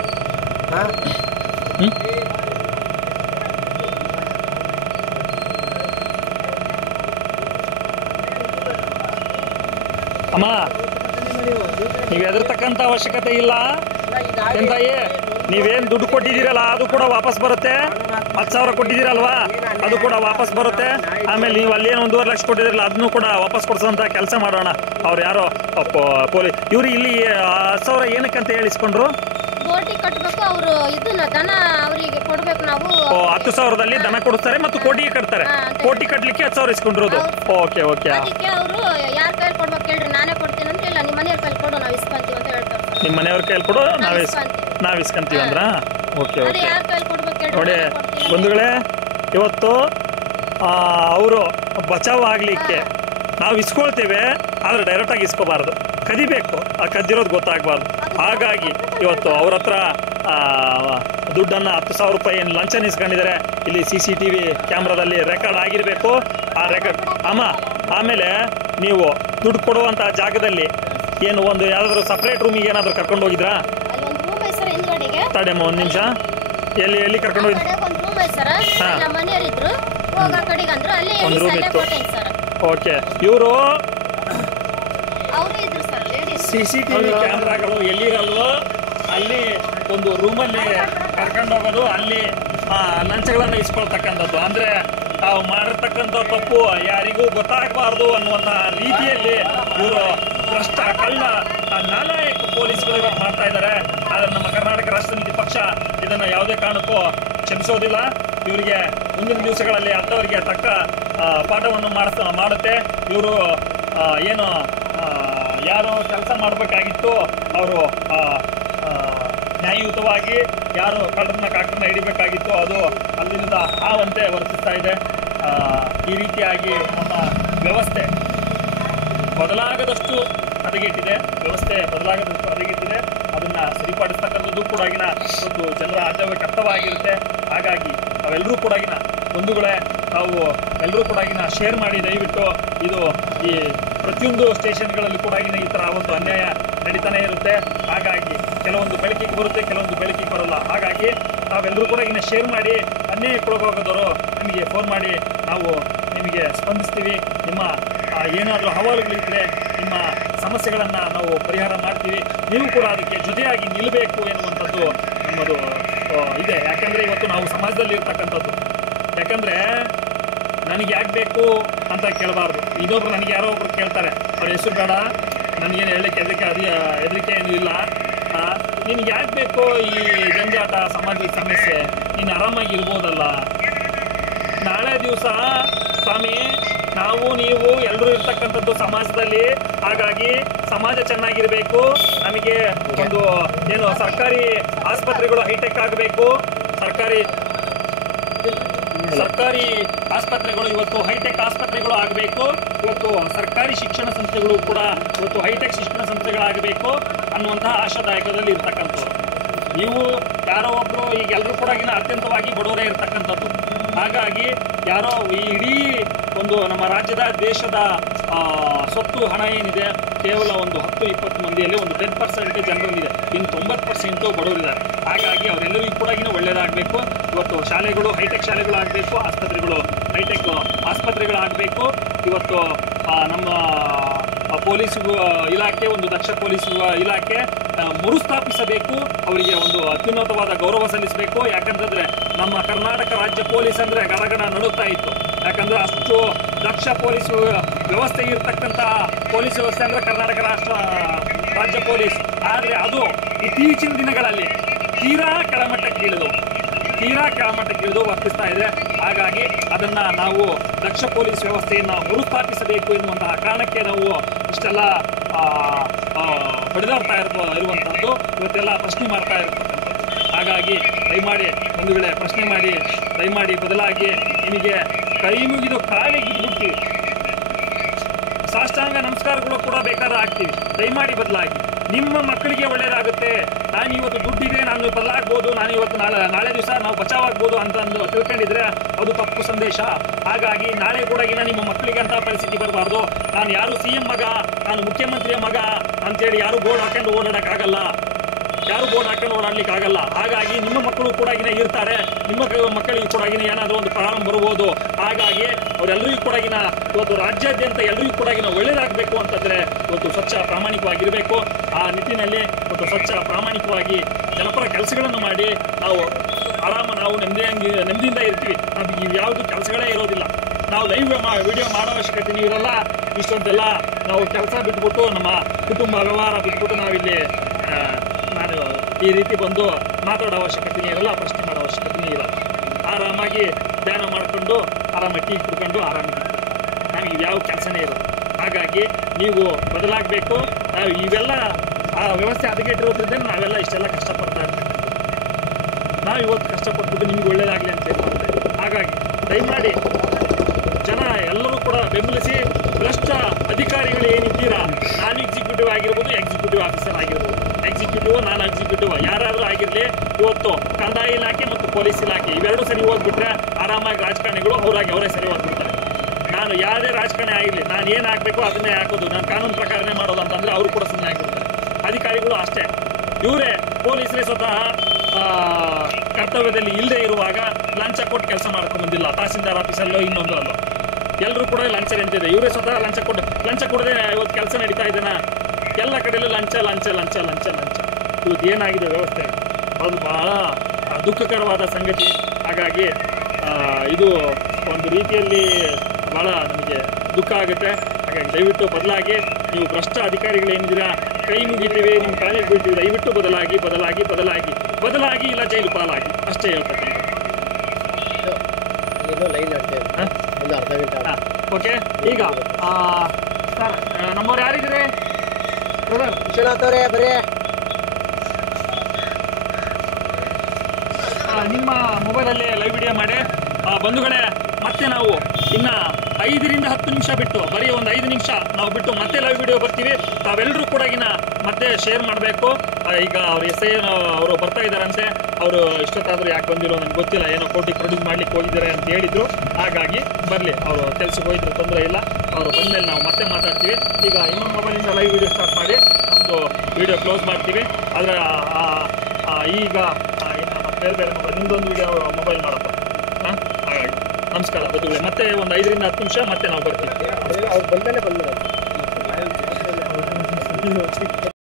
ಅಮ್ಮ, ನೀವು ಹೆದರ್ತಕ್ಕಂಥ ಅವಶ್ಯಕತೆ ಇಲ್ಲ. ಎಂತಾಯಿ, ನೀವೇನು ದುಡ್ಡು ಕೊಟ್ಟಿದ್ದೀರಲ್ಲ ಅದು ಕೂಡ ವಾಪಸ್ ಬರುತ್ತೆ. 10,000 ಕೊಟ್ಟಿದ್ದೀರಲ್ವಾ, ಅದು ಕೂಡ ವಾಪಸ್ ಬರುತ್ತೆ. ಆಮೇಲೆ ನೀವು ಅಲ್ಲೇನು 1.5 ಲಕ್ಷ ಕೊಟ್ಟಿದ್ದೀರಲ್ಲ ಅದನ್ನು ಕೂಡ ವಾಪಸ್ ಕೊಡ್ಸೋಂಥ ಕೆಲಸ ಮಾಡೋಣ. ಅವ್ರು ಯಾರೋ ಪೊಲೀಸ್ ಇವ್ರು ಇಲ್ಲಿ 10,000 ಏನಕ್ಕಂತ ಹೇಳಿಸ್ಕೊಂಡ್ರು? ಕೋಟಿ ಕಟ್ಟಬೇಕು, ಅವರು ಇದನ್ನ ದನ ಅವರಿಗೆ ಕೊಡ್ಬೇಕು ನಾವು. 10,000ದಲ್ಲಿ ದನ ಕೊಡಿಸ್ತಾರೆ ಮತ್ತು ಕೋಟಿಗೆ ಕಟ್ತಾರೆ. ಕೋಟಿ ಕಟ್ಲಿಕ್ಕೆ 10,000 ಇಸ್ಕೊಂಡಿರೋದು. Okay okay. ಅದಕ್ಕೆ ಅವರು ಯಾರ ಕೈಲಿ ಕೊಡ್ಬೇಕು ಹೇಳ್ರಿ, ನಾನೇ ಕೊಡ್ತೀನಿ ಅಂತ. ಇಲ್ಲ ನಿಮ್ಮ ಮನೆಯವ್ರ ಕೈಲಿ ಕೊಡು, ನಾವು ಇಸ್ಕೊಂತೀವಿ ಅಂತ ಹೇಳ್ತಾರೆ. ನಿಮ್ಮ ಮನೆಯವ್ರ ಕೈಲಿ ಕೊಡು, ನಾವ್ ಇಸ್ಕೊಂತೀವಿ ಅಂದ್ರ? Okay okay. ಯಾರ ಕೈಲಿ ಕೊಡ್ಬೇಕು ಹೇಳ್ರಿ? ನೋಡಿ ಬಂಧುಗಳೇ, ಇವತ್ತು ಅವರು ಬಚಾವ್ ಆಗ್ಲಿಕ್ಕೆ ನಾವು ಇಸ್ಕೊಳ್ತೇವೆ, ಆದ್ರೆ ಡೈರೆಕ್ಟಾಗಿ ಇಸ್ಕೋಬಾರ್ದು, ಕದಿಬೇಕು. ಆ ಕದ್ದಿರೋದು ಗೊತ್ತಾಗಬಾರ್ದು. ಹಾಗಾಗಿ ಇವತ್ತು ಅವ್ರ ಹತ್ರ ದುಡ್ಡನ್ನು 10,000 ರೂಪಾಯಿ ಏನು ಲಂಚ ಇಸ್ಕೊಂಡಿದ್ದಾರೆ. ಇಲ್ಲಿ CCTV ಕ್ಯಾಮ್ರಾದಲ್ಲಿ ರೆಕಾರ್ಡ್ ಆಗಿರಬೇಕು. ಆ ರೆಕಾರ್ಡ್ ಆಮೇಲೆ ನೀವು ದುಡ್ಡು ಕೊಡುವಂಥ ಜಾಗದಲ್ಲಿ ಏನು ಒಂದು ಯಾವ್ದಾದ್ರು ಸಪ್ರೇಟ್ ರೂಮಿಗೆ ಏನಾದರೂ ಕರ್ಕೊಂಡು ಹೋಗಿದ್ರಾ? ತಡೆಯಮ್ಮ ಒಂದು ನಿಮಿಷ. ಎಲ್ಲಿ ಕರ್ಕೊಂಡು ಹೋಗಿದ್ರಿ? ಒಂದು ರೂಮ್ ಇತ್ತು. ಓಕೆ. ಇವರು CCTV ಕ್ಯಾಮ್ರಾಗಳು ಎಲ್ಲಿರಲ್ವೋ ಅಲ್ಲಿ ಒಂದು ರೂಮಲ್ಲಿ ಕರ್ಕೊಂಡು ಹೋಗೋದು, ಅಲ್ಲಿ ಲಂಚಗಳನ್ನು ಇಸ್ಕೊಳ್ತಕ್ಕಂಥದ್ದು. ಅಂದರೆ ತಾವು ಮಾಡಿರ್ತಕ್ಕಂಥ ತಪ್ಪು ಯಾರಿಗೂ ಗೊತ್ತಾಗಬಾರ್ದು ಅನ್ನುವಂಥ ರೀತಿಯಲ್ಲಿ ಇವರು ಭ್ರಷ್ಟ, ಕಳ್ಳ, ನಾಲಾಯಕ ಪೊಲೀಸ್ಗಳು ಇವತ್ತು ಮಾಡ್ತಾ ಇದ್ದಾರೆ. ಆದರೆ ನಮ್ಮ ಕರ್ನಾಟಕ ರಾಷ್ಟ್ರ ಸಮಿತಿ ಪಕ್ಷ ಇದನ್ನು ಯಾವುದೇ ಕಾರಣಕ್ಕೂ ಕ್ಷಮಿಸೋದಿಲ್ಲ. ಇವರಿಗೆ ಮುಂದಿನ ದಿವಸಗಳಲ್ಲಿ ಅಂಥವರಿಗೆ ತಕ್ಕ ಪಾಠವನ್ನು ಮಾಡುತ್ತೆ. ಇವರು ಏನು ಯಾರು ಕೆಲಸ ಮಾಡಬೇಕಾಗಿತ್ತು, ಅವರು ನ್ಯಾಯಯುತವಾಗಿ ಯಾರು ಕಾಕ್ರನ್ನ ಹಿಡಿಬೇಕಾಗಿತ್ತು ಅದು ಅಲ್ಲಿಂದ ಹಾವಂತೆ ವರ್ತಿಸ್ತಾ ಇದೆ. ಈ ರೀತಿಯಾಗಿ ನಮ್ಮ ವ್ಯವಸ್ಥೆ ಬದಲಾಗದಷ್ಟು ಹದಗೆಟ್ಟಿದೆ. ಅದನ್ನು ಸರಿಪಡಿಸ್ತಕ್ಕಂಥದ್ದು ಕೂಡ ಒಂದು ಜನರ ಆದ್ಯವ ಕರ್ತವ್ಯವಾಗಿರುತ್ತೆ. ಹಾಗಾಗಿ ನಾವೆಲ್ಲರೂ ಕೂಡ ಬಂಧುಗಳೇ, ನಾವು ಎಲ್ಲರೂ ಕೂಡ ಶೇರ್ ಮಾಡಿ ದಯವಿಟ್ಟು. ಇದು ಈ ಪ್ರತಿಯೊಂದು ಸ್ಟೇಷನ್ಗಳಲ್ಲಿ ಕೂಡ ಈ ಥರ ಒಂದು ಅನ್ಯಾಯ ನಡೀತಾನೆ ಇರುತ್ತೆ. ಹಾಗಾಗಿ ಕೆಲವೊಂದು ಬೆಳಕಿಗೆ ಬರುತ್ತೆ, ಕೆಲವೊಂದು ಬೆಳಕಿಗೆ ಬರೋಲ್ಲ. ಹಾಗಾಗಿ ನಾವೆಲ್ಲರೂ ಕೂಡ ಶೇರ್ ಮಾಡಿ. ಅನ್ಯಾಯಕ್ಕೊಳಗಾಗೋದವರು ನಮಗೆ ಫೋನ್ ಮಾಡಿ, ನಾವು ನಿಮಗೆ ಸ್ಪಂದಿಸ್ತೀವಿ. ನಿಮ್ಮ ಏನಾದರೂ ಅಹವಾಲುಗಳಿದ್ದರೆ ನಿಮ್ಮ ಸಮಸ್ಯೆಗಳನ್ನು ನಾವು ಪರಿಹಾರ ಮಾಡ್ತೀವಿ. ನೀವು ಕೂಡ ಅದಕ್ಕೆ ಜೊತೆಯಾಗಿ ನಿಲ್ಲಬೇಕು ಎನ್ನುವಂಥದ್ದು ನಮ್ಮದು ಇದೆ. ಯಾಕಂದರೆ ಇವತ್ತು ನಾವು ಸಮಾಜದಲ್ಲಿ ಇರ್ತಕ್ಕಂಥದ್ದು. ಯಾಕಂದರೆ ನನಗೆ ಯಾಕೆ ಬೇಕು ಅಂತ ಕೇಳಬಾರ್ದು. ಇನ್ನೊಬ್ರು ನನಗೆ ಯಾರೋ ಒಬ್ರು ಕೇಳ್ತಾರೆ, ಅವ್ರ ಹೆಸರು ಬೇಡ, ನನಗೇನು ಹೇಳಲಿಕ್ಕೆ ಹೆದರಿಕೆ ಏನೂ ಇಲ್ಲ. ನಿನಗೆ ಯಾಕೆ ಬೇಕು ಈ ಜಂಜಾಟ, ಸಮಾಜದ ಸಮಸ್ಯೆ? ನೀನು ಆರಾಮಾಗಿ ಇರ್ಬೋದಲ್ಲ. ನಾಳೆ ದಿವಸ ಸ್ವಾಮಿ, ನಾವು ನೀವು ಎಲ್ಲರೂ ಇರ್ತಕ್ಕಂಥದ್ದು ಸಮಾಜದಲ್ಲಿ. ಹಾಗಾಗಿ ಸಮಾಜ ಚೆನ್ನಾಗಿರಬೇಕು. ನಮಗೆ ಒಂದು ಏನು ಸರ್ಕಾರಿ ಆಸ್ಪತ್ರೆಗಳು ಹೈಟೆಕ್ ಆಗಬೇಕು. ಸರ್ಕಾರಿ ಆಸ್ಪತ್ರೆಗಳು ಇವತ್ತು ಹೈಟೆಕ್ ಆಸ್ಪತ್ರೆಗಳು ಆಗಬೇಕು. ಇವತ್ತು ಸರ್ಕಾರಿ ಶಿಕ್ಷಣ ಸಂಸ್ಥೆಗಳು ಕೂಡ ಇವತ್ತು ಹೈಟೆಕ್ ಶಿಕ್ಷಣ ಸಂಸ್ಥೆಗಳಾಗಬೇಕು ಅನ್ನುವಂತಹ ಆಶಾದಾಯಕದಲ್ಲಿ ಇರ್ತಕ್ಕಂಥವ್ರು. ನೀವು ಯಾರೋ ಒಬ್ರು ಈಗ ಎಲ್ಲರೂ ಕೂಡ ಅತ್ಯಂತವಾಗಿ ಬಡವರೇ ಇರ್ತಕ್ಕಂಥದ್ದು. ಹಾಗಾಗಿ ಯಾರೋ ಈ ಇಡೀ ಒಂದು ನಮ್ಮ ರಾಜ್ಯದ ದೇಶದ ಸ್ವತ್ತು ಹಣ ಏನಿದೆ ಕೇವಲ ಒಂದು 10-20 ಮಂದಿಯಲ್ಲಿ ಒಂದು 10% ಜನರಲ್ಲಿದೆ. ಇನ್ನು 90% ಬಡವರಿದ್ದಾರೆ. ಹಾಗಾಗಿ ಅವರೆಲ್ಲರಿಗೂ ಕೂಡ ಒಳ್ಳೆಯದಾಗಬೇಕು. ಇವತ್ತು ಶಾಲೆಗಳು ಹೈಟೆಕ್ ಶಾಲೆಗಳು ಆಗಬೇಕು, ಆಸ್ಪತ್ರೆಗಳು ಹೈಟೆಕ್ ಆಸ್ಪತ್ರೆಗಳಾಗಬೇಕು. ಇವತ್ತು ನಮ್ಮ ಪೊಲೀಸ್ ಇಲಾಖೆ ಒಂದು ದಕ್ಷ ಪೊಲೀಸ್ ಇಲಾಖೆ ಮರುಸ್ಥಾಪಿಸಬೇಕು. ಅವರಿಗೆ ಒಂದು ಅತ್ಯುನ್ನತವಾದ ಗೌರವ ಸಲ್ಲಿಸಬೇಕು. ಯಾಕಂತಂದ್ರೆ ನಮ್ಮ ಕರ್ನಾಟಕ ರಾಜ್ಯ ಪೊಲೀಸ್ ಅಂದ್ರೆ ಗಡಗಡ ನಡುತ್ತಾ ಇತ್ತು. ಯಾಕಂದ್ರೆ ಅಷ್ಟು ದಕ್ಷ ಪೊಲೀಸ್ ವ್ಯವಸ್ಥೆ ಇರ್ತಕ್ಕಂಥ ಪೊಲೀಸ್ ವ್ಯವಸ್ಥೆ ಅಂದ್ರೆ ಕರ್ನಾಟಕ ರಾಜ್ಯ ಪೊಲೀಸ್. ಆದರೆ ಅದು ಇತ್ತೀಚಿನ ದಿನಗಳಲ್ಲಿ ತೀರಾ ಕೆಳಮಟ್ಟಕ್ಕಿಳಿದು ವರ್ತಿಸ್ತಾ ಇದೆ. ಹಾಗಾಗಿ ಅದನ್ನ ನಾವು ದಕ್ಷ ಪೊಲೀಸ್ ವ್ಯವಸ್ಥೆಯನ್ನು ಮರುಸ್ಥಾಪಿಸಬೇಕು ಎನ್ನುವಂತಹ ಕಾರಣಕ್ಕೆ ನಾವು ಇಷ್ಟೆಲ್ಲ ಬಡಿದಾಡ್ತಾ ಇರುವಂಥದ್ದು, ಇವತ್ತೆಲ್ಲ ಪ್ರಶ್ನೆ ಮಾಡ್ತಾ ಇರ್ತಕ್ಕಂಥದ್ದು. ಹಾಗಾಗಿ ದಯಮಾಡಿ ಬಂಧುಗಳೇ ಪ್ರಶ್ನೆ ಮಾಡಿ, ದಯಮಾಡಿ ಬದಲಾಗಿ ನಿಮಗೆ ಕೈ ಮುಗಿದು ಕಾಲಿಗೆ ಬಿಡ್ತೀವಿ, ಸಾಷ್ಟಾಂಗ ನಮಸ್ಕಾರಗಳು ಕೂಡ ಬೇಕಾದ್ರೆ ಆಗ್ತೀವಿ. ದಯಮಾಡಿ ಬದಲಾಗಿ, ನಿಮ್ಮ ಮಕ್ಕಳಿಗೆ ಒಳ್ಳೇದಾಗುತ್ತೆ. ನಾನು ಇವತ್ತು ದುಡ್ಡಿದೆ, ನಾನು ಬದಲಾಗ್ಬೋದು, ನಾನು ಇವತ್ತು ನಾಳೆ ದಿವಸ ನಾವು ಬಚಾವಾಗ್ಬೋದು ಅಂತಂದು ತಿಳ್ಕೊಂಡಿದ್ರೆ ಅದು ತಪ್ಪು ಸಂದೇಶ. ಹಾಗಾಗಿ ನಾಳೆ ಕೂಡ ನಿಮ್ಮ ಮಕ್ಕಳಿಗೆ ಅಂತ ಪರಿಸ್ಥಿತಿ ಬರಬಾರ್ದು. ನಾನು ಯಾರು CM ಮಗ, ನಾನು ಮುಖ್ಯಮಂತ್ರಿಯ ಮಗ ಅಂತೇಳಿ ಯಾರು ಬೋರ್ಡ್ ಹಾಕೊಂಡು ಓಡಾಡಕ್ಕಾಗಲ್ಲ, ಹಾಗಾಗಿ ನಿಮ್ಮ ಮಕ್ಕಳು ಕೂಡ ಇರ್ತಾರೆ, ನಿಮ್ಮ ಮಕ್ಕಳಿಗೆ ಕೂಡ ಏನಾದರೂ ಒಂದು ಪ್ರಾರಂಭ ಬರ್ಬೋದು. ಹಾಗಾಗಿ ಅವರೆಲ್ಲರಿಗೂ ಕೂಡ ಇವತ್ತು ರಾಜ್ಯಾದ್ಯಂತ ಎಲ್ಲರಿಗೂ ಕೂಡ ಒಳ್ಳೇದಾಗಬೇಕು ಅಂತಂದ್ರೆ ಇವತ್ತು ಸ್ವಚ್ಛ ಪ್ರಾಮಾಣಿಕವಾಗಿರಬೇಕು. ಆ ನಿಟ್ಟಿನಲ್ಲಿ ಇವತ್ತು ಸ್ವಚ್ಛ ಪ್ರಾಮಾಣಿಕವಾಗಿ ಜನಪರ ಕೆಲಸಗಳನ್ನು ಮಾಡಿ ನಾವು ನಾವು ನೆಮ್ಮದಿಯಿಂದ ಇರ್ತೀವಿ. ನಮಗೆ ಯಾವುದು ಕೆಲಸಗಳೇ ಇರೋದಿಲ್ಲ. ನಾವು ಲೈವ್ ವಿಡಿಯೋ ಮಾಡೋ ಅವಶ್ಯಕತೆ ಇರೋಲ್ಲ. ಇಷ್ಟೊಂದೆಲ್ಲ ನಾವು ಕೆಲಸ ಬಿಟ್ಬಿಟ್ಟು ನಮ್ಮ ಕುಟುಂಬ ವ್ಯವಹಾರ ಬಿಟ್ಬಿಟ್ಟು ನಾವಿಲ್ಲಿ ನಾನು ಈ ರೀತಿ ಬಂದು ಮಾತಾಡೋ ಅವಶ್ಯಕತೆ ಇರಲ್ಲ, ಪ್ರಶ್ನೆ ಮಾಡೋ ಅವಶ್ಯಕತೆ ಇಲ್ಲ. ಆರಾಮಾಗಿ ಧ್ಯಾನ ಮಾಡಿಕೊಂಡು ಆರಾಮಾಗಿ ಟೀ ಕುಡ್ಕೊಂಡು ಆರಾಮಾಗಿ ನಮಗೆ ಯಾವ ಕೆಲಸನೇ ಇರೋದು. ಹಾಗಾಗಿ ನೀವು ಬದಲಾಗಬೇಕು. ನಾವು ಇವೆಲ್ಲ ಆ ವ್ಯವಸ್ಥೆ ಹದಗೆಟ್ಟಿರೋದ್ರಿಂದ ನಾವೆಲ್ಲ ಇಷ್ಟೆಲ್ಲ ಕಷ್ಟಪಡ್ತಾ ಇರ್ತಕ್ಕಂಥದ್ದು. ನಾವು ಇವತ್ತು ಕಷ್ಟಪಟ್ಬಿಟ್ಟು ನಿಮ್ಗೆ ಒಳ್ಳೇದಾಗಲಿ ಅಂತ ಹೇಳ್ತಾರೆ. ಹಾಗಾಗಿ ದಯಮಾಡಿ ಜನ ಎಲ್ಲರೂ ಕೂಡ ಬೆಂಬಲಿಸಿ. ಭ್ರಷ್ಟ ಅಧಿಕಾರಿಗಳು ಏನಿದ್ದೀರಾ, ನಾನ್ ಎಕ್ಸಿಕ್ಯೂಟಿವ್ ಆಗಿರ್ಬೋದು, ಎಕ್ಸಿಕ್ಯೂಟಿವ್ ಆಫೀಸರ್ ಆಗಿರ್ಬೋದು, ಎಕ್ಸಿಕ್ಯೂಟಿವ್ ನಾನ್ ಎಕ್ಸಿಕ್ಯೂಟಿವ್ ಯಾರಾದರೂ ಆಗಿರಲಿ, ಇವತ್ತು ಕಂದಾಯ ಇಲಾಖೆ ಮತ್ತು ಪೊಲೀಸ್ ಇಲಾಖೆ ಇವೆರಡು ಸರಿ ಹೋಗ್ಬಿಟ್ರೆ ಆರಾಮಾಗಿ ರಾಜಕಾರಣಿಗಳು ಅವರೇ ಸರಿ ಹೋಗ್ಬಿಡ್ತಾರೆ. ನಾನು ಯಾವುದೇ ರಾಜಕಾರಣಿ ಆಗಿರಲಿ, ನಾನು ಏನು ಹಾಕಬೇಕು ಅದನ್ನೇ ಹಾಕೋದು, ನಾನು ಕಾನೂನು ಪ್ರಕಾರನೇ ಮಾಡೋದು ಅಂತಂದರೆ ಅವರು ಕೂಡ ಸುಮ್ಮನೆ ಆಗಿಬಿಡ್ತಾರೆ. ಅಧಿಕಾರಿಗಳು ಅಷ್ಟೇ, ಇವರೇ ಪೊಲೀಸರೇ ಸ್ವತಃ ಕರ್ತವ್ಯದಲ್ಲಿ ಇಲ್ಲದೆ ಇರುವಾಗ ಲಂಚ ಕೊಟ್ಟು ಕೆಲಸ ಮಾಡ್ಕೊಂಡು ಬಂದಿಲ್ಲ. ತಹಸೀಲ್ದಾರ್ ಆಫೀಸಲ್ಲೋ ಇನ್ನೊಂದು ಅಲ್ಲೋ ಎಲ್ಲರೂ ಕೂಡ ಲಂಚ ನಿಂತಿದೆ. ಇವರೇ ಸ್ವತಃ ಲಂಚ ಕೊಡದೆ ಇವತ್ತು ಕೆಲಸ ನಡೀತಾ ಇದ್ದಾನ. ಎಲ್ಲ ಕಡೆಯಲ್ಲೂ ಲಂಚ. ಇವತ್ತು ಏನಾಗಿದೆ ವ್ಯವಸ್ಥೆ, ಅದು ಬಹಳ ದುಃಖಕರವಾದ ಸಂಗತಿ. ಹಾಗಾಗಿ ಇದು ಒಂದು ರೀತಿಯಲ್ಲಿ ಬಹಳ ನಮಗೆ ದುಃಖ ಆಗುತ್ತೆ. ಹಾಗಾಗಿ ದಯವಿಟ್ಟು ಬದಲಾಗಿ. ನೀವು ಭ್ರಷ್ಟ ಅಧಿಕಾರಿಗಳೇನಿದ್ದೀರಾ, ಕೈ ಮುಗಿತೀವಿ, ನಿಮ್ಮ ಕಾಲಿಗೆ ಬೀಳ್ತೀವಿ, ದಯವಿಟ್ಟು ಬದಲಾಗಿ ಇಲ್ಲ ಜೈಲು ಪಾಲಾಗಿ, ಅಷ್ಟೇ ಹೇಳ್ತಕ್ಕಂಥ. ಓಕೆ, ಈಗ ಸರ್ ನಮ್ಮವ್ರು ಯಾರಿದ್ದೀರಿ ಬ್ರದರ್? ವಿಶ್ವನಾಥ್ ಅವರೇ ಬರೀ ನಿಮ್ಮ ಮೊಬೈಲಲ್ಲಿ ಲೈವ್ ವಿಡಿಯೋ ಮಾಡಿ. ಬಂಧುಗಳೇ, ಮತ್ತೆ ನಾವು ಇನ್ನು 5ರಿಂದ 10 ನಿಮಿಷ ಬಿಟ್ಟು, ಬರೀ ಒಂದು 5 ನಿಮಿಷ ನಾವು ಬಿಟ್ಟು ಮತ್ತೆ ಲೈವ್ ವಿಡಿಯೋ ಬರ್ತೀವಿ. ತಾವೆಲ್ಲರೂ ಕೂಡ ಮತ್ತೆ ಶೇರ್ ಮಾಡಬೇಕು. ಈಗ ಅವ್ರ SI ಅವರು ಬರ್ತಾ ಇದ್ದಾರಂತೆ. ಅವರು ಇಷ್ಟೊತ್ತಾದರೂ ಯಾಕೆ ಬಂದಿರೋ ನನಗೆ ಗೊತ್ತಿಲ್ಲ, ಏನೋ ಕೋರ್ಟಿಗೆ ಪ್ರೊಡ್ಯೂಸ್ ಮಾಡ್ಲಿಕ್ಕೆ ಹೋಗಿದ್ದಾರೆ ಅಂತ ಹೇಳಿದ್ರು. ಹಾಗಾಗಿ ಬರಲಿ, ಅವರು ಕೆಲಸಕ್ಕೆ ಹೋಗಿದ್ರು, ತೊಂದರೆ ಇಲ್ಲ. ಅವರು ಬಂದಮೇಲೆ ನಾವು ಮತ್ತೆ ಮಾತಾಡ್ತೀವಿ. ಈಗ ಇನ್ನೊಂದು ಮೊಬೈಲಿಂದ ಲೈವ್ ವಿಡಿಯೋ ಸ್ಟಾರ್ಟ್ ಮಾಡಿ ನಮ್ಮದು ವಿಡಿಯೋ ಕ್ಲೋಸ್ ಮಾಡ್ತೀವಿ. ಆದರೆ ಈಗ ಬೇರೆ ಮೊಬೈಲ್, ನಿಮ್ಮದೊಂದು ವಿಡಿಯೋ ಮೊಬೈಲ್ ಮಾಡಪ್ಪ. ಹಾಗಾಗಿ ನಮಸ್ಕಾರ ಬದುಗಳೇ. ಮತ್ತೆ ಒಂದು 5ರಿಂದ 10 ನಿಮಿಷ ಮತ್ತೆ ನಾವು ಬರ್ತೀವಿ. ಅವ್ರು ಬಂದಮೇಲೆ